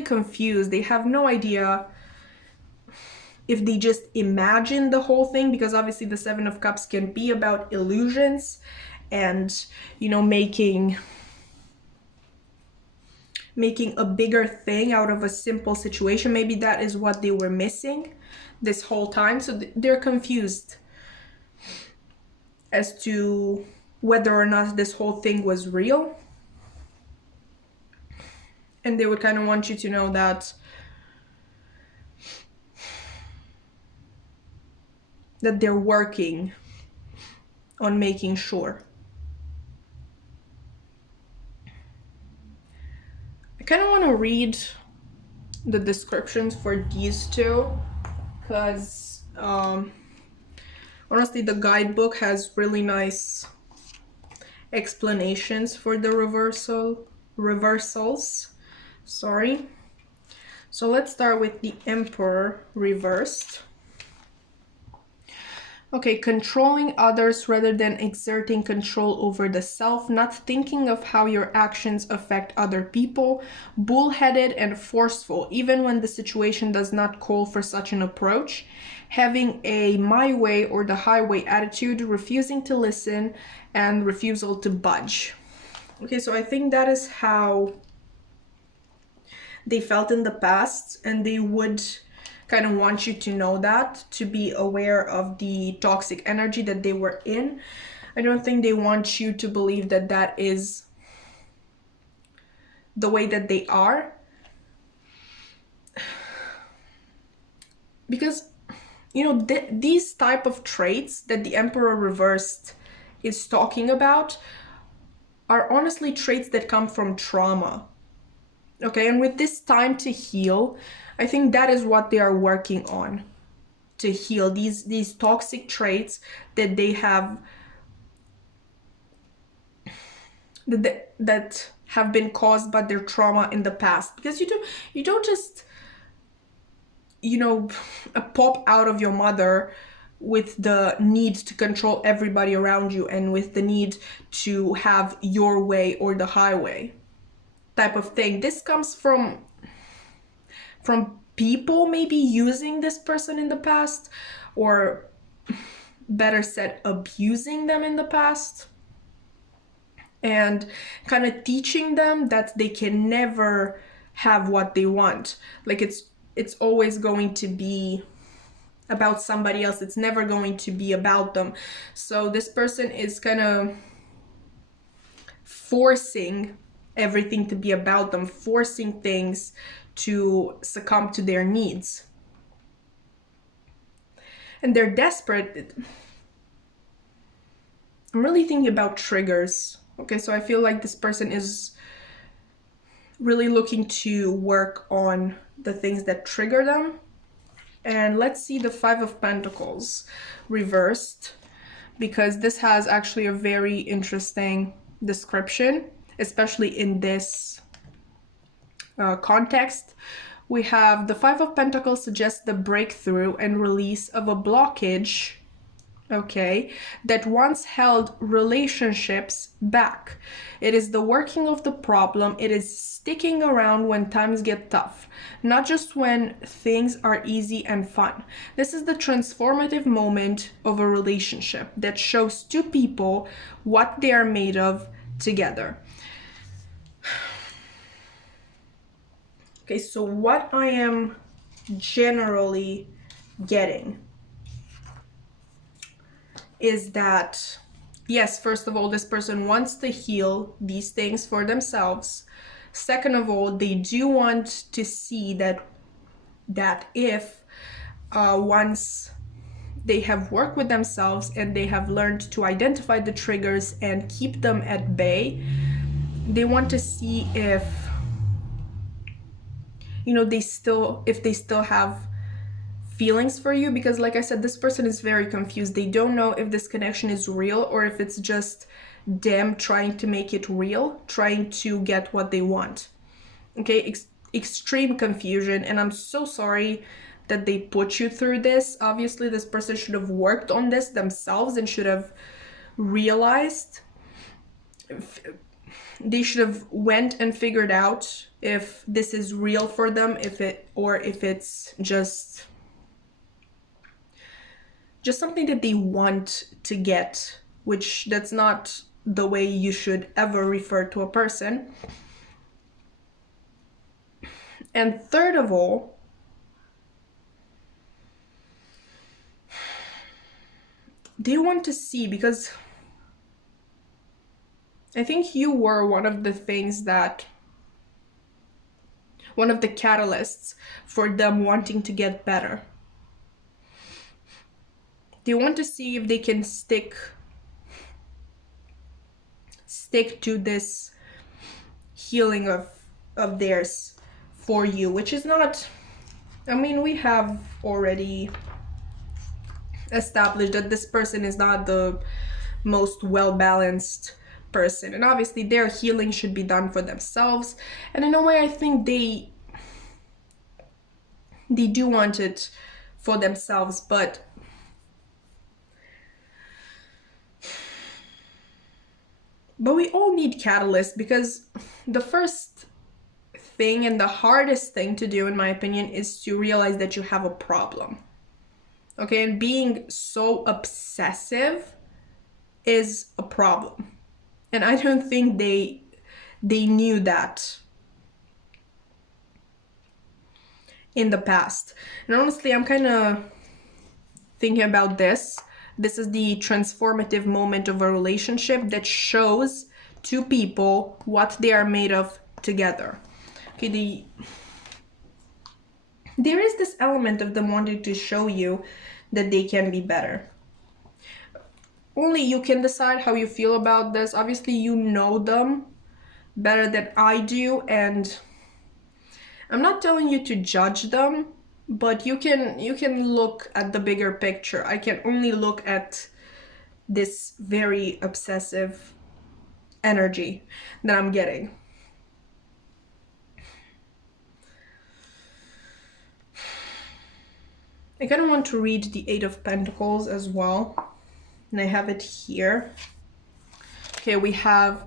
confused. They have no idea if they just imagine the whole thing, because obviously the Seven of Cups can be about illusions and, you know, making a bigger thing out of a simple situation. Maybe that is what they were missing this whole time. So they're confused as to whether or not this whole thing was real. And they would kind of want you to know that they're working on making sure. I kind of want to read the descriptions for these two because honestly the guidebook has really nice explanations for the reversals. Sorry. So let's start with the Emperor reversed. Okay, controlling others rather than exerting control over the self, not thinking of how your actions affect other people, bullheaded and forceful, even when the situation does not call for such an approach, having a my way or the highway attitude, refusing to listen, and refusal to budge. Okay, so I think that is how they felt in the past, and they would kind of want you to know that, to be aware of the toxic energy that they were in. I don't think they want you to believe that that is the way that they are. Because, you know, these type of traits that the Emperor reversed is talking about are honestly traits that come from trauma. Okay, and with this time to heal, I think that is what they are working on, to heal these toxic traits that they have, that have been caused by their trauma in the past. Because you don't just, you know, pop out of your mother with the need to control everybody around you and with the need to have your way or the highway type of thing. This comes from people maybe using this person in the past, or better said, abusing them in the past, and kind of teaching them that they can never have what they want. Like it's always going to be about somebody else. It's never going to be about them. So this person is kind of forcing everything to be about them, forcing things to succumb to their needs. And they're desperate. I'm really thinking about triggers. Okay, so I feel like this person is really looking to work on the things that trigger them. And let's see the Five of Pentacles reversed, because this has actually a very interesting description, especially in this context. We have the Five of Pentacles suggests the breakthrough and release of a blockage, okay, that once held relationships back. It is the working of the problem. It is sticking around when times get tough, not just when things are easy and fun. This is the transformative moment of a relationship that shows two people what they are made of together. Okay, so what I am generally getting is that, yes, first of all, this person wants to heal these things for themselves. Second of all, they do want to see that if once they have worked with themselves and they have learned to identify the triggers and keep them at bay, they want to see if they still have feelings for you, because like I said, this person is very confused. They don't know if this connection is real or if it's just them trying to make it real, trying to get what they want. Okay, extreme confusion, and I'm so sorry that they put you through this. Obviously, this person should have worked on this themselves and should have realized. They should have went and figured out if this is real for them, if it's just something that they want to get, which that's not the way you should ever refer to a person. And third of all, they want to see, because I think you were one of the catalysts for them wanting to get better. They want to see if they can stick to this healing of theirs for you, which is not, we have already established that this person is not the most well-balanced person, and obviously their healing should be done for themselves. And in a way, I think they do want it for themselves, but we all need catalysts, because the first thing and the hardest thing to do, in my opinion, is to realize that you have a problem. Okay, and being so obsessive is a problem. And I don't think they knew that in the past. And honestly, I'm kind of thinking about this. This is the transformative moment of a relationship that shows two people what they are made of together. Okay, there is this element of them wanting to show you that they can be better. Only you can decide how you feel about this. Obviously, you know them better than I do, and I'm not telling you to judge them, but you can look at the bigger picture. I can only look at this very obsessive energy that I'm getting. I kind of want to read the Eight of Pentacles as well, and I have it here. Okay, we have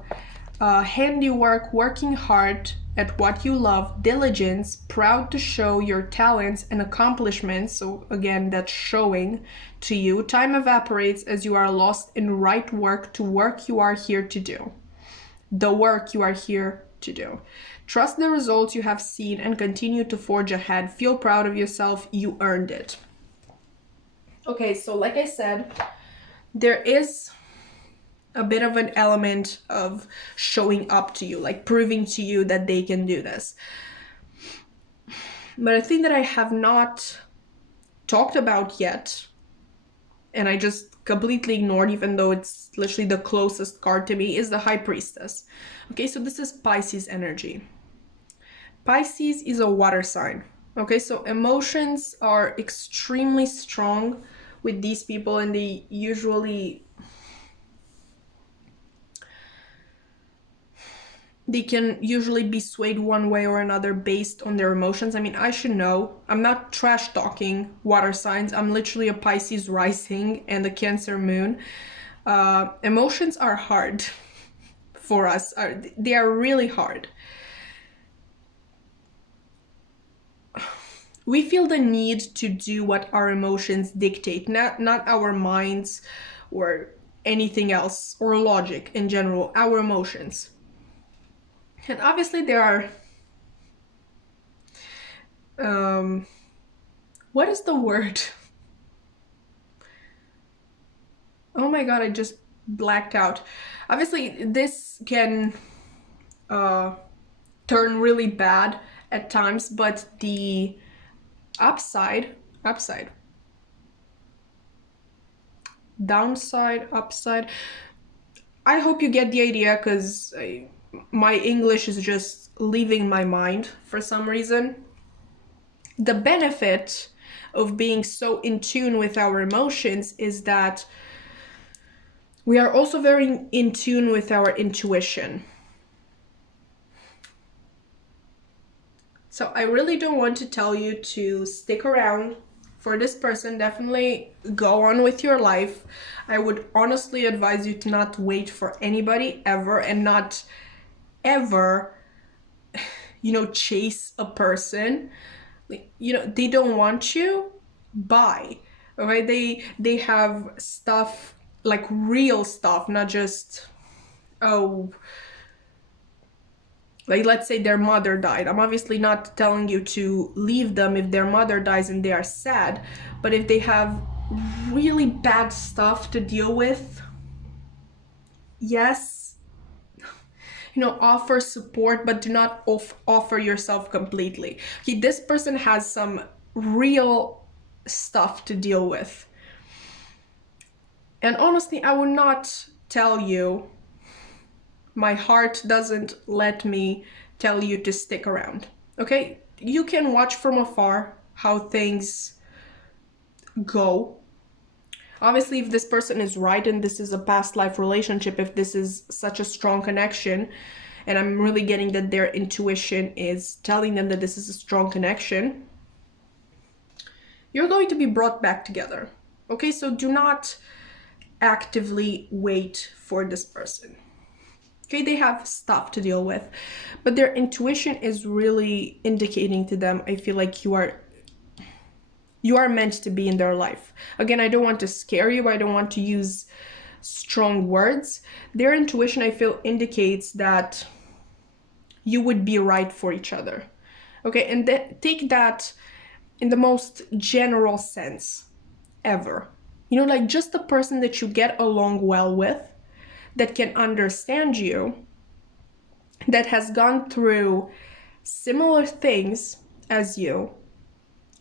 handiwork, working hard at what you love, diligence, proud to show your talents and accomplishments. So again, that's showing to you. Time evaporates as you are lost in right work, to work you are here to do. The work you are here to do. Trust the results you have seen and continue to forge ahead. Feel proud of yourself. You earned it. Okay, so like I said, there is a bit of an element of showing up to you, like proving to you that they can do this. But a thing that I have not talked about yet, and I just completely ignored, even though it's literally the closest card to me, is the High Priestess. Okay, so this is Pisces energy. Pisces is a water sign. Okay, so emotions are extremely strong with these people, and they can usually be swayed one way or another based on their emotions. I should know. I'm not trash talking water signs. I'm literally a Pisces rising and a Cancer moon. Emotions are hard for us. They are really hard. We feel the need to do what our emotions dictate, not our minds or anything else, or logic in general, our emotions. And obviously there are, what is the word? Oh my god, I just blacked out. Obviously this can turn really bad at times, but the upside, downside, upside. I hope you get the idea, because my English is just leaving my mind for some reason. The benefit of being so in tune with our emotions is that we are also very in tune with our intuition. So I really don't want to tell you to stick around for this person. Definitely go on with your life. I would honestly advise you to not wait for anybody ever, and not ever, chase a person. They don't want you. Bye. Okay, they have stuff, like real stuff, not just, like, let's say their mother died. I'm obviously not telling you to leave them if their mother dies and they are sad, but if they have really bad stuff to deal with, yes, offer support, but do not offer yourself completely. Okay, this person has some real stuff to deal with. And honestly, I would not tell you, my heart doesn't let me tell you to stick around. Okay? You can watch from afar how things go. Obviously, if this person is right and this is a past life relationship, if this is such a strong connection, and I'm really getting that their intuition is telling them that this is a strong connection, you're going to be brought back together. Okay, so do not actively wait for this person. Okay, they have stuff to deal with, but their intuition is really indicating to them, I feel like you are meant to be in their life. Again, I don't want to scare you. I don't want to use strong words. Their intuition, I feel, indicates that you would be right for each other. Okay, and take that in the most general sense ever. Like just the person that you get along well with, that can understand you, that has gone through similar things as you,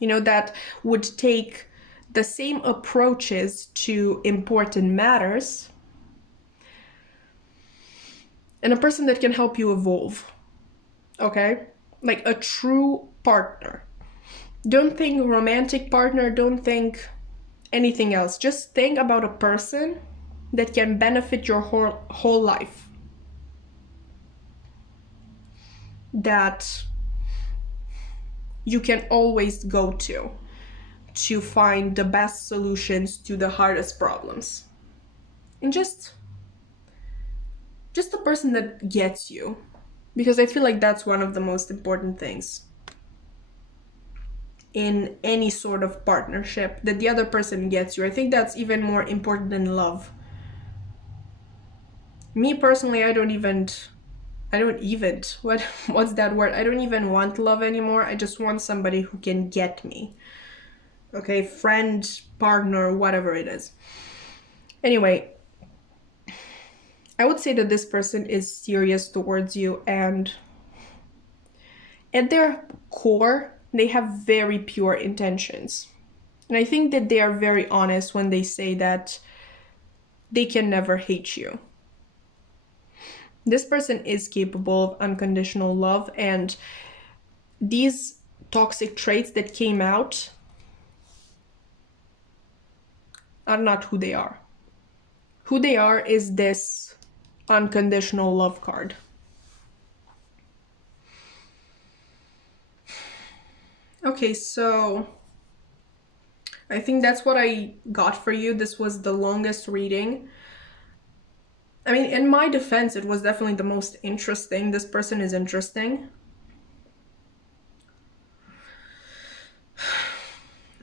that would take the same approaches to important matters, and a person that can help you evolve. Okay? Like a true partner. Don't think romantic partner, don't think anything else. Just think about a person that can benefit your whole life. That you can always go to find the best solutions to the hardest problems. And just a person that gets you, because I feel like that's one of the most important things in any sort of partnership, that the other person gets you. I think that's even more important than love. Me personally, I don't even what's that word? I don't even want love anymore. I just want somebody who can get me. Okay, friend, partner, whatever it is. Anyway, I would say that this person is serious towards you, and at their core, they have very pure intentions. And I think that they are very honest when they say that they can never hate you. This person is capable of unconditional love, and these toxic traits that came out are not who they are. Who they are is this unconditional love card. Okay, so I think that's what I got for you. This was the longest reading. I mean, in my defense, it was definitely the most interesting. This person is interesting.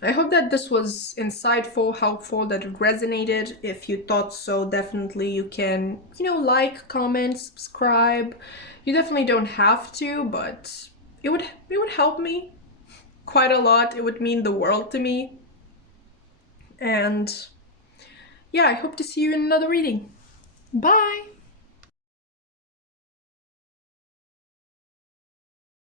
I hope that this was insightful, helpful, that it resonated. If you thought so, definitely you can, like, comment, subscribe. You definitely don't have to, but it would help me quite a lot. It would mean the world to me. And yeah, I hope to see you in another reading. Bye!